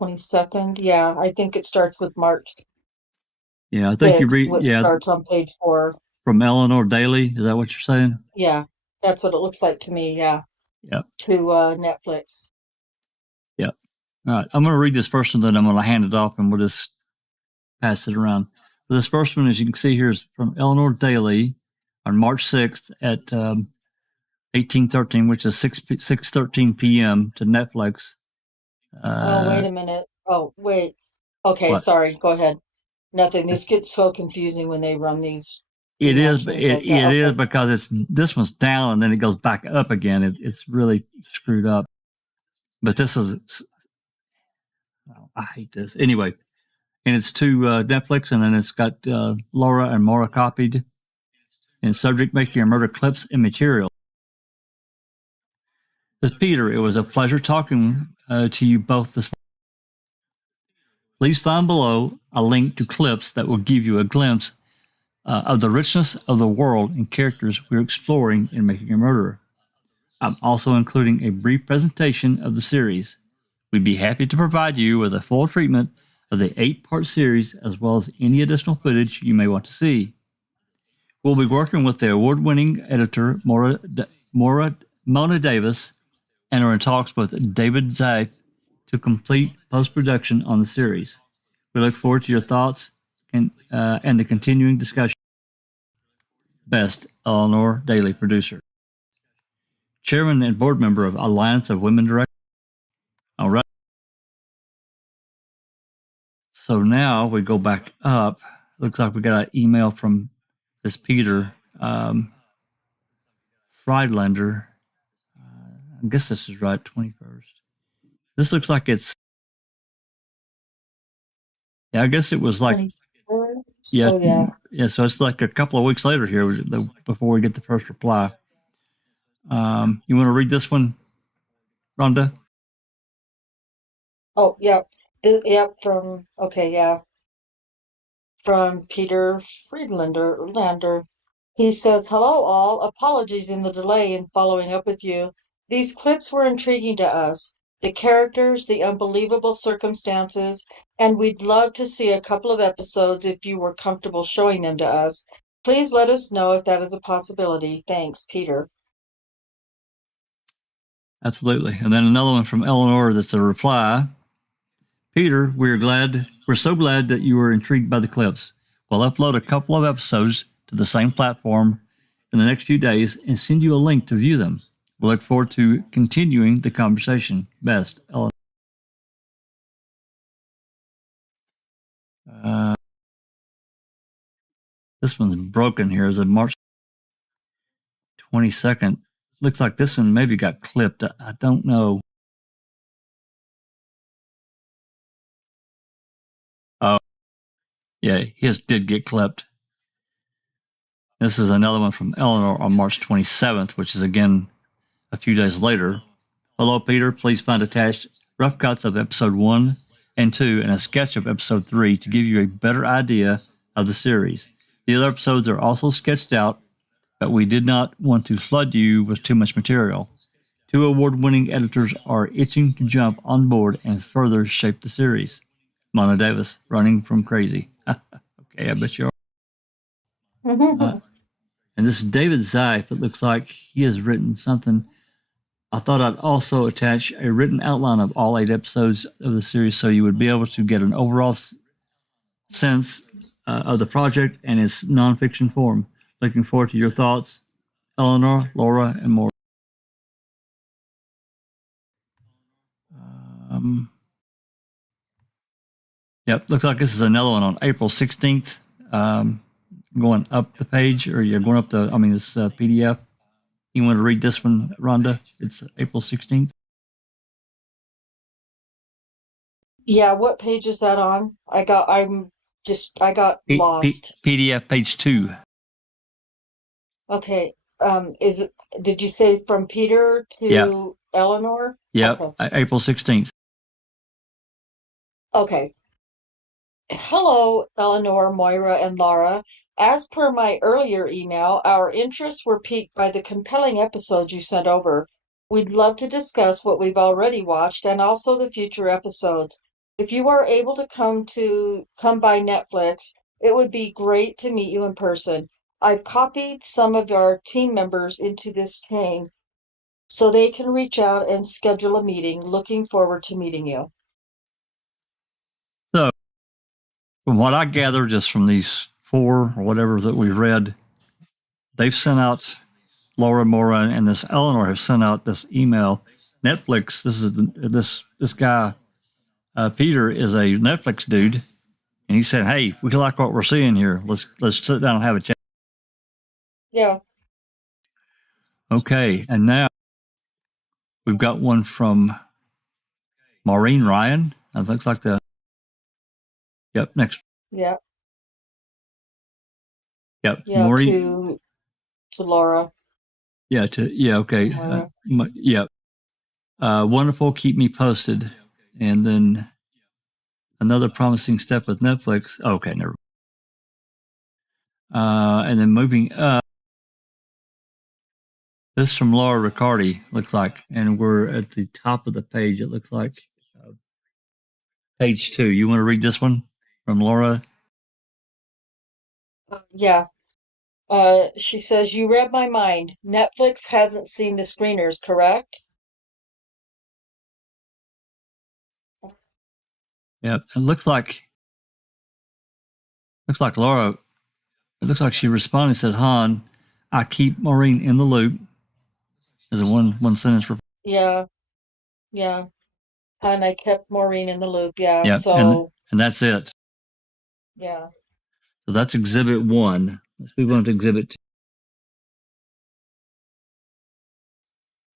22nd. Yeah, I think it starts with March. Yeah, I think you read. Yeah, starts on page 4 from Eleanor Daly. Is that what you're saying? Yeah, that's what it looks like to me. Yeah. Yeah. To Netflix. Yeah. All right. I'm going to read this first one, then I'm going to hand it off, and we'll just pass it around. This first one, as you can see here, is from Eleanor Daly on March 6th at 1813, which is 6:13 p.m. to Netflix. Oh, wait a minute. Oh, wait. Okay, What? sorry. Go ahead. Nothing. This gets so confusing when they run these It email is. chains It, like it that. is Okay. because this one's down and then it goes back up again. It's really screwed up. But this is. I hate this. Anyway, and it's to Netflix, and then it's got Laura and Maura copied. And subject: making a murder clips and material. This Peter. It was a pleasure talking to you both this morning. Please find below a link to clips that will give you a glimpse of the richness of the world and characters we're exploring in Making a Murderer. I'm also including a brief presentation of the series. We'd be happy to provide you with a full treatment of the 8-part series as well as any additional footage you may want to see. We'll be working with the award-winning editor Mona Davis and are in talks with David Zaif to complete post-production on the series. We look forward to your thoughts and the continuing discussion. Best, Eleanor Daly, producer. Chairman and board member of Alliance of Women Directors. All right. So now we go back up. Looks like we got an email from this Peter Friedlander. I guess this is right, 21st. This looks like it's, I guess it was like, 21st? yeah, Oh, yeah. yeah. So it's like a couple of weeks later here before we get the first reply. You want to read this one, Rhonda? Oh, yep. Yep. From Peter Friedlander. He says, "Hello, all. Apologies in the delay in following up with you. These clips were intriguing to us. The characters, the unbelievable circumstances, and we'd love to see a couple of episodes if you were comfortable showing them to us. Please let us know if that is a possibility. Thanks, Peter." Absolutely. And then another one from Eleanor that's a reply. Peter, we're so glad that you were intrigued by the clips. We'll upload a couple of episodes to the same platform in the next few days and send you a link to view them. We look forward to continuing the conversation. Best, Eleanor. This one's broken here as of March 22nd. Looks like this one maybe got clipped. I don't know. Oh, yeah, his did get clipped. This is another one from Eleanor on March 27th, which is again a few days later. Hello, Peter. Please find attached rough cuts of episode 1 and 2 and a sketch of episode 3 to give you a better idea of the series. The other episodes are also sketched out, but we did not want to flood you with too much material. 2 award-winning editors are itching to jump on board and further shape the series. Mona Davis, running from crazy. Okay, I bet you are. And this is David Zaif. It looks like he has written something. I thought I'd also attach a written outline of all 8 episodes of the series so you would be able to get an overall sense of the project and its nonfiction form. Looking forward to your thoughts, Eleanor, Laura, and more. Yep, looks like this is another one on April 16th. Going up the page, or you're going up this PDF. You want to read this one, Rhonda? It's April 16th. Yeah, what page is that on? I got lost. PDF page 2. Okay. Did you say from Peter to Eleanor? Yep. Okay. April 16th. Okay. Hello, Eleanor, Moira, and Laura. As per my earlier email, our interests were piqued by the compelling episodes you sent over. We'd love to discuss what we've already watched and also the future episodes. If you are able to come by Netflix, it would be great to meet you in person. I've copied some of our team members into this chain so they can reach out and schedule a meeting. Looking forward to meeting you. So, from what I gather, just from these 4 or whatever that we read, they've sent out Laura Mora and this Eleanor have sent out this email. Netflix. This guy Peter is a Netflix dude, and he said, "Hey, we like what we're seeing here. Let's sit down and have a chat." Yeah. Okay, and now we've got one from Maureen Ryan. It looks like next. Yeah. Yep. Yeah. Maureen. To Laura. Yeah. Okay. Yeah. Wonderful. Keep me posted. And then another promising step with Netflix. Okay. Never. And then moving up. This from Laura Riccardi, looks like, and we're at the top of the page. It looks like page 2. You want to read this one from Laura? Yeah. She says, "You read my mind. Netflix hasn't seen the screeners, correct?" Yep. It looks like Laura. It looks like she responded and said, "Han, I keep Maureen in the loop." Is a one sentence. Yeah. Yeah. And I kept Maureen in the loop. Yeah. Yeah. So. And that's it. Yeah. So that's exhibit 1. Let's move on to exhibit 2.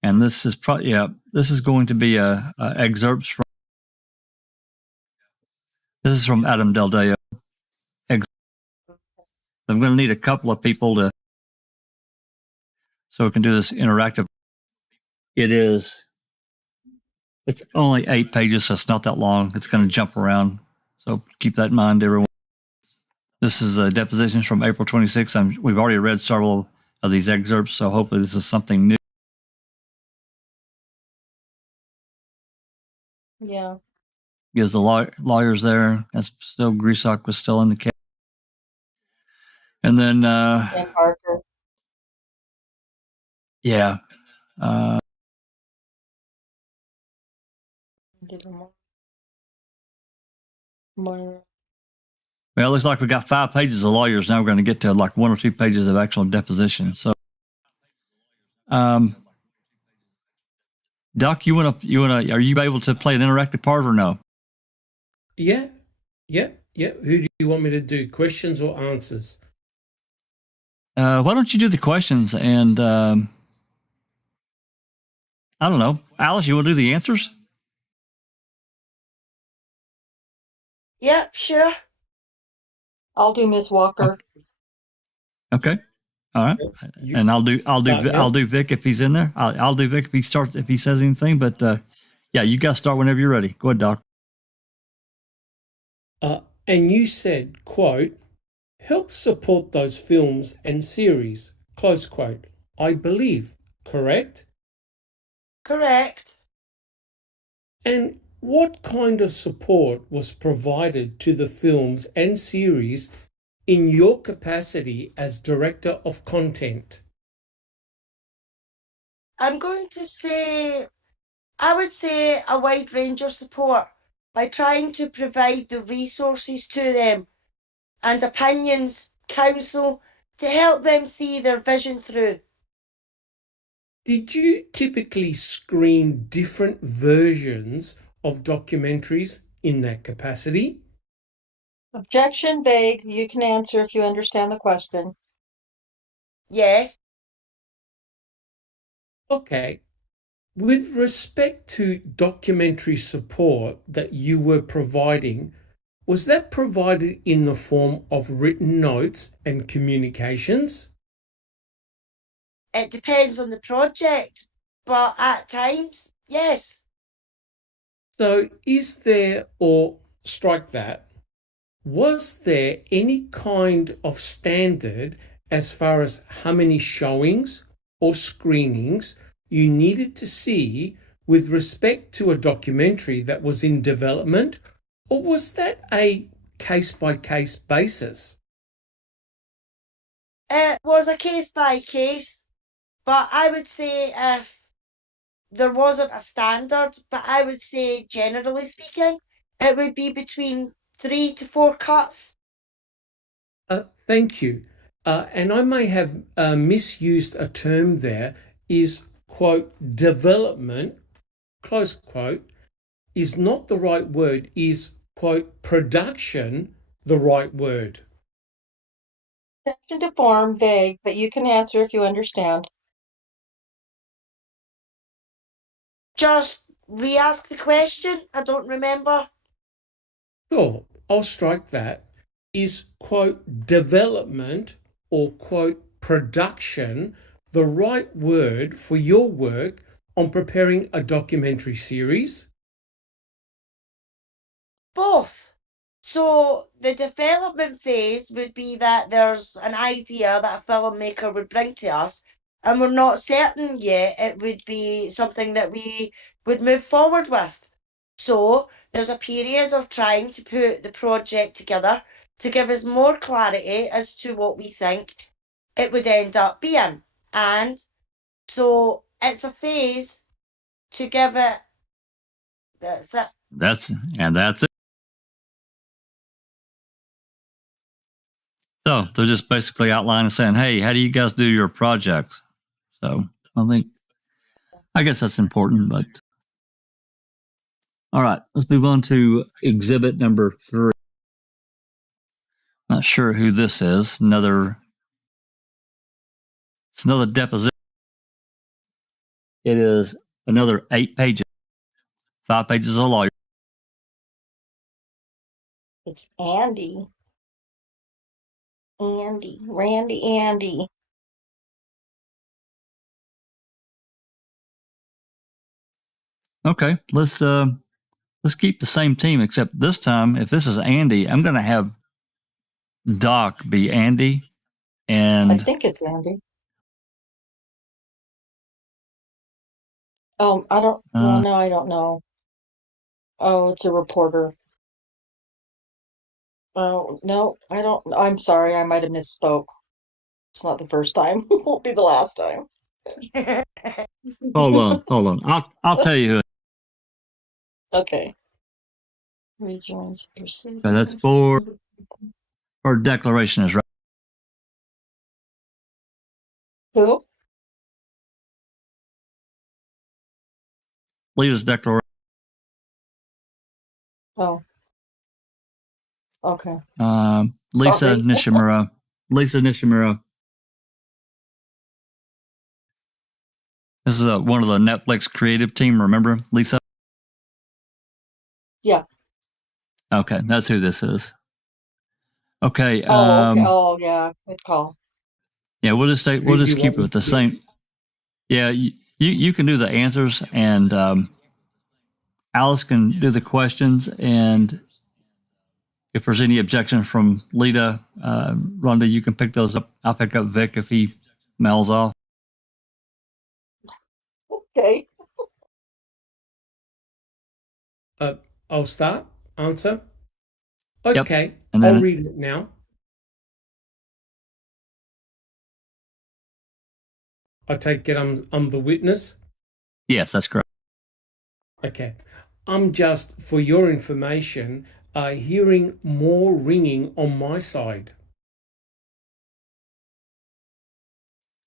And this is this is going to be excerpts from. This is from Adam Del Deo. I'm going to need a couple of people so we can do this interactive. It's only 8 pages, so it's not that long. It's going to jump around. So keep that in mind, everyone. This is depositions from April 26th. We've already read several of these excerpts, so hopefully this is something new. Yeah. Because the lawyers there, that's still Grisock was still in the case. And then, And Parker. Yeah. Well, it looks like we got 5 pages of lawyers. Now we're going to get to like 1 or 2 pages of actual deposition. So, Doc, are you able to play an interactive part or no? Yeah. Who do you want me to do? Questions or answers? Why don't you do the questions and I don't know, Alice, you want to do the answers? Yep, sure. I'll do Miss Walker. Okay. All right. And I'll do Vic if he's in there. I'll do Vic if he says anything. But yeah, you guys start whenever you're ready. Go ahead, Doc. And you said, quote, "help support those films and series," close quote. I believe, correct? Correct. And what kind of support was provided to the films and series in your capacity as director of content? I'm going to say, I would say a wide range of support by trying to provide the resources to them and opinions, counsel, to help them see their vision through. Did you typically screen different versions of documentaries in that capacity? Objection vague. You can answer if you understand the question. Yes. Okay. With respect to documentary support that you were providing, was that provided in the form of written notes and communications? It depends on the project, but at times, yes. So is there, or strike that, was there any kind of standard as far as how many showings or screenings you needed to see with respect to a documentary that was in development, or was that a case-by-case basis? It was a case by case, but I would say if there wasn't a standard, but I would say generally speaking, it would be between 3 to 4 cuts. Thank you. and I may have misused a term there, is, quote, development, close quote, is not the right word, is, quote, production the right word? Attention to form, vague, but you can answer if you understand. Just re-ask the question. I don't remember. Sure, I'll strike that. Is, quote, development or, quote, production the right word for your work on preparing a documentary series? Both. So the development phase would be that there's an idea that a filmmaker would bring to us, and we're not certain yet it would be something that we would move forward with. So there's a period of trying to put the project together to give us more clarity as to what we think it would end up being. And so it's a phase to give it, that's it. That's it. So they're just basically outlining saying, hey, how do you guys do your projects? So I guess that's important, but all right, let's move on to exhibit number 3. Not sure who this is. It's another deposition. It is another 8 pages, 5 pages of lawyer. It's Randy. Andy. Okay, let's keep the same team, except this time, if this is Andy, I'm going to have Doc be Andy, and I think it's Andy. Oh, I don't. Well, no, I don't know. Oh, it's a reporter. Oh, no, I don't. I'm sorry, I might have misspoke. It's not the first time. It won't be the last time. hold on. I'll tell you who. Okay. Rejoins proceedings. Okay, that's for declaration is right. Who? Leader's declaration. Oh. Okay. Lisa Sorry. Nishimura. Lisa Nishimura. This is one of the Netflix creative team. Remember Lisa? Yeah. Okay, that's who this is. Okay. Oh, okay. Oh, yeah. Good call. Yeah, we'll just keep it with the same. Yeah, you can do the answers, and Alice can do the questions. And if there's any objection from Lita, Rhonda, you can pick those up. I'll pick up Vic if he mells off. Okay. I'll start. Answer. Okay, Yep. And then I'll read it now. I take it I'm the witness. Yes, that's correct. Okay. I'm just, for your information, hearing more ringing on my side.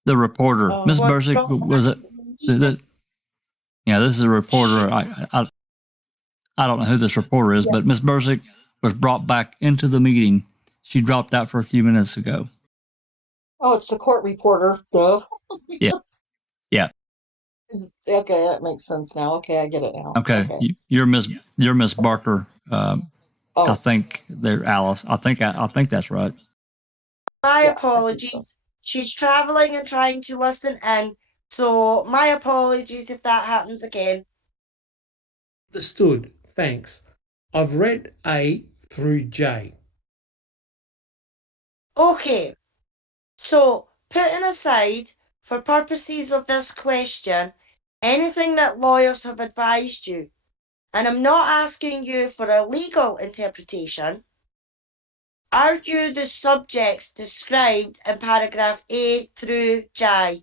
The reporter, Miss What Bursick, from- was it? Yeah, this is a reporter. I don't know who this reporter is, but Miss Bursick was brought back into the meeting. She dropped out for a few minutes ago. Oh, it's the court reporter. Duh. Yeah. Yeah. Okay, that makes sense now. Okay, I get it now. Okay. You're Miss Barker. I think they're Alice. I think that's right. My Yeah, apologies. She's traveling and trying to listen in. So my apologies if that happens again. Understood. Thanks. I've read A through J. Okay. So putting aside, for purposes of this question, anything that lawyers have advised you, and I'm not asking you for a legal interpretation, are you the subjects described in paragraph A through J?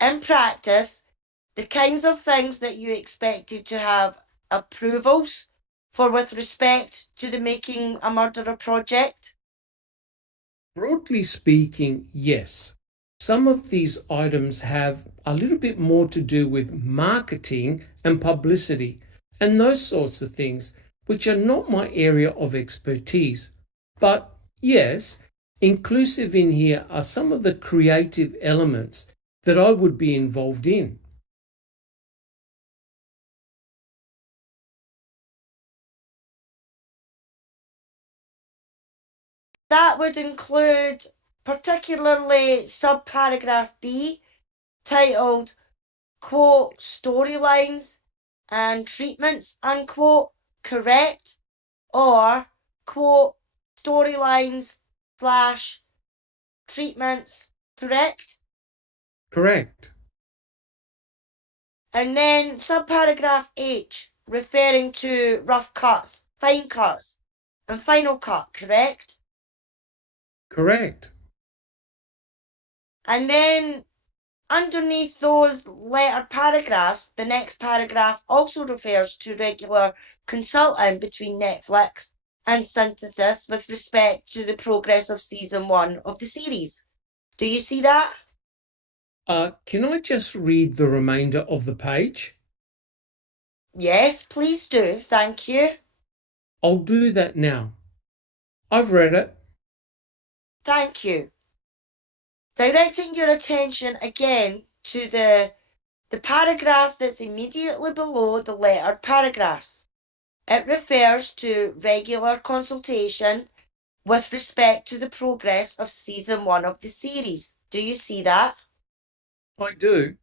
In practice, the kinds of things that you expected to have approvals for with respect to the Making a Murderer project? Broadly speaking, yes. Some of these items have a little bit more to do with marketing and publicity and those sorts of things, which are not my area of expertise. But yes, inclusive in here are some of the creative elements that I would be involved in. That would include particularly subparagraph B, titled, quote, storylines and treatments, unquote, correct? Or, quote, storylines slash treatments, correct? Correct. And then subparagraph H, referring to rough cuts, fine cuts, and final cut, correct? Correct. And then underneath those letter paragraphs, the next paragraph also refers to regular consulting between Netflix and Synthesis with respect to the progress of season 1 of the series. Do you see that? Can I just read the remainder of the page? Yes, please do. Thank you. I'll do that now. I've read it. Thank you. Directing your attention again to the paragraph that's immediately below the lettered paragraphs. It refers to regular consultation with respect to the progress of season 1 of the series. Do you see that? I do.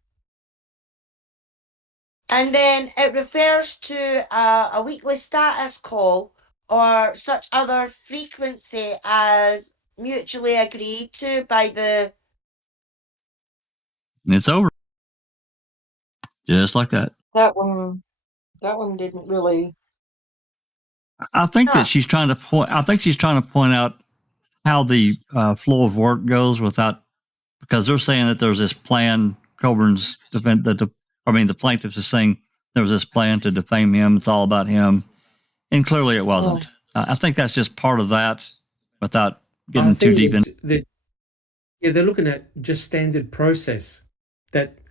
And then it refers to a weekly status call or such other frequency as mutually agreed to by the... And it's over. Just like that. That one didn't really. I think that she's trying to point out how the flow of work goes without, because they're saying that there's this plan. Colborn's the plaintiffs is saying there was this plan to defame him. It's all about him, and clearly it wasn't. I think that's just part of that, without getting too deep in. They're looking at just standard process.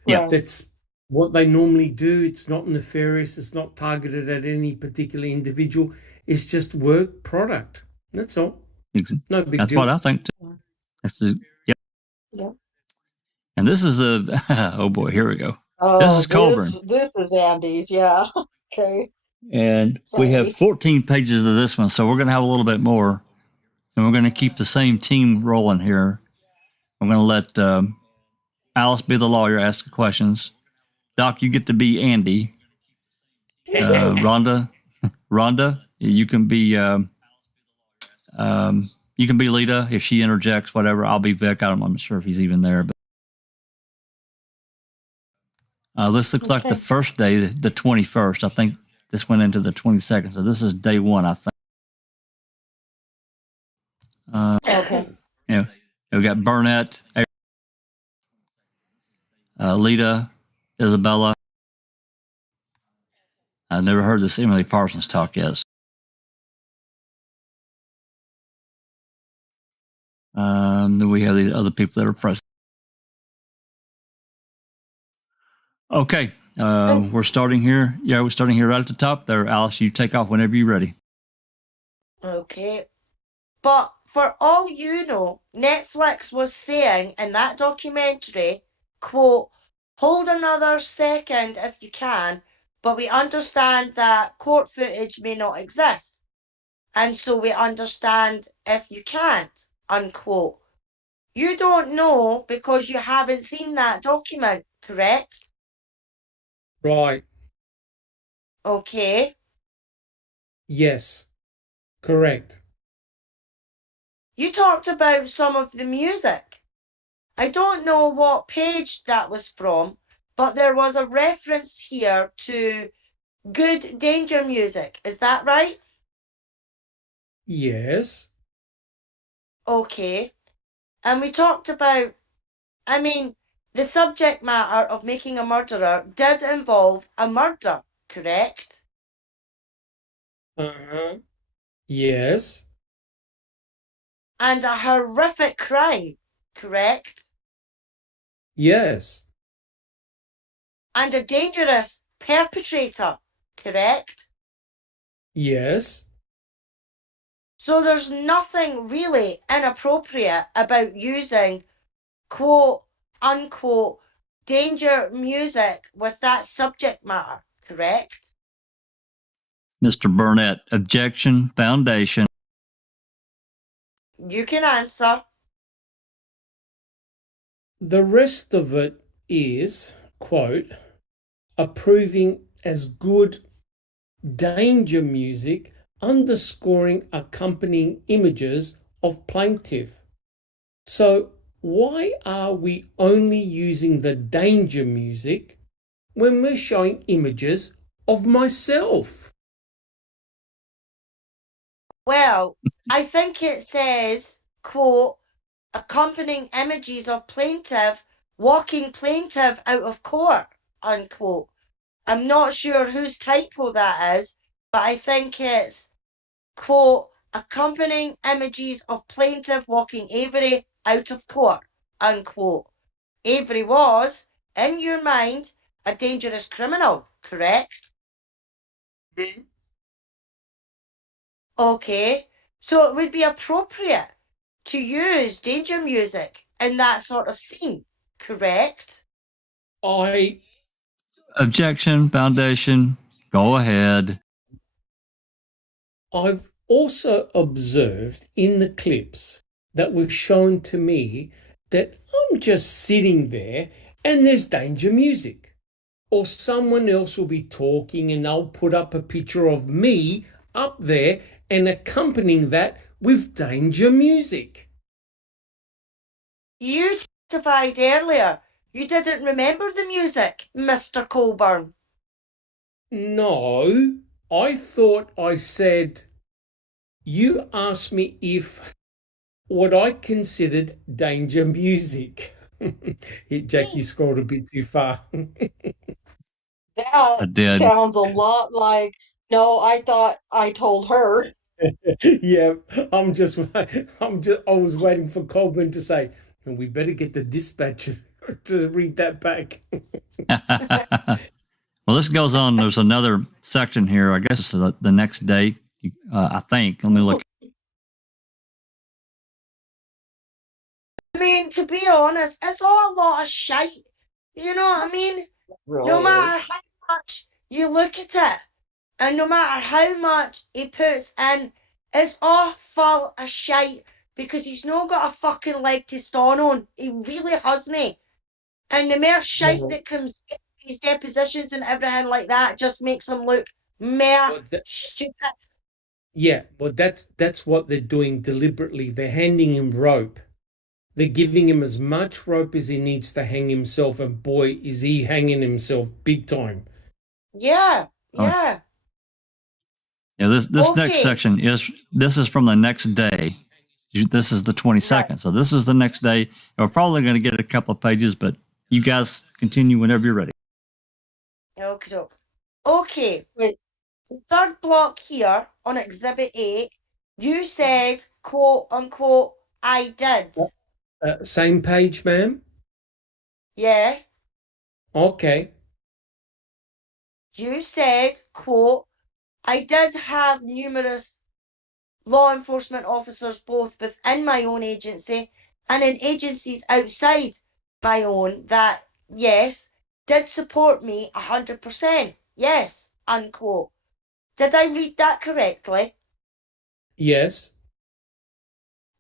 Yeah. That's what they normally do. It's not nefarious. It's not targeted at any particular individual. It's just work product. That's all. No big That's deal. what I think too. Yep. Yep. And this is the oh boy, here we go. Oh, this is Colborn. This is Andy's, yeah. Okay. And we have 14 pages of this one, so we're going to have a little bit more. And we're going to keep the same team rolling here. I'm going to let Alice be the lawyer, ask the questions. Doc, you get to be Andy. Rhonda, you can be Lita if she interjects, whatever. I'll be Vic. I'm not sure if he's even there, but this looks like the first day, the 21st. I think this went into the 22nd, so this is day 1, I think. Okay. Yeah, we got Burnett, Lita, Isabella. I've never heard this Emily Parsons talk yet. Then we have these other people that are present. Okay, we're starting here. Yeah, we're starting here right at the top there. Alice, you take off whenever you're ready. Okay. But for all you know, Netflix was saying in that documentary, quote, hold another second if you can, but we understand that court footage may not exist. And so we understand if you can't, unquote. You don't know because you haven't seen that document, correct? Right. Okay. Yes. Correct. You talked about some of the music. I don't know what page that was from, but there was a reference here to good danger music. Is that right? Yes. Okay. And we talked about, the subject matter of Making a Murderer did involve a murder, correct? Uh-huh. Yes. and a horrific crime, correct? Yes. And a dangerous perpetrator, correct? Yes. So there's nothing really inappropriate about using quote unquote danger music with that subject matter, correct? Mr. Burnett, objection, foundation. You can answer. The rest of it is, quote, approving as good danger music, underscoring accompanying images of plaintiff. So why are we only using the danger music when we're showing images of myself? Well, I think it says, quote, accompanying images of plaintiff walking plaintiff out of court, unquote. I'm not sure whose typo that is, but I think it's, quote, accompanying images of plaintiff walking Avery out of court, unquote. Avery was, in your mind, a dangerous criminal, correct? Mm-hmm. Okay, so it would be appropriate to use danger music in that sort of scene, correct? Objection, foundation. Go ahead. I've also observed in the clips that were shown to me that I'm just sitting there and there's danger music. Or someone else will be talking and they'll put up a picture of me up there and accompanying that with danger music. You testified earlier you didn't remember the music, Mr. Colborn. No, I thought I said, you asked me if what I considered danger music. Jackie scrolled a bit too far. I That did. sounds a lot like, no, I thought I told her. Yeah, I was waiting for Colborn to say, and we better get the dispatcher to read that back. Well, this goes on. There's another section here. I guess it's the next day. I think. Let me look. I mean, to be honest, it's all a lot of shite. You know what I mean? Really No is. matter how much you look at it, and no matter how much he puts in, it's all full of shite because he's not got a fucking leg to stand on. He really hasn't. And the mere shite that comes in his depositions and everything like that just makes him look mere stupid. Yeah, well, that's what they're doing deliberately. They're handing him rope. They're giving him as much rope as he needs to hang himself, and boy, is he hanging himself big time. Yeah, yeah. Yeah, this next Okay. section is from the next day. This is the 22nd. Right. So this is the next day. We're probably going to get a couple of pages, but you guys continue whenever you're ready. Okay. Wait. The third block here on Exhibit 8, you said, quote unquote, I did. Same page, ma'am? Yeah. Okay. You said, quote, I did have numerous law enforcement officers both within my own agency and in agencies outside my own that, yes, did support me 100%. Yes, unquote. Did I read that correctly? Yes.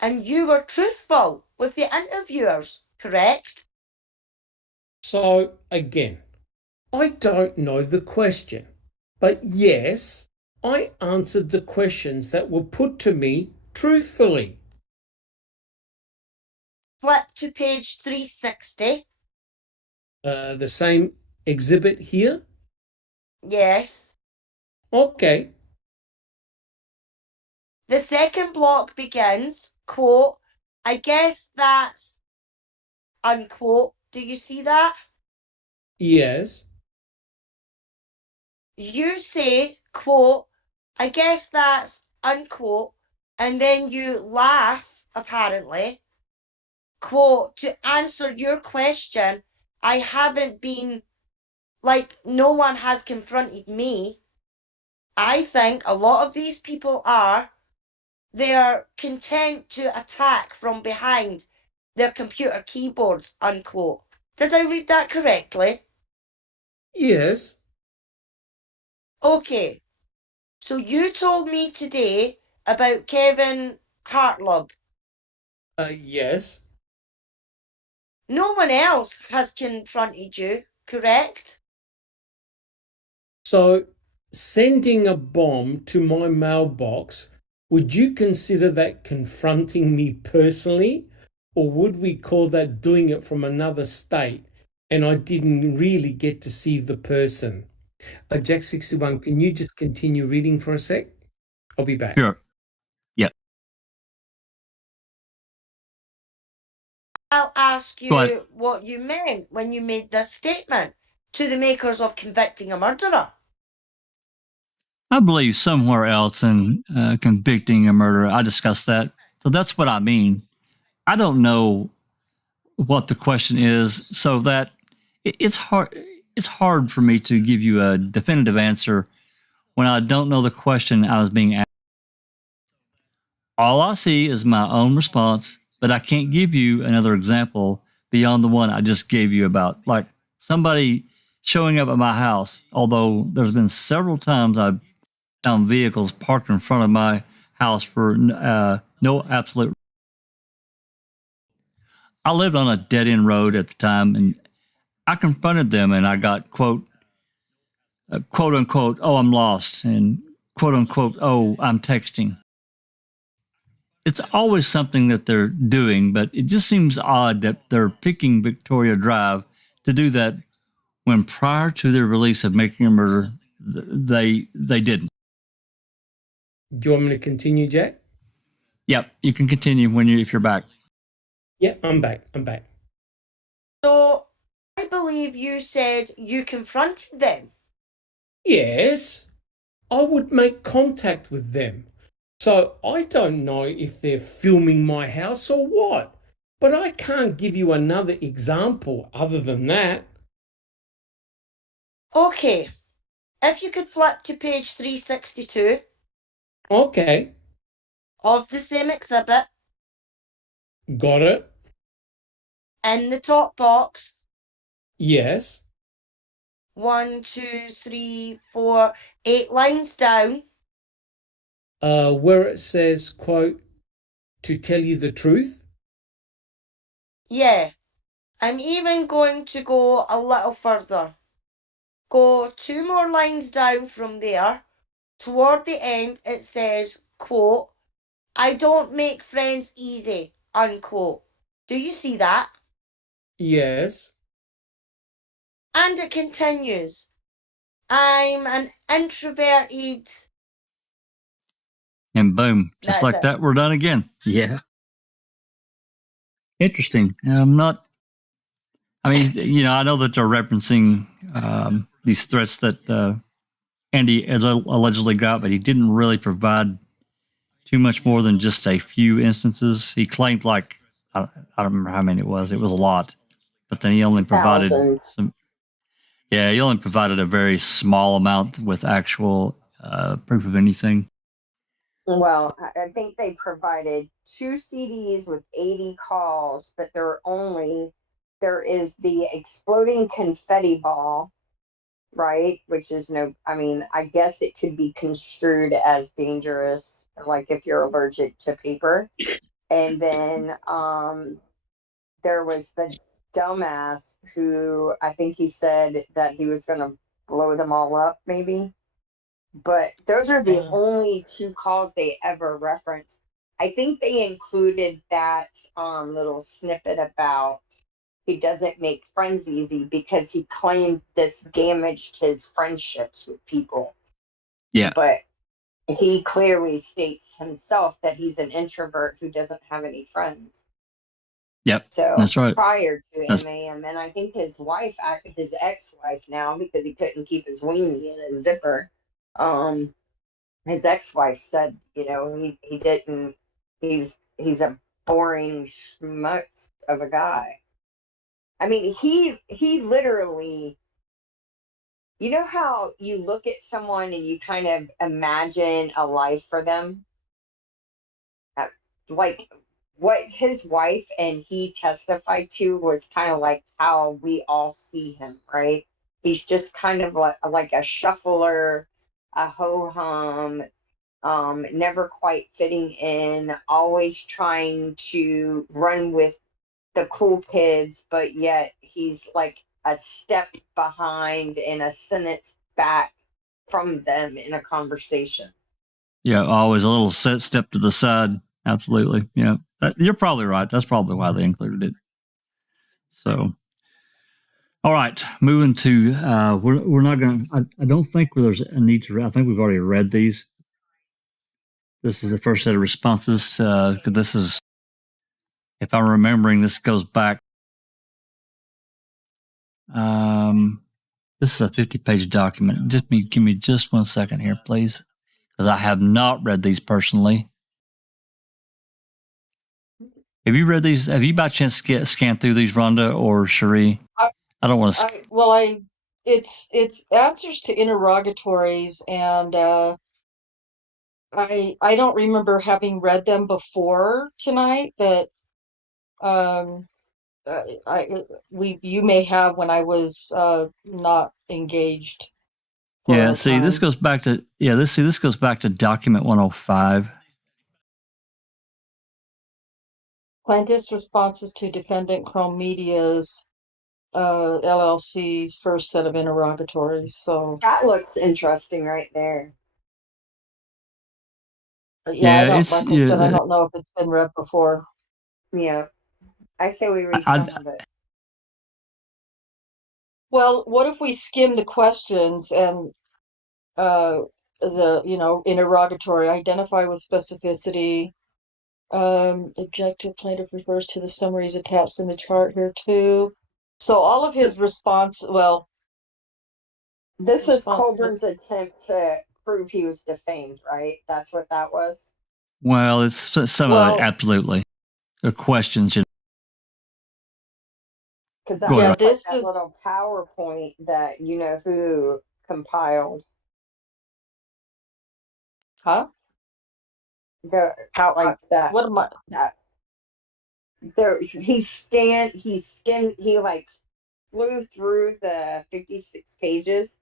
And you were truthful with the interviewers, correct? So, again, I don't know the question, but yes, I answered the questions that were put to me truthfully. Flip to page 360. The same exhibit here? Yes. Okay. The second block begins, quote, I guess that's, unquote. Do you see that? Yes. You say, quote, I guess that's, unquote, and then you laugh apparently. Quote, to answer your question, I haven't been, like, no one has confronted me. I think a lot of these people they're content to attack from behind their computer keyboards, unquote. Did I read that correctly? Yes. Okay. So you told me today about Kevin Hartlub. Yes. No one else has confronted you, correct? So, sending a bomb to my mailbox, would you consider that confronting me personally? Or would we call that doing it from another state and I didn't really get to see the person? Jack 61, can you just continue reading for a sec? I'll be back. Sure. Yep. I'll ask Go ahead. you what you meant when you made this statement to the makers of convicting a murderer. I believe somewhere else in convicting a murderer, I discussed that. So that's what I mean. I don't know what the question is, so that it's hard. It's hard for me to give you a definitive answer when I don't know the question I was being asked. All I see is my own response, but I can't give you another example beyond the one I just gave you about, like somebody showing up at my house. Although there's been several times I've found vehicles parked in front of my house for no absolute. I lived on a dead end road at the time, and I confronted them, and I got quote unquote, oh, I'm lost, and quote unquote, oh, I'm texting. It's always something that they're doing, but it just seems odd that they're picking Victoria Drive to do that when prior to their release of Making a Murder, they didn't. Do you want me to continue, Jack? Yep, you can continue if you're back. Yeah, I'm back. So I believe you said you confronted them. Yes, I would make contact with them. So I don't know if they're filming my house or what, but I can't give you another example other than that. Okay. If you could flip to page 362 Okay, of the same exhibit, got it. in the top box, Yes. 1, 2, 3, 4, 8 lines down. Where it says, quote, to tell you the truth. Yeah. I'm even going to go a little further. Go 2 more lines down from there. Toward the end, it says, quote, I don't make friends easy, unquote. Do you see that? Yes. And it continues. I'm an introverted. And boom, just That's like it. that, we're done again. Yeah. Interesting. I mean, I know that they're referencing these threats that Andy allegedly got, but he didn't really provide too much more than just a few instances. He claimed I don't remember how many it was. It was a lot, but then he only provided Thousands. he only provided a very small amount with actual proof of anything. Well, I think they provided 2 CDs with 80 calls, but there is the exploding confetti ball, right? Which is I guess it could be construed as dangerous, like if you're allergic to paper. And then there was the dumbass who I think he said that he was going to blow them all up, maybe. But those are the only 2 calls they ever referenced. I think they included that little snippet about he doesn't make friends easy because he claimed this damaged his friendships with people. Yeah. But he clearly states himself that he's an introvert who doesn't have any friends. Yep. So that's right. Prior to MAM, and I think his ex-wife now, because he couldn't keep his weenie in his zipper, his ex-wife said, he didn't, he's a boring schmutz of a guy. I mean, he literally, you know how you look at someone and you kind of imagine a life for them? Like what his wife and he testified to was kind of like how we all see him, right? He's just kind of like a shuffler, a ho-hum, never quite fitting in, always trying to run with the cool kids, but yet he's like a step behind and a sentence back from them in a conversation. Yeah, always a little step to the side. Absolutely. Yeah, you're probably right. That's probably why they included it. So, all right, moving to we're not going to. I don't think there's a need to. I think we've already read these. This is the first set of responses. This is, if I'm remembering, this goes back. This is a 50-page document. Give me just 1 second here, please, because I have not read these personally. Have you read these? Have you by chance scanned through these, Rhonda or Cherie? I don't want to. It's answers to interrogatories, and I don't remember having read them before tonight, but you may have when I was not engaged. Yeah, see, this goes back to this goes back to document 105. Plaintiff's responses to defendant Chrome Media's LLC's first set of interrogatories. So that looks interesting right there. Yeah, like I said, I don't know if it's been read before. Yeah, I say we read some of it. Well, what if we skim the questions and the interrogatory, identify with specificity. Objective plaintiff refers to the summaries attached in the chart here too. So all of his response, well, this is Colborn's attempt to prove he was defamed, right? That's what that was. Well, it's some of it, absolutely. The questions, because that was like that little PowerPoint that you know who compiled. Huh? Like that. What am I? That there, he like flew through the 56 pages,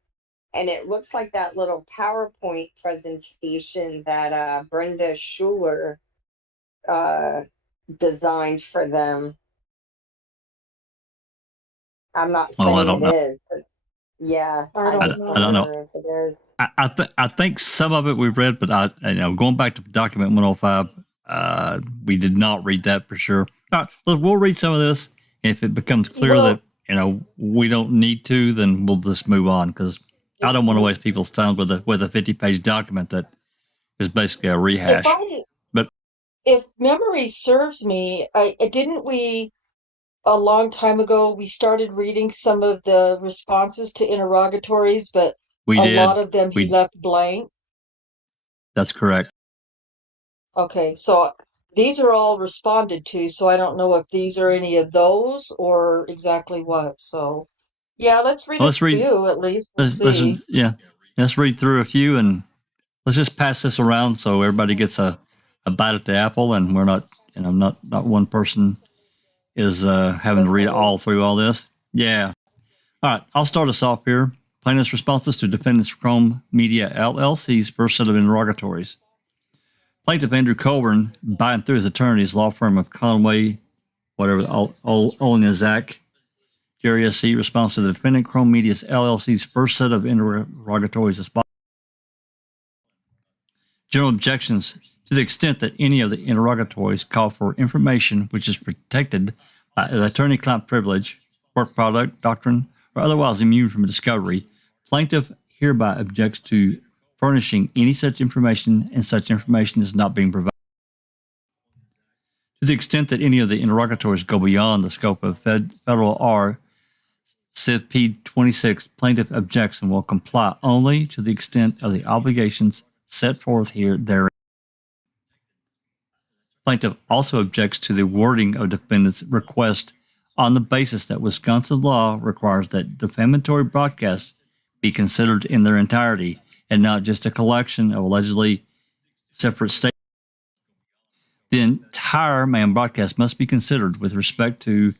and it looks like that little PowerPoint presentation that Brenda Schuler designed for them. I'm not saying it is, but yeah, I don't know. If it is. I think some of it we read, but going back to document 105, we did not read that for sure. All right, we'll read some of this. If it becomes clear that we don't need to, then we'll just move on, because I don't want to waste people's time with a 50-page document that is basically a rehash. But if memory serves me, didn't we a long time ago we started reading some of the responses to interrogatories, but a lot of them he left blank. That's correct. Okay, so these are all responded to, so I don't know if these are any of those or exactly what. So, yeah, let's read a few at least. Let's read through a few, and let's just pass this around so everybody gets a bite at the apple, and we're not one person is having to read all through all this. Yeah. All right, I'll start us off here. Plaintiff's responses to defendants Chrome Media LLC's first set of interrogatories. Plaintiff Andrew Colborn, by and through his attorneys, law firm of Conway, Olnazak, Jerry SC, responds to the defendant Chrome Media's LLC's first set of interrogatories as follows. General objections: to the extent that any of the interrogatories call for information which is protected by the attorney-client privilege, work product, doctrine, or otherwise immune from discovery, plaintiff hereby objects to furnishing any such information, and such information is not being provided. To the extent that any of the interrogatories go beyond the scope of Federal R. Civ P 26, plaintiff objects and will comply only to the extent of the obligations set forth here therein. Plaintiff also objects to the wording of defendant's request on the basis that Wisconsin law requires that defamatory broadcasts be considered in their entirety and not just a collection of allegedly separate statements. The entire man broadcast must be considered with respect to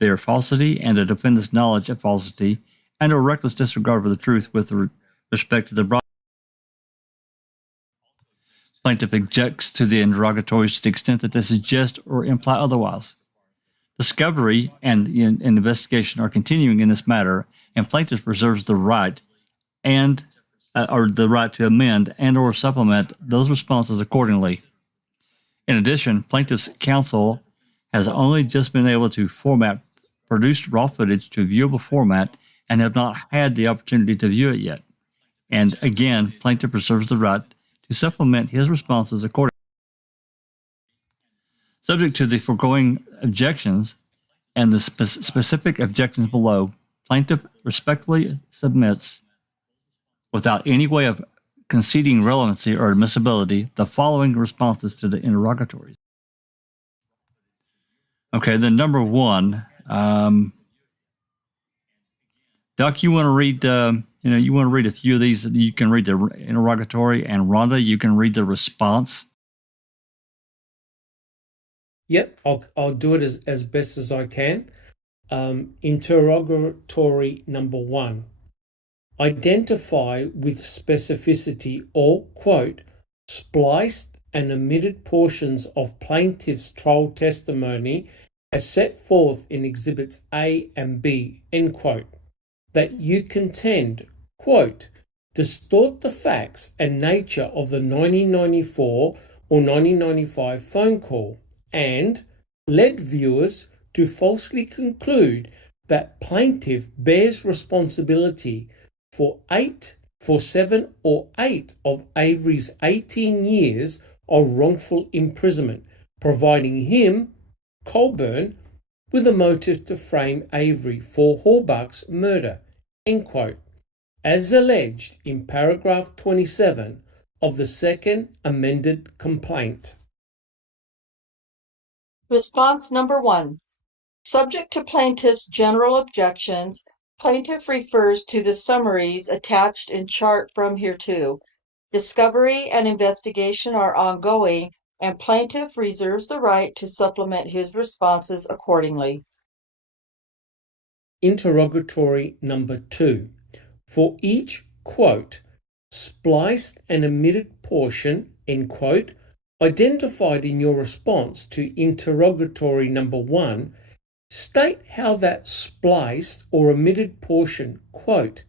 their falsity and a defendant's knowledge of falsity and a reckless disregard for the truth with respect to the broadcast. Plaintiff objects to the interrogatories to the extent that they suggest or imply otherwise. Discovery and investigation are continuing in this matter, and plaintiff reserves the right or the right to amend and or supplement those responses accordingly. In addition, plaintiff's counsel has only just been able to format produced raw footage to viewable format and have not had the opportunity to view it yet. And again, plaintiff reserves the right to supplement his responses accordingly. Subject to the foregoing objections and the specific objections below, plaintiff respectfully submits, without any way of conceding relevancy or admissibility, the following responses to the interrogatories. Okay, then number one, Doc, you want to read? You want to read a few of these. You can read the interrogatory, and Rhonda, you can read the response. Yep, I'll do it as best as I can. Interrogatory number 1. Identify with specificity all, quote, spliced and omitted portions of plaintiff's trial testimony as set forth in Exhibits A and B, end quote, that you contend, quote, distort the facts and nature of the 1994 or 1995 phone call and led viewers to falsely conclude that plaintiff bears responsibility for 7 or 8 of Avery's 18 years of wrongful imprisonment, providing him, Colborn, with a motive to frame Avery for Hallbuck's murder, end quote, as alleged in paragraph 27 of the second amended complaint. Response number 1. Subject to plaintiff's general objections, plaintiff refers to the summaries attached in chart from hereto. Discovery and investigation are ongoing, and plaintiff reserves the right to supplement his responses accordingly. Interrogatory number 2. For each, quote, spliced and omitted portion, end quote, identified in your response to interrogatory number 1, state how that spliced or omitted portion, quote,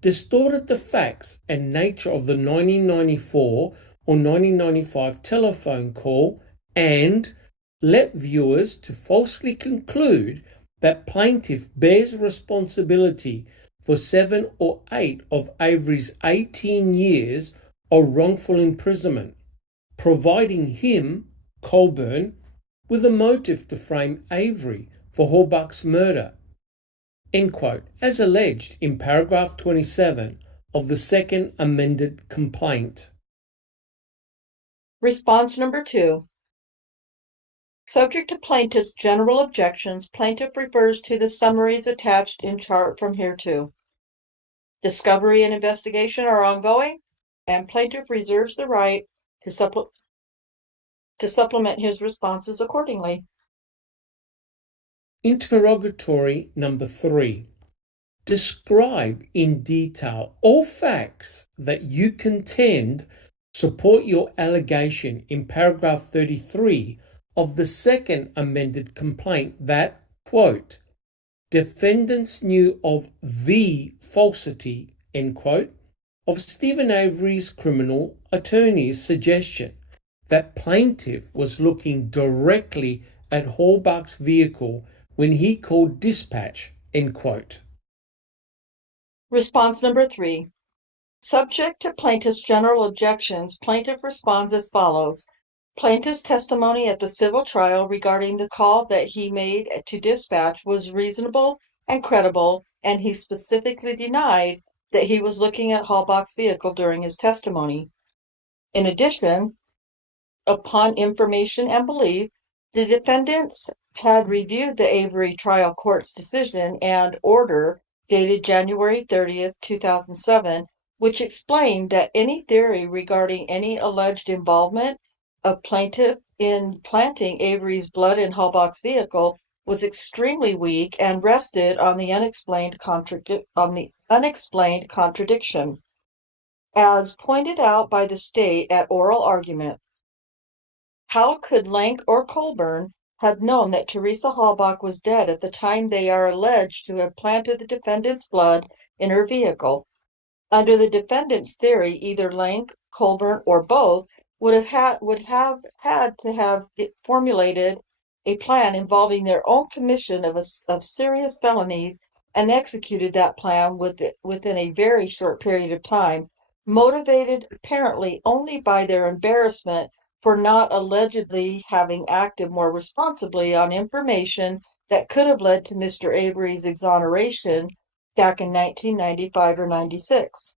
distorted the facts and nature of the 1994 or 1995 telephone call and led viewers to falsely conclude that plaintiff bears responsibility for 7 or 8 of Avery's 18 years of wrongful imprisonment, providing him, Colborn, with a motive to frame Avery for Hallbuck's murder, end quote, as alleged in paragraph 27 of the second amended complaint. Response number 2. Subject to plaintiff's general objections, plaintiff refers to the summaries attached in chart from hereto. Discovery and investigation are ongoing, and plaintiff reserves the right to supplement his responses accordingly. Interrogatory number 3. Describe in detail all facts that you contend support your allegation in paragraph 33 of the second amended complaint that, quote, defendants knew of the falsity, end quote, of Stephen Avery's criminal attorney's suggestion that plaintiff was looking directly at Hallbuck's vehicle when he called dispatch, end quote. Response number 3. Subject to plaintiff's general objections, plaintiff responds as follows. Plaintiff's testimony at the civil trial regarding the call that he made to dispatch was reasonable and credible, and he specifically denied that he was looking at Hallbuck's vehicle during his testimony. In addition, Upon information and belief, the defendants had reviewed the Avery trial court's decision and order dated January 30th, 2007, which explained that any theory regarding any alleged involvement of plaintiff in planting Avery's blood in Halbach's vehicle was extremely weak and rested on the unexplained contradiction. As pointed out by the state at oral argument, how could Lank or Colborn have known that Teresa Halbach was dead at the time they are alleged to have planted the defendant's blood in her vehicle? Under the defendant's theory, either Lank, Colborn, or both would have had to have formulated a plan involving their own commission of serious felonies and executed that plan within a very short period of time, motivated apparently only by their embarrassment for not allegedly having acted more responsibly on information that could have led to Mr. Avery's exoneration back in 1995 or 96.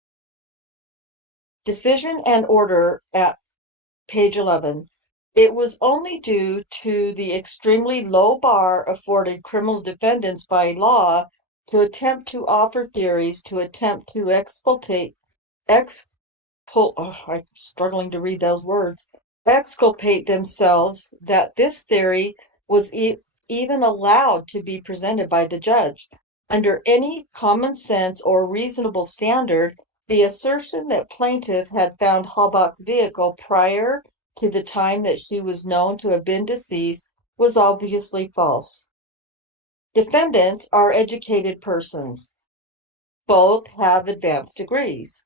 Decision and order at page 11. It was only due to the extremely low bar afforded criminal defendants by law to attempt to offer theories to attempt to I'm struggling to read those words, exculpate themselves that this theory was even allowed to be presented by the judge. Under any common sense or reasonable standard, the assertion that plaintiff had found Halbach's vehicle prior to the time that she was known to have been deceased was obviously false. Defendants are educated persons. Both have advanced degrees.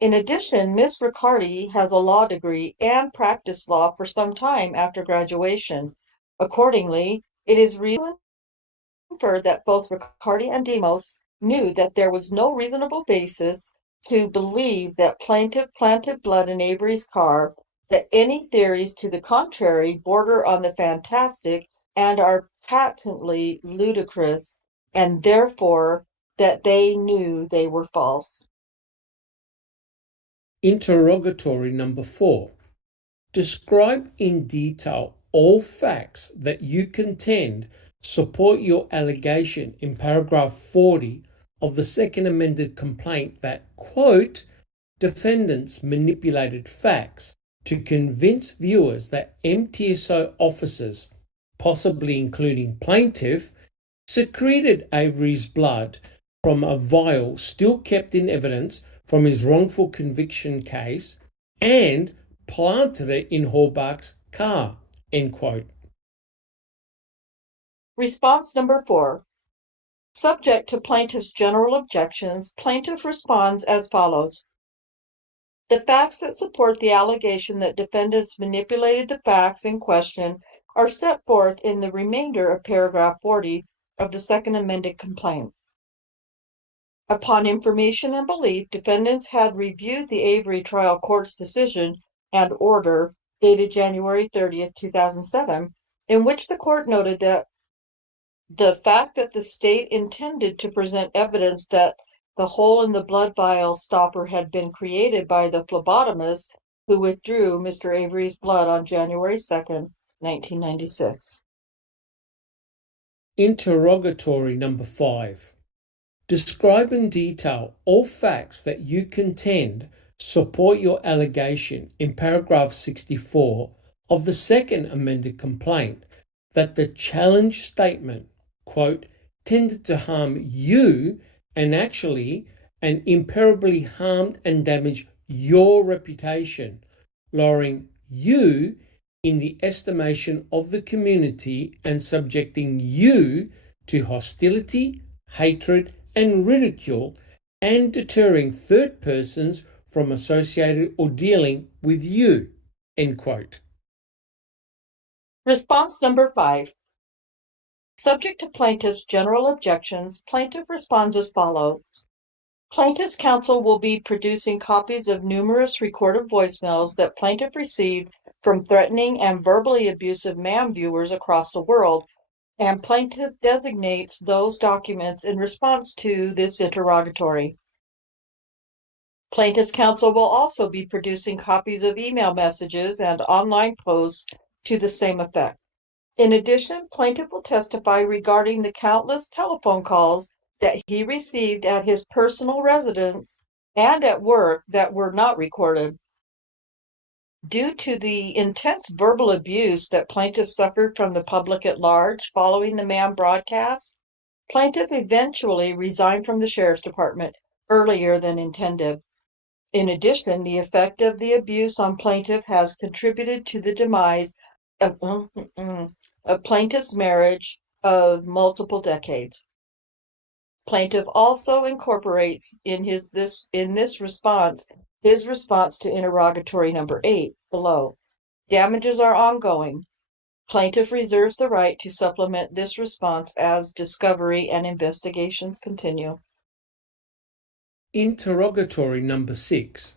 In addition, Ms. Riccardi has a law degree and practiced law for some time after graduation. Accordingly, it is reasonable to infer that both Riccardi and Demos knew that there was no reasonable basis to believe that plaintiff planted blood in Avery's car, that any theories to the contrary border on the fantastic and are patently ludicrous, and therefore that they knew they were false. Interrogatory number 4. Describe in detail all facts that you contend support your allegation in paragraph 40 of the second amended complaint that, quote, defendants manipulated facts to convince viewers that MTSO officers, possibly including plaintiff, secreted Avery's blood from a vial still kept in evidence from his wrongful conviction case and planted it in Halbach's car, end quote. Response number 4. Subject to plaintiff's general objections, plaintiff responds as follows. The facts that support the allegation that defendants manipulated the facts in question are set forth in the remainder of paragraph 40 of the second amended complaint. Upon information and belief, defendants had reviewed the Avery trial court's decision and order dated January 30th, 2007, in which the court noted that the fact that the state intended to present evidence that the hole in the blood vial stopper had been created by the phlebotomist who withdrew Mr. Avery's blood on January 2nd, 1996. Interrogatory number 5. Describe in detail all facts that you contend support your allegation in paragraph 64 of the second amended complaint that the challenge statement, quote, tended to harm you and actually and imperably harmed and damaged your reputation, lowering you in the estimation of the community and subjecting you to hostility, hatred, and ridicule, and deterring third persons from associating or dealing with you, end quote. Response number 5. Subject to plaintiff's general objections, plaintiff responds as follows. Plaintiff's counsel will be producing copies of numerous recorded voicemails that plaintiff received from threatening and verbally abusive man viewers across the world, and plaintiff designates those documents in response to this interrogatory. Plaintiff's counsel will also be producing copies of email messages and online posts to the same effect. In addition, plaintiff will testify regarding the countless telephone calls that he received at his personal residence and at work that were not recorded. Due to the intense verbal abuse that plaintiff suffered from the public at large following the MAM broadcast, plaintiff eventually resigned from the sheriff's department earlier than intended. In addition, the effect of the abuse on plaintiff has contributed to the demise of plaintiff's marriage of multiple decades. Plaintiff also incorporates in this response his response to interrogatory number 8 below. Damages are ongoing. Plaintiff reserves the right to supplement this response as discovery and investigations continue. Interrogatory number 6.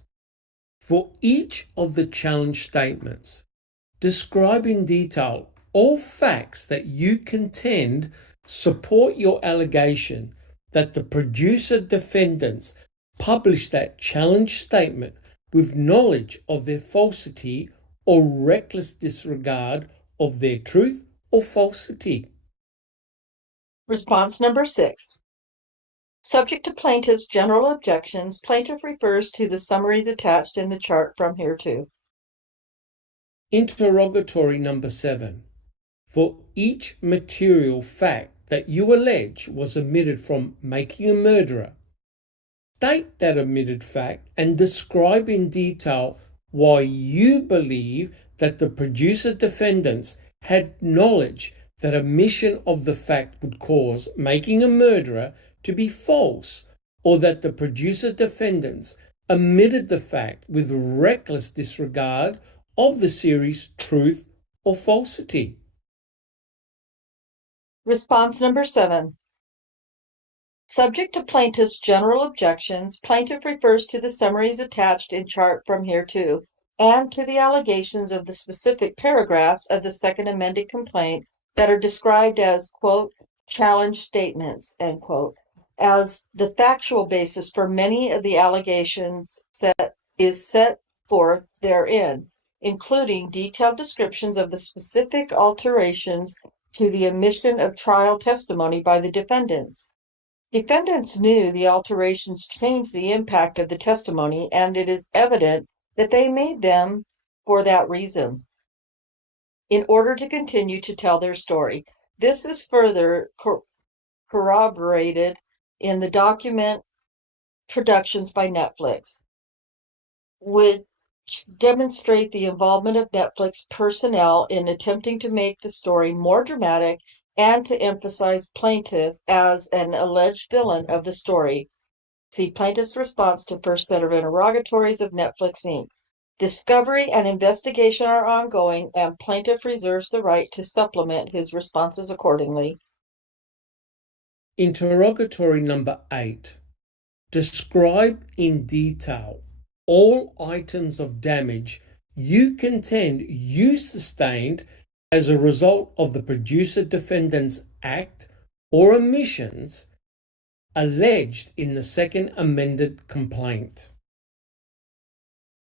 For each of the challenge statements, describe in detail all facts that you contend support your allegation that the producer defendants published that challenge statement with knowledge of their falsity or reckless disregard of their truth or falsity. Response number 6. Subject to plaintiff's general objections, plaintiff refers to the summaries attached in the chart from hereto. Interrogatory number 7. For each material fact that you allege was omitted from Making a Murderer, state that omitted fact and describe in detail why you believe that the producer defendants had knowledge that omission of the fact would cause Making a Murderer to be false, or that the producer defendants omitted the fact with reckless disregard of the series' truth or falsity. Response number 7. Subject to plaintiff's general objections, plaintiff refers to the summaries attached in chart from hereto and to the allegations of the specific paragraphs of the second amended complaint that are described as, quote, challenge statements, end quote, as the factual basis for many of the allegations set forth therein, including detailed descriptions of the specific alterations to the omission of trial testimony by the defendants. Defendants knew the alterations changed the impact of the testimony, and it is evident that they made them for that reason, in order to continue to tell their story. This is further corroborated in the document productions by Netflix, which demonstrate the involvement of Netflix personnel in attempting to make the story more dramatic and to emphasize plaintiff as an alleged villain of the story. See plaintiff's response to first set of interrogatories of Netflix Inc. Discovery and investigation are ongoing, and plaintiff reserves the right to supplement his responses accordingly. Interrogatory number 8. Describe in detail all items of damage you contend you sustained as a result of the producer defendant's act or omissions alleged in the second amended complaint.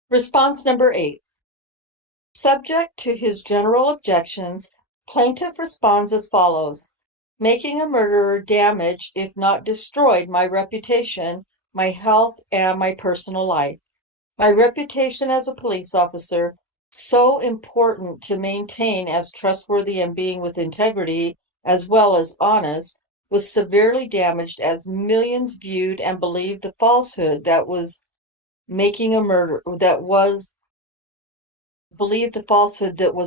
Response number 8. Subject to his general objections, plaintiff responds as follows. Making a murderer damaged, if not destroyed, my reputation, my health, and my personal life. My reputation as a police officer, so important to maintain as trustworthy and being with integrity as well as honest, was severely damaged as millions viewed and believed the falsehood that was making a murder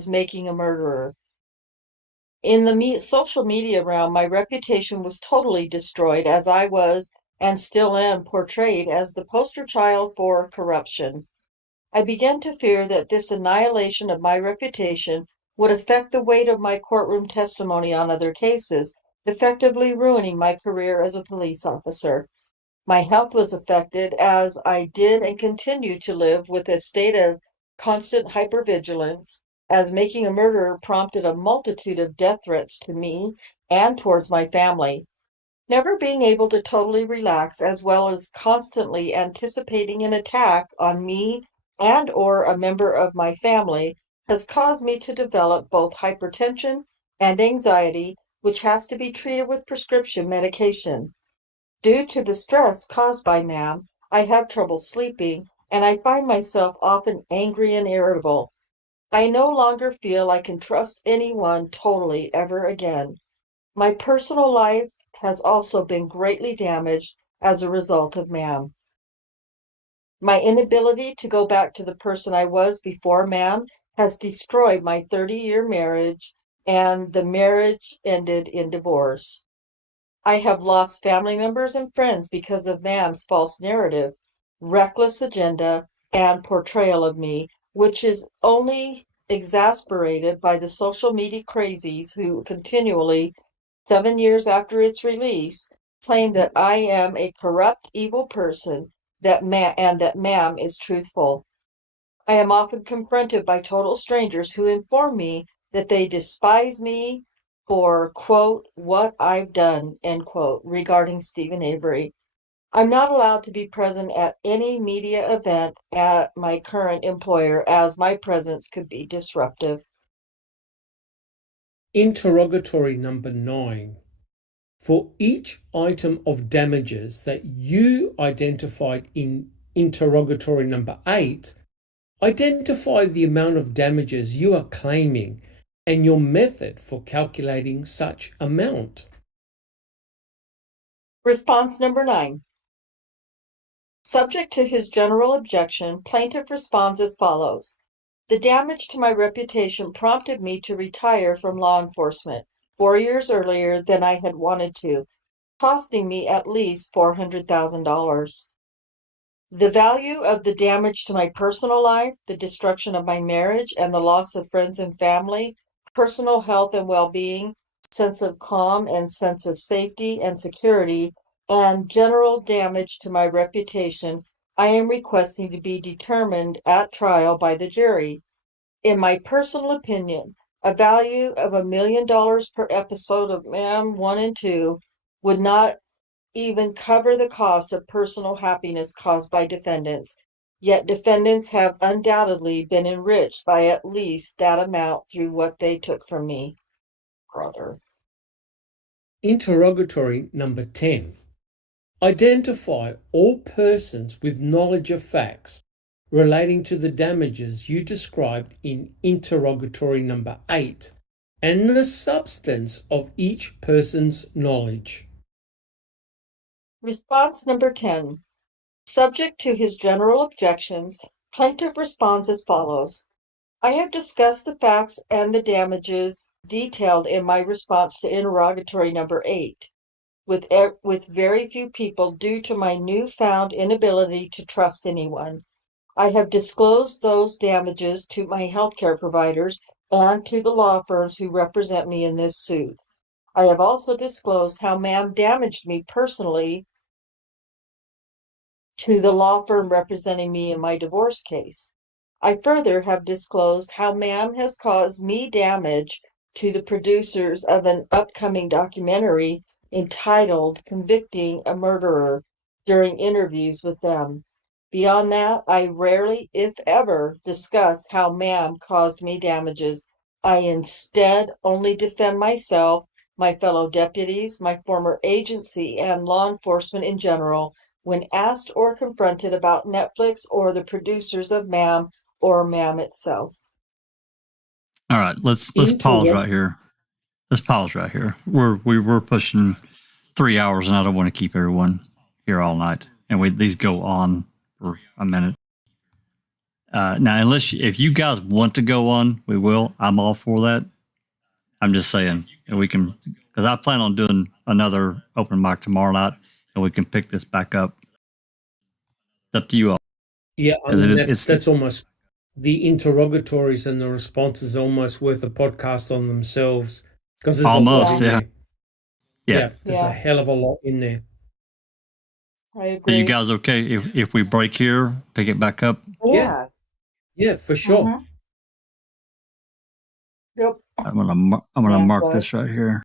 making a murderer. In the social media realm, my reputation was totally destroyed as I was and still am portrayed as the poster child for corruption. I began to fear that this annihilation of my reputation would affect the weight of my courtroom testimony on other cases, effectively ruining my career as a police officer. My health was affected as I did and continue to live with a state of constant hypervigilance, as making a murderer prompted a multitude of death threats to me and towards my family. Never being able to totally relax, as well as constantly anticipating an attack on me and or a member of my family, has caused me to develop both hypertension and anxiety, which has to be treated with prescription medication. Due to the stress caused by MAM, I have trouble sleeping, and I find myself often angry and irritable. I no longer feel I can trust anyone totally ever again. My personal life has also been greatly damaged as a result of MAM. My inability to go back to the person I was before MAM has destroyed my 30-year marriage, and the marriage ended in divorce. I have lost family members and friends because of MAM's false narrative, reckless agenda, and portrayal of me, which is only exasperated by the social media crazies who continually, 7 years after its release, claim that I am a corrupt, evil person and that MAM is truthful. I am often confronted by total strangers who inform me that they despise me for, quote, what I've done, end quote, regarding Stephen Avery. I'm not allowed to be present at any media event at my current employer, as my presence could be disruptive. Interrogatory number 9. For each item of damages that you identified in interrogatory number 8, identify the amount of damages you are claiming and your method for calculating such amount. Response number 9. Subject to his general objection, plaintiff responds as follows. The damage to my reputation prompted me to retire from law enforcement 4 years earlier than I had wanted to, costing me at least $400,000. The value of the damage to my personal life, the destruction of my marriage, and the loss of friends and family, personal health and well-being, sense of calm and sense of safety and security, and general damage to my reputation, I am requesting to be determined at trial by the jury. In my personal opinion, a value of $1 million per episode of MAM 1 and 2 would not even cover the cost of personal happiness caused by defendants. Yet defendants have undoubtedly been enriched by at least that amount through what they took from me. Brother. Interrogatory number 10. Identify all persons with knowledge of facts relating to the damages you described in interrogatory number 8 and the substance of each person's knowledge. Response number 10. Subject to his general objections, plaintiff responds as follows. I have discussed the facts and the damages detailed in my response to interrogatory number 8 with very few people due to my newfound inability to trust anyone. I have disclosed those damages to my healthcare providers and to the law firms who represent me in this suit. I have also disclosed how MAM damaged me personally to the law firm representing me in my divorce case. I further have disclosed how MAM has caused me damage to the producers of an upcoming documentary entitled Convicting a Murderer during interviews with them. Beyond that, I rarely, if ever, discuss how MAM caused me damages. I instead only defend myself, my fellow deputies, my former agency, and law enforcement in general when asked or confronted about Netflix or the producers of MAM or MAM itself. All right, let's pause right here. Let's pause right here. We're pushing 3 hours, and I don't want to keep everyone here all night. And these go on for a minute. Now, if you guys want to go on, we will. I'm all for that. I'm just saying, and we can, because I plan on doing another open mic tomorrow night, and we can pick this back up. It's up to you all. Yeah, I mean, that's almost, the interrogatories and the responses are almost worth a podcast on themselves, because there's almost, a lot in there. Yeah, there's a hell of a lot in there. I agree. Are you guys okay if we break here, pick it back up? Yeah, for sure. Mm-hmm. Yep. I'm gonna mark this right here.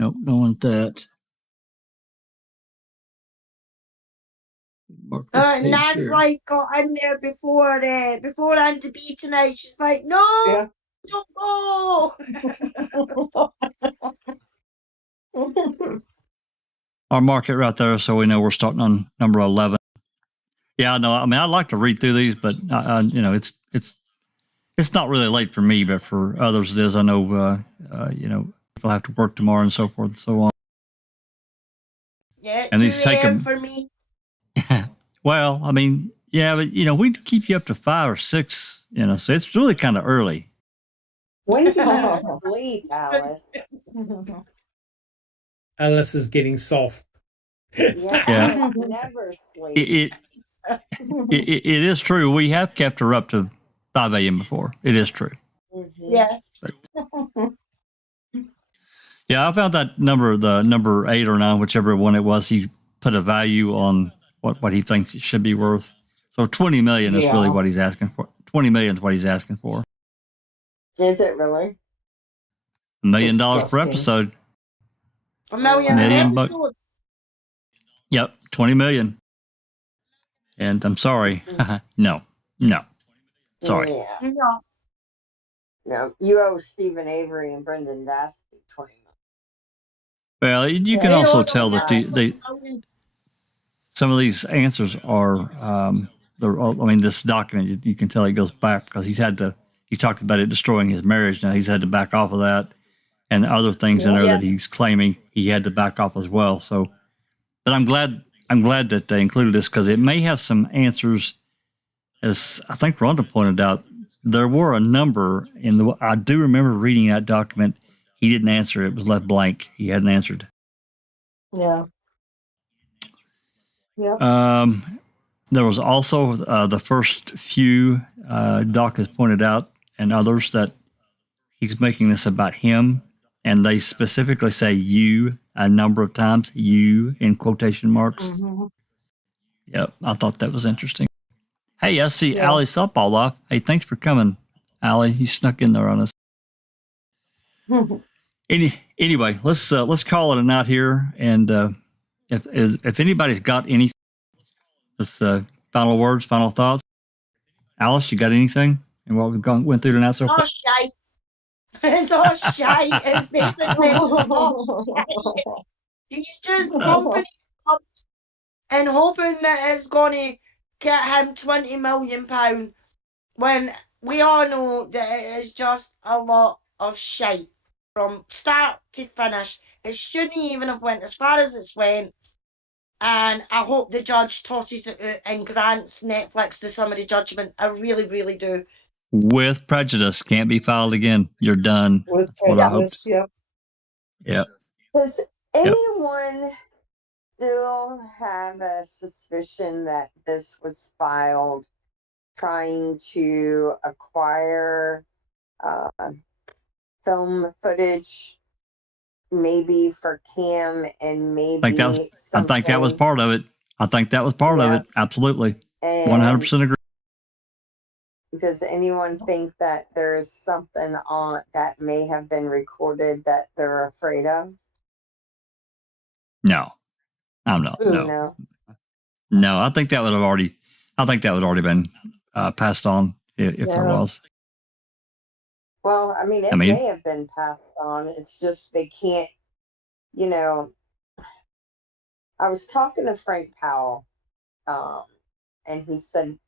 Nope, don't want that. Mark this page Nad's here. like got in there before Andy B tonight. She's like, no, Yeah. don't go. I'll mark it right there so we know we're starting on number 11. Yeah, no, I mean, I'd like to read through these, but you know, it's not really late for me, but for others it is. I know, you know, people have to work tomorrow and so forth and so on. Yeah, And 2 these take a.m. them. for me. Well, I mean, yeah, but you know, we keep you up to 5 or 6. You know, so it's really kind of early. When do you sleep, Alice? Alice is getting soft. Yeah, Yeah. Alice never sleeps. It is true. We have kept her up to 5 a.m. before. It is true. Mm-hmm. Yeah. Yeah, I found that the number 8 or 9, whichever one it was, he put a value on what he thinks it should be worth. So 20 million is really what he's asking for. 20 million is what he's asking for. Is it really? $1 million per episode. $1 million Million an bucks. episode. Yep, 20 million. And I'm sorry. No. Sorry. Yeah. No. No, you owe Stephen Avery and Brendan Dassey 20 million. Well, you can They also don't tell that know some of these answers are, I mean, this document, you can tell it goes back because he talked about it destroying his marriage. Now he's had to back off of that, and other things in there that he's claiming he had to back off as well. So, but I'm glad that they included this because it may have some answers. As I think Rhonda pointed out, there were a number I do remember reading that document. He didn't answer. It was left blank. He hadn't answered. Yeah. There was also the first few, Doc has pointed out, and others, that he's making this about him, and they specifically say you a number of times, you in quotation marks. Mm-hmm. Yep, I thought that was interesting. Hey, I see Allie Softball off. Hey, thanks for coming, Allie. You snuck in there on us. Anyway, let's call it a night here, and if anybody's got any final words, final thoughts. Alice, you got anything? And what we've went through tonight so far? Oh, shite. It's all shite. It's basically he's just pumping his pumps and hoping that it's going to get him £20 million when we all know that it is just a lot of shite from start to finish. It shouldn't even have went as far as it's went. And I hope the judge tosses it out and grants Netflix the summary judgment. I really, really do. With prejudice, can't be filed again. You're done. With That's what I hope. prejudice, yep. Yep. Does anyone still have a suspicion that this was filed trying to acquire film footage, maybe for Cam, and maybe I think that was part of it. I think that was part of it. Absolutely. 100% agree. Does anyone think that there's something on that may have been recorded that they're afraid of? No, I'm not. No. I think that would have already been passed on if there was. Well, I mean, it may have been passed on. It's just they can't, I was talking to Frank Powell, and he said,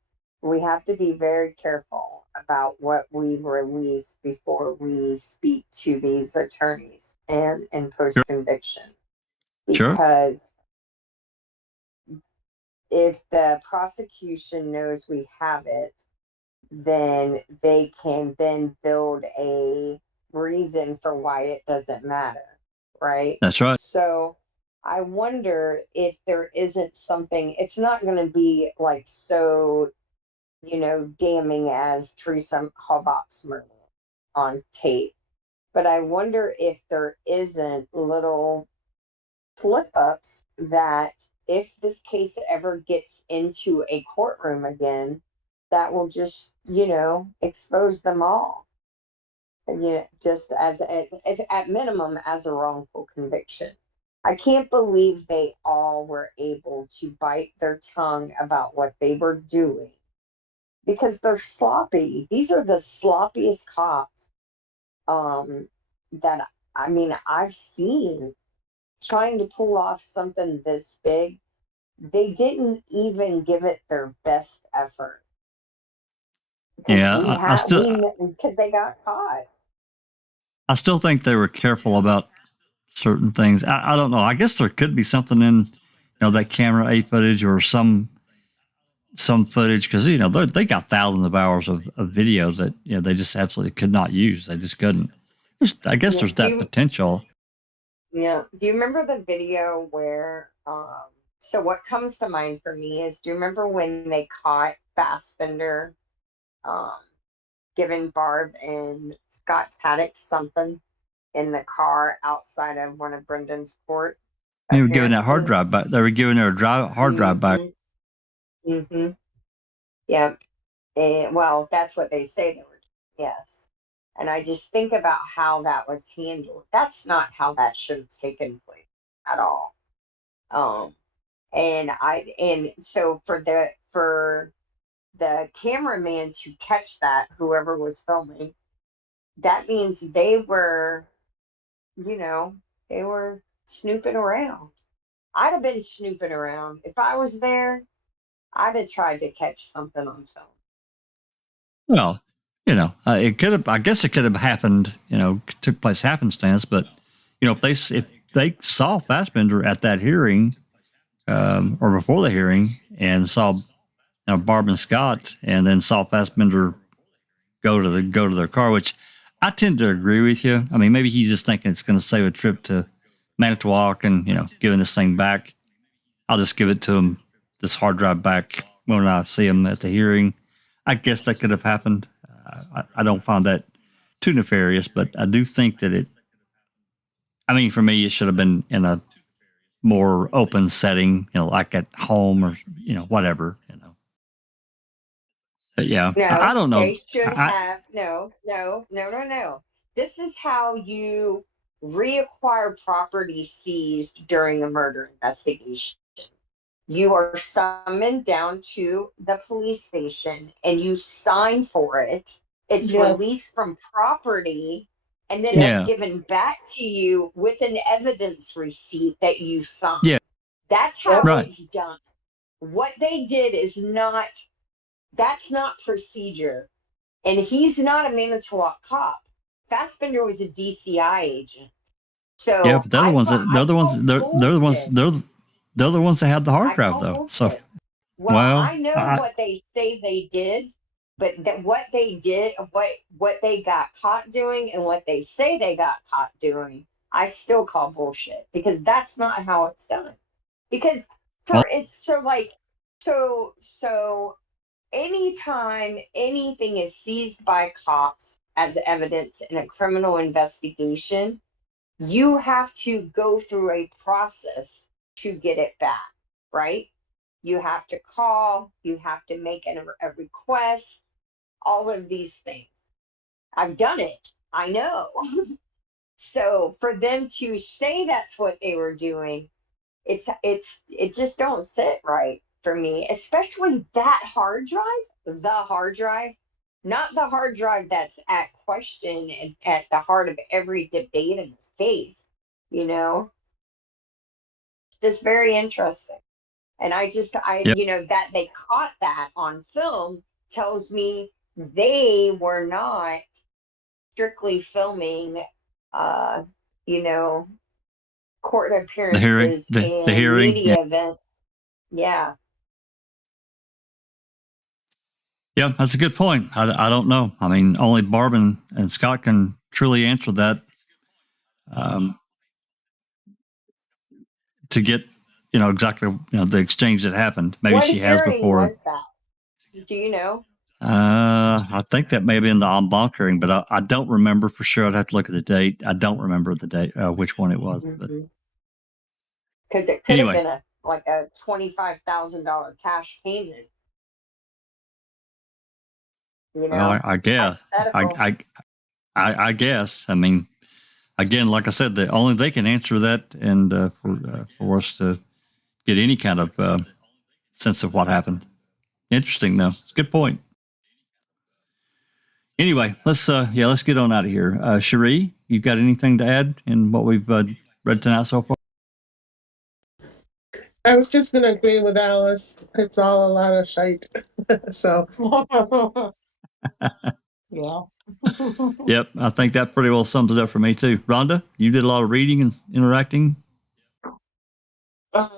we have to be very careful about what we release before we speak to these attorneys and in post-conviction. Because if the prosecution knows we have it, then they can then build a reason for why it doesn't matter, right? That's right. So I wonder if there isn't something, it's not going to be like so, damning as Teresa Halbach's murder on tape. But I wonder if there isn't little slip-ups that if this case ever gets into a courtroom again, that will just, expose them all. just as at minimum as a wrongful conviction. I can't believe they all were able to bite their tongue about what they were doing because they're sloppy. These are the sloppiest cops that I've seen trying to pull off something this big. They didn't even give it their best effort. Yeah, Because they got caught. I still think they were careful about certain things. I don't know. I guess there could be something in that camera A footage or some footage because they got thousands of hours of video that they just absolutely could not use. They just couldn't. I guess there's that potential. Yeah. Do you remember the video where? So what comes to mind for me is, do you remember when they caught Fassbender, giving Barb and Scott Paddock something in the car outside of one of Brendan's court? They were giving that hard drive back. They were giving their hard drive back. Mm-hmm. Yeah. Well, that's what they say they were doing. Yes. And I just think about how that was handled. That's not how that should have taken place at all. And so for the cameraman to catch that, whoever was filming, that means they were snooping around. I'd have been snooping around. If I was there, I'd have tried to catch something on film. Well, it could have. I guess it could have happened. Took place happenstance. But if they saw Fassbender at that hearing, or before the hearing, and saw Barb and Scott, and then saw Fassbender go to their car, which I tend to agree with you. I mean, maybe he's just thinking it's going to save a trip to Manitowoc and giving this thing back. I'll just give it to him, this hard drive back when I see him at the hearing. I guess that could have happened. I don't find that too nefarious, but I do think that for me, it should have been in a more open setting, like at home or, whatever, But yeah, No, I don't know. They should have. No. This is how you reacquire property seized during a murder investigation. You are summoned down to the police station and you sign for it. It's released from property and then it's given back to you with an evidence receipt that you signed. Yeah. That's how it's done. What they did is that's not procedure. And he's not a Manitowoc cop. Fassbender was a DCI agent. So yeah, but they're the ones that had the hard drive though. So I know what they say they did, but what they did, what they got caught doing and what they say they got caught doing, I still call bullshit because that's not how it's done. Because anytime anything is seized by cops as evidence in a criminal investigation, you have to go through a process to get it back, right? You have to call, you have to make a request, all of these things. I've done it, I know. So for them to say that's what they were doing, it just don't sit right for me, especially that hard drive, not the hard drive that's at question and at the heart of every debate in this case, It's very interesting. And that they caught that on film tells me they were not strictly filming, court appearances the hearing, media events. Yeah. Yeah, that's a good point. I don't know. I mean, only Barb and Scott can truly answer that. To get exactly the exchange that happened. Maybe what she has before. Was that? Do you know? I think that may be in the en banc hearing, but I don't remember for sure. I'd have to look at the date. I don't remember the date, which one it was. Because it could have been a $25,000 cash payment. Well, I guess I guess. I mean, again, like I said, only they can answer that, and for us to get any kind of sense of what happened. Interesting, though. It's a good point. Anyway, let's get on out of here. Cherie, you got anything to add in what we've read tonight so far? I was just going to agree with Alice. It's all a lot of shite. So, yeah. Yep, I think that pretty well sums it up for me too. Rhonda, you did a lot of reading and interacting. Yeah,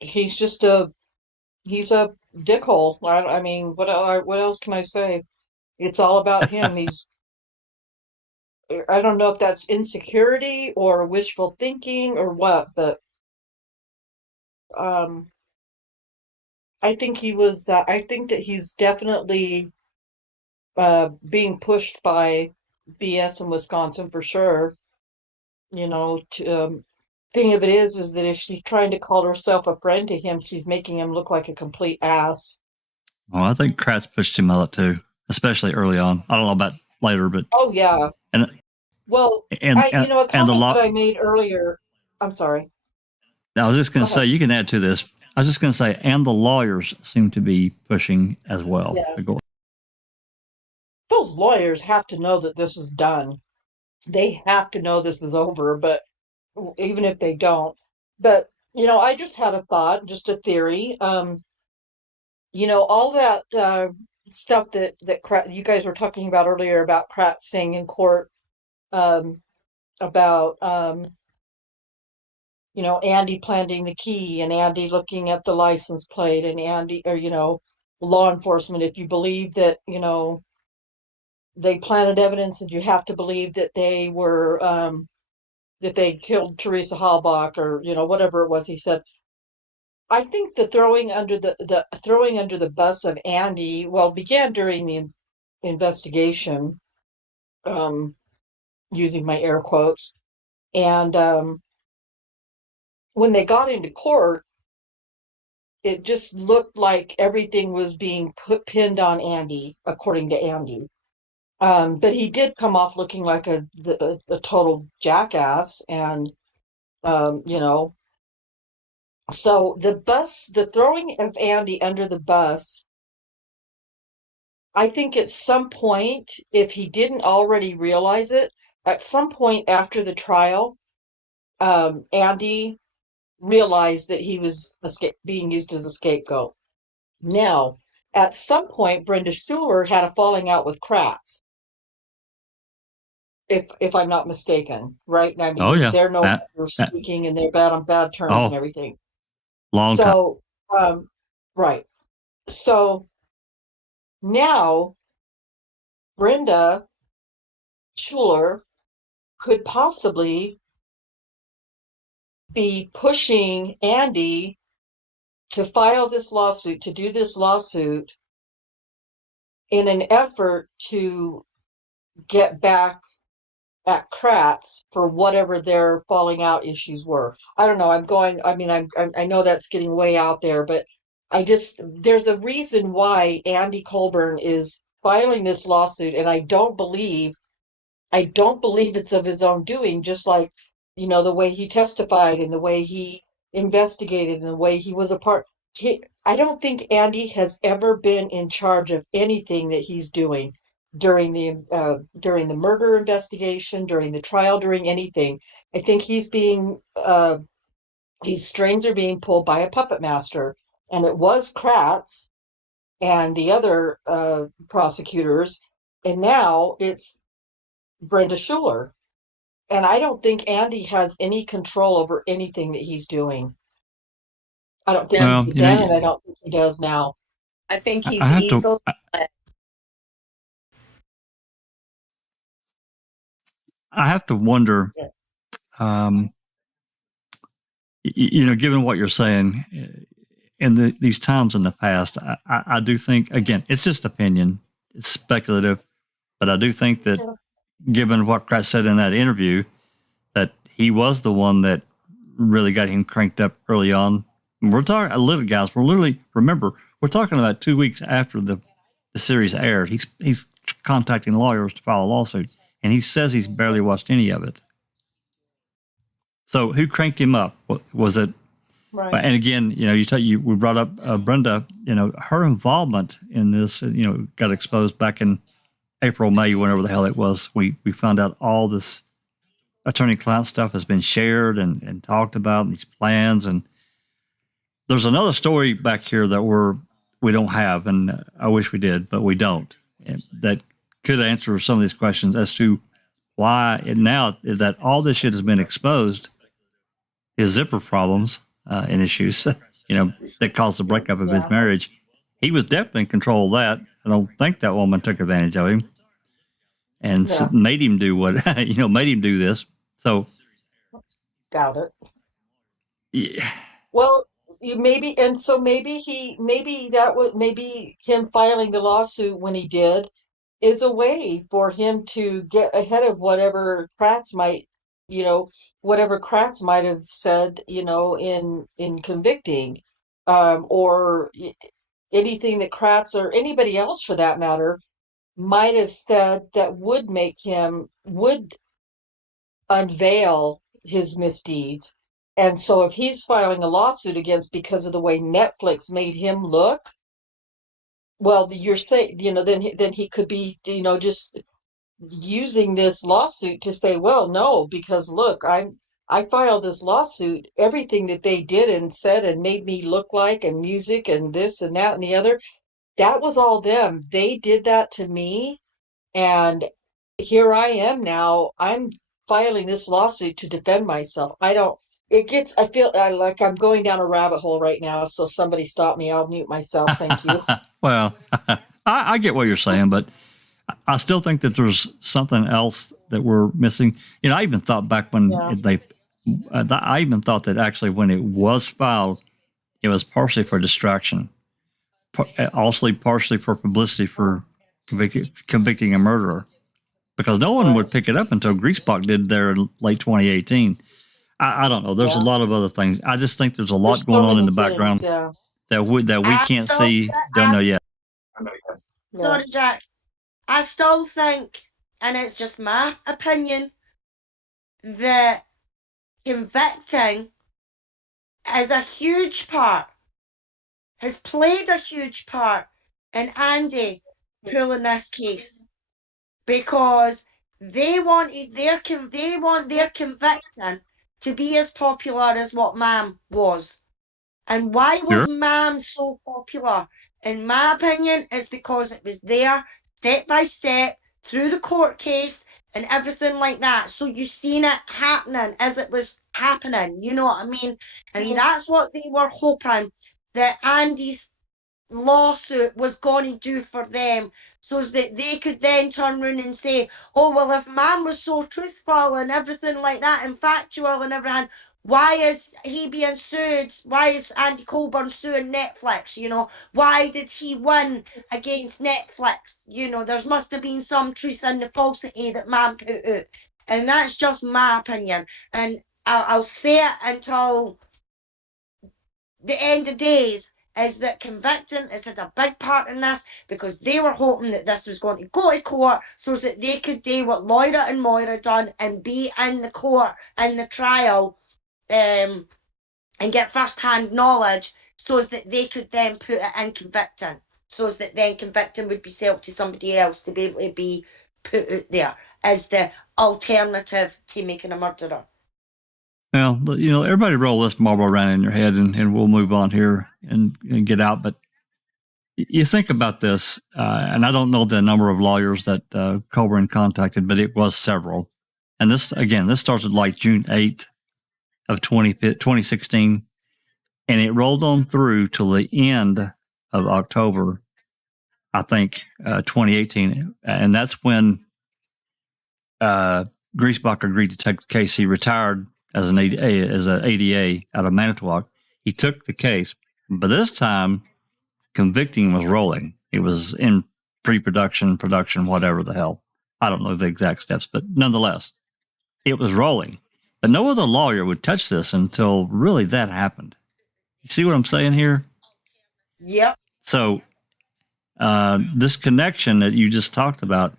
he's a dickhole. I mean, what else can I say? It's all about him. I don't know if that's insecurity or wishful thinking or what, but I think I think that he's definitely being pushed by BS in Wisconsin for sure. You know, thing of it is that if she's trying to call herself a friend to him, she's making him look like a complete ass. Well, I think Kratz pushed him a lot too, especially early on. I don't know about later, but oh yeah. And a comment that I made earlier. I'm sorry. I was just going to say, you can add to this. I was just going to say, and the lawyers seem to be pushing as well. Yeah. Those lawyers have to know that this is done. They have to know this is over, but even if they don't. But, I just had a thought, just a theory. All that stuff that you guys were talking about earlier about Kratz saying in court about Andy planting the key and Andy looking at the license plate and Andy, or law enforcement, if you believe that they planted evidence, and you have to believe that they were that they killed Teresa Halbach, or whatever it was he said. I think the throwing under the bus of Andy began during the investigation, using my air quotes, and when they got into court, it just looked like everything was being pinned on Andy, according to Andy. But he did come off looking like a total jackass, and so the throwing of Andy under the bus, I think at some point, if he didn't already realize it, at some point after the trial, Andy realized that he was being used as a scapegoat. Now, at some point, Brenda Schuler had a falling out with Kratz, if I'm not mistaken, right? I mean, they're no longer speaking, and they're on bad terms and everything. Long time. Right. So now Brenda Schuler could possibly be pushing Andy to file this lawsuit, to do this lawsuit in an effort to get back at Kratz for whatever their falling out issues were. I don't know. I know that's getting way out there, but there's a reason why Andy Colborn is filing this lawsuit, and I don't believe it's of his own doing, just like, the way he testified and the way he investigated and the way he was a part. I don't think Andy has ever been in charge of anything that he's doing during the murder investigation, during the trial, during anything. I think his strings are being pulled by a puppet master, and it was Kratz and the other prosecutors, and now it's Brenda Schuler. And I don't think Andy has any control over anything that he's doing. I don't think he did then, and I don't think he does now. I think he's easily led. I have to wonder, given what you're saying, in these times in the past, I do think, again, it's just opinion, it's speculative, but I do think that given what Kratz said in that interview, that he was the one that really got him cranked up early on. We're talking, little guys, we're talking about 2 weeks after the the series aired. He's contacting lawyers to file a lawsuit, and he says he's barely watched any of it. So who cranked him up? Was it? Right. And again, we brought up Brenda. Her involvement in this, got exposed back in April, May, whenever the hell it was. We found out all this attorney-client stuff has been shared and talked about, and these plans. And there's another story back here that we don't have, and I wish we did, but we don't. And that could answer some of these questions as to why now that all this shit has been exposed, his zipper problems and issues, that caused the breakup of his marriage. He was definitely in control of that. I don't think that woman took advantage of him and made him do made him do this. So, Doubt it. Yeah. Well, maybe him filing the lawsuit when he did is a way for him to get ahead of whatever Kratz might have said, in convicting, or anything that Kratz or anybody else for that matter might have said that would unveil his misdeeds. And so if he's filing a lawsuit against because of the way Netflix made him look, well, you're saying, then he could be, just using this lawsuit to say, well, no, because look, I filed this lawsuit, everything that they did and said and made me look like, and music and this and that and the other, that was all them. They did that to me. And here I am now. I'm filing this lawsuit to defend myself. I feel like I'm going down a rabbit hole right now. So somebody stop me. I'll mute myself. Thank you. Well, I get what you're saying, but I still think that there's something else that we're missing. I even thought back when I even thought that actually when it was filed, it was partially for distraction, also partially for publicity for convicting a murderer, because no one would pick it up until Griesbach did there in late 2018. I don't know. There's a lot of other things. I just think there's a lot going on in the background that we can't see, don't know yet. Sorry, Jack. I still think, and it's just my opinion, that convicting is a huge part, has played a huge part in Andy pulling this case, because they want their convicting to be as popular as what Mam was. And why was Mam so popular? In my opinion, it's because it was there step by step through the court case and everything like that. So you seen it happening as it was happening. You know what I mean? And that's what they were hoping that Andy's lawsuit was going to do for them, so that they could then turn around and say, oh, well, if Mam was so truthful and everything like that and factual and everything, why is he being sued? Why is Andy Colborn suing Netflix? Why did he win against Netflix? There must have been some truth in the falsity that Mam put out. And that's just my opinion. And I'll say it until the end of days, is that convicting has had a big part in this, because they were hoping that this was going to go to court so that they could do what Moira and Moira done and be in the court, in the trial, and get first-hand knowledge, so that they could then put it in convicting, so that then convicting would be sold to somebody else to be able to be put out there as the alternative to making a murderer. Well, everybody roll this marble around in your head, and we'll move on here and get out. But you think about this, and I don't know the number of lawyers that Colborn contacted, but it was several. And this started like June 8th of 2016, and it rolled on through till the end of October, I think, 2018. And that's when Griesbach agreed to take the case. He retired as an ADA out of Manitowoc. He took the case, but this time convicting was rolling. It was in pre-production, production, whatever the hell. I don't know the exact steps, but nonetheless, it was rolling. But no other lawyer would touch this until really that happened. You see what I'm saying here? Yep. So this connection that you just talked about,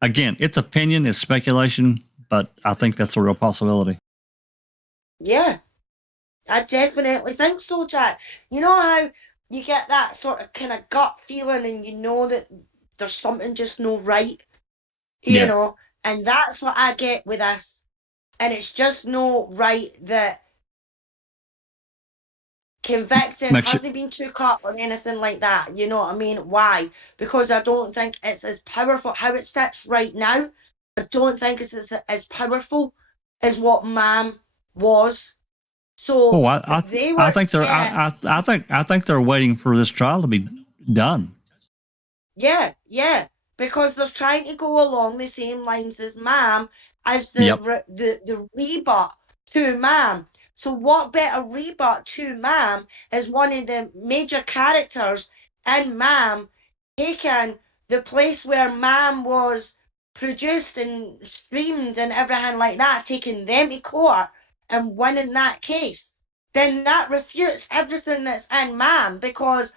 again, it's opinion, it's speculation, but I think that's a real possibility. Yeah, I definitely think so, Jack. You know how you get that sort of kind of gut feeling and you know that there's something just no right, you know, and that's what I get with this. And it's just no right that convicting hasn't been took up or anything like that. You know what I mean? Why? Because I don't think it's as powerful. How it sits right now, I don't think it's as powerful as what Ma'am was. So I think they're waiting for this trial to be done. Yeah, because they're trying to go along the same lines as Ma'am as the rebut to Ma'am. So what better rebut to Ma'am is one of the major characters in Ma'am taking the place where Ma'am was produced and streamed and everything like that, taking them to court and winning that case. Then that refutes everything that's in Ma'am, because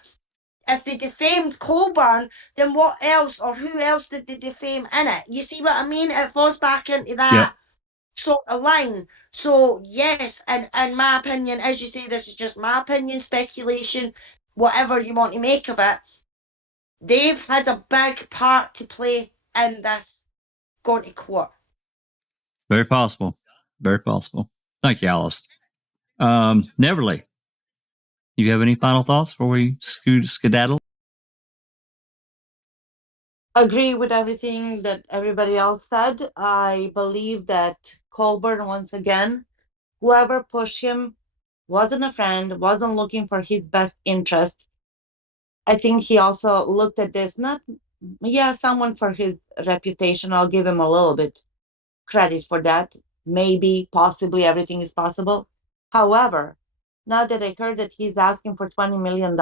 if they defamed Colborn, then what else or who else did they defame in it? You see what I mean? It falls back into that sort of line. So yes, and in my opinion, as you say, this is just my opinion, speculation, whatever you want to make of it, they've had a big part to play in this going to court. Very possible. Very possible. Thank you, Alice. Neverly, you have any final thoughts before we skedaddle? Agree with everything that everybody else said. I believe that Colborn, once again, whoever pushed him wasn't a friend, wasn't looking for his best interest. I think he also looked at this, someone for his reputation. I'll give him a little bit credit for that. Maybe, possibly, everything is possible. However, now that I heard that he's asking for $20 million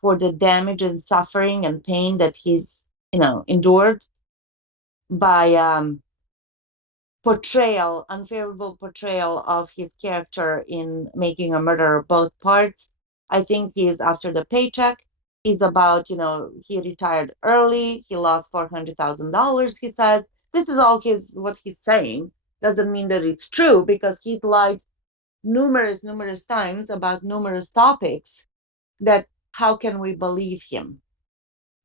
for the damage and suffering and pain that he's, endured by unfavorable portrayal of his character in Making a Murderer, both parts. I think he is after the paycheck. He's about, he retired early. He lost $400,000, he says. This is all what he's saying. Doesn't mean that it's true, because he's lied numerous times about numerous topics. That how can we believe him?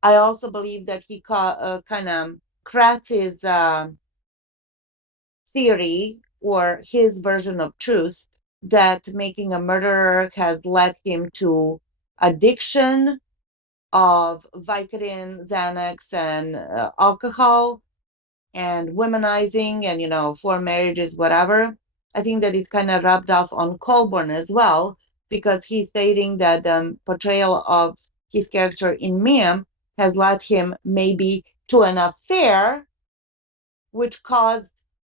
I also believe that he kind of crafts his theory or his version of truth that Making a Murderer has led him to addiction of Vicodin, Xanax, and alcohol, and womanizing, and four marriages, whatever. I think that it kind of rubbed off on Colborn as well, because he's stating that the portrayal of his character in Ma'am has led him maybe to an affair, which caused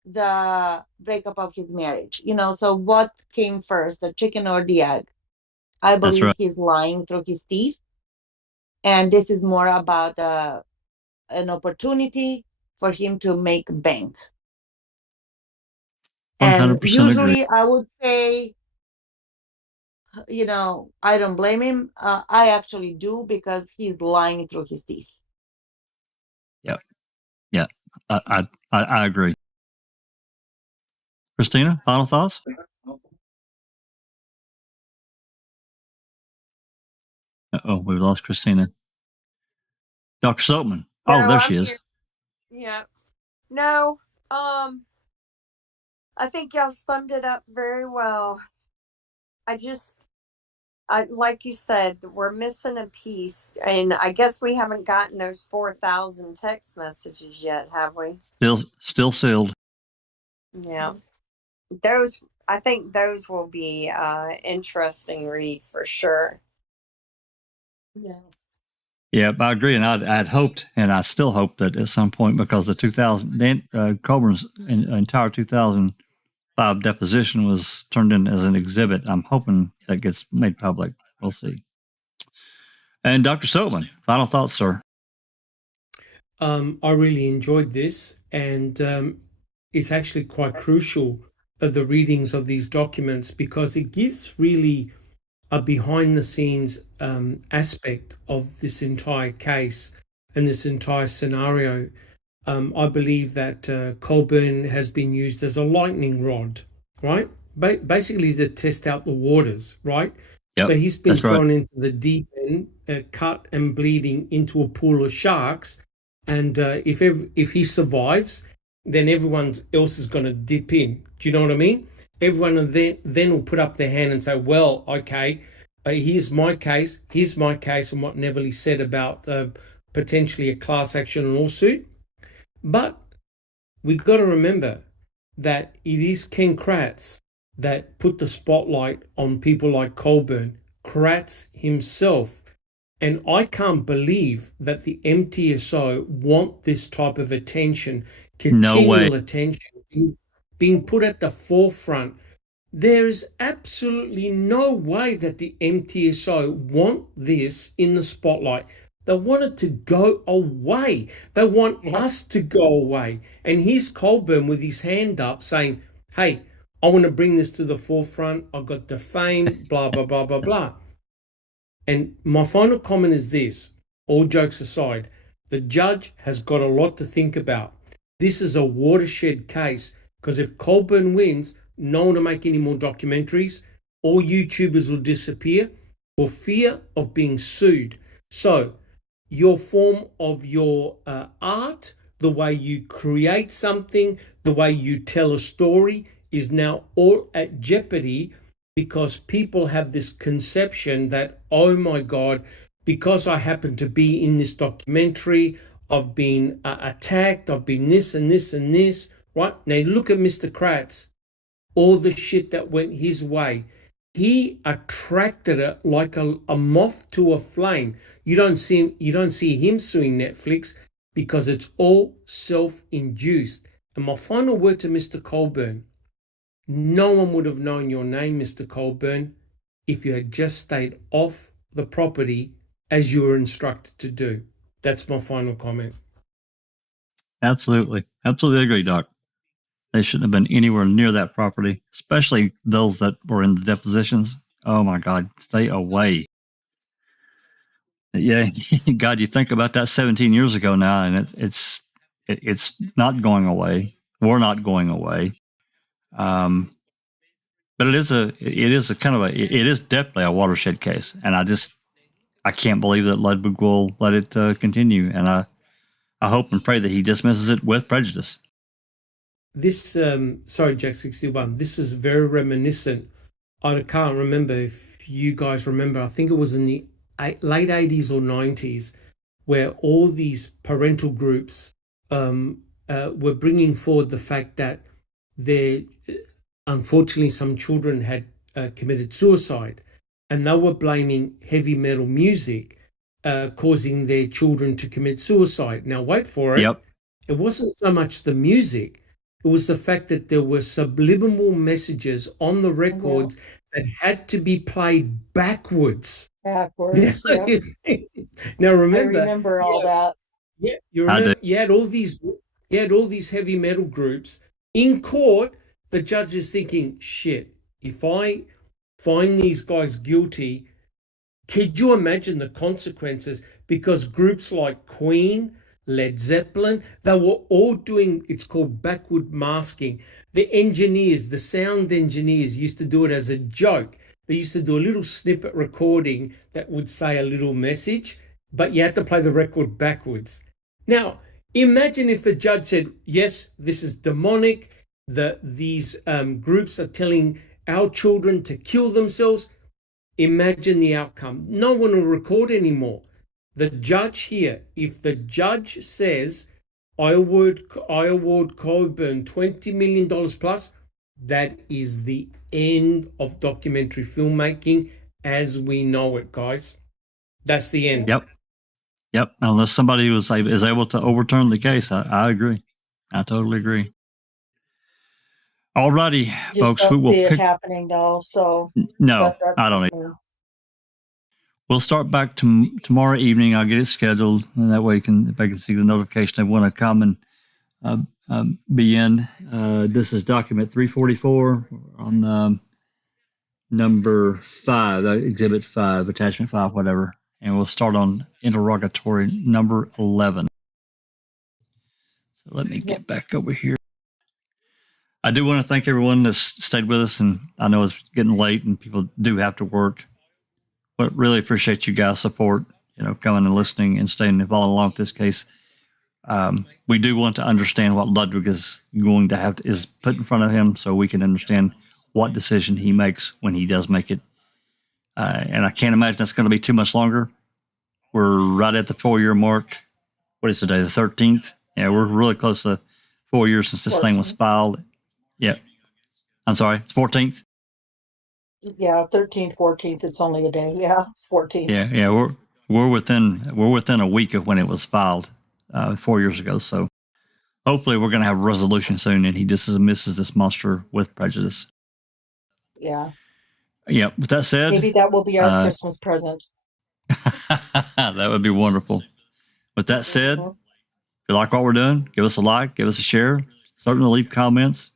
the breakup of his marriage. So what came first, the chicken or the egg? I believe he's lying through his teeth, and this is more about an opportunity for him to make bank. And usually I would say, I don't blame him. I actually do, because he's lying through his teeth. Yeah, I agree. Christina, final thoughts? We've lost Christina. Dr. Silkman. No, there she is. Here. Yeah. No, I think y'all summed it up very well. Like you said, we're missing a piece, and I guess we haven't gotten those 4,000 text messages yet, have we? Still sealed. Yeah. I think those will be interesting read for sure. Yeah. Yeah, I agree, and I'd hoped, and I still hope that at some point, because the Colborn's entire 2005 deposition was turned in as an exhibit. I'm hoping that gets made public. We'll see. And Dr. Silkman, final thoughts, sir? I really enjoyed this, and it's actually quite crucial, the readings of these documents, because it gives really a behind the scenes aspect of this entire case and this entire scenario. I believe that Colborn has been used as a lightning rod, right? Basically to test out the waters, right? Yep, so he's been that's right. thrown into the deep end, cut and bleeding into a pool of sharks. And if he survives, then everyone else is going to dip in. Do you know what I mean? Everyone then will put up their hand and say, well, okay, here's my case, and what Neville said about potentially a class action lawsuit. But we've got to remember that it is Ken Kratz that put the spotlight on people like Colborn, Kratz himself. And I can't believe that the MTSO want this type of attention, continual attention, being put at the forefront. There is absolutely no way that the MTSO want this in the spotlight. They want it to go away. They want us to go away. And here's Colborn with his hand up saying, hey, I want to bring this to the forefront. I've got the fame, blah, blah, blah, blah, blah. And my final comment is this, all jokes aside, the judge has got a lot to think about. This is a watershed case because if Colborn wins, no one will make any more documentaries. All YouTubers will disappear for fear of being sued. So your form of your art, the way you create something, the way you tell a story is now all at jeopardy because people have this conception that, oh my God, because I happen to be in this documentary, I've been attacked, I've been this and this and this, right? Now look at Mr. Kratz, all the shit that went his way. He attracted it like a moth to a flame. You don't see him suing Netflix because it's all self-induced. And my final word to Mr. Colborn, no one would have known your name, Mr. Colborn, if you had just stayed off the property as you were instructed to do. That's my final comment. Absolutely. Absolutely agree, Doc. They shouldn't have been anywhere near that property, especially those that were in the depositions. Oh my God, stay away. Yeah, God, you think about that 17 years ago now, and it's not going away. We're not going away. But it is definitely a watershed case, and I can't believe that Ludwig will let it continue, and I hope and pray that he dismisses it with prejudice. This, sorry, Jack 61. This is very reminiscent. I can't remember if you guys remember. I think it was in the late 80s or 90s, where all these parental groups were bringing forward the fact that unfortunately some children had committed suicide, and they were blaming heavy metal music causing their children to commit suicide. Now, wait for it. Yep. It wasn't so much the music. It was the fact that there were subliminal messages on the records that had to be played backwards. Backwards. Yep. Now remember, I remember all that. Yeah, you remember. You had all these heavy metal groups in court. The judge is thinking, shit, if I find these guys guilty, could you imagine the consequences? Because groups like Queen, Led Zeppelin, they were all doing, it's called backward masking. The engineers, the sound engineers used to do it as a joke. They used to do a little snippet recording that would say a little message, but you had to play the record backwards. Now, imagine if the judge said, yes, this is demonic, these groups are telling our children to kill themselves. Imagine the outcome. No one will record anymore. The judge here, if the judge says, I award Colborn $20 million plus, that is the end of documentary filmmaking as we know it, guys. That's the end. Yep. Unless somebody is able to overturn the case, I agree. I totally agree. All righty, folks. Just We will see it pick. happening though. So No, I don't know. We'll start back tomorrow evening. I'll get it scheduled, and that way if I can see the notification, they want to come and be in. This is document 344 on number 5, exhibit 5, attachment 5, whatever. And we'll start on interrogatory number 11. So let me get back over here. I do want to thank everyone that's stayed with us, and I know it's getting late and people do have to work, but really appreciate you guys' support, coming and listening and staying and following along with this case. We do want to understand what Ludwig is going to is put in front of him, so we can understand what decision he makes when he does make it. And I can't imagine that's going to be too much longer. We're right at the 4-year mark. What is today, the 13th? Yeah, we're really close to 4 years since this thing was filed. Yeah. I'm sorry, it's 14th? Yeah, 13th, 14th. It's only a day. Yeah, it's 14th. Yeah. We're within a week of when it was filed 4 years ago. So hopefully we're going to have a resolution soon, and he dismisses this monster with prejudice. Yeah. Yeah. With that said, maybe that will be our Christmas present. That would be wonderful. With that said, if you like what we're doing, give us a like, give us a share. Certainly leave comments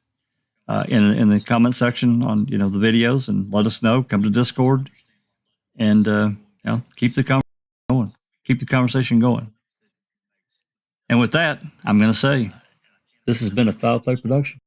in the comment section on the videos, and let us know. Come to Discord, and keep the conversation going. Keep the conversation going. And with that, I'm going to say this has been a Foul Play production.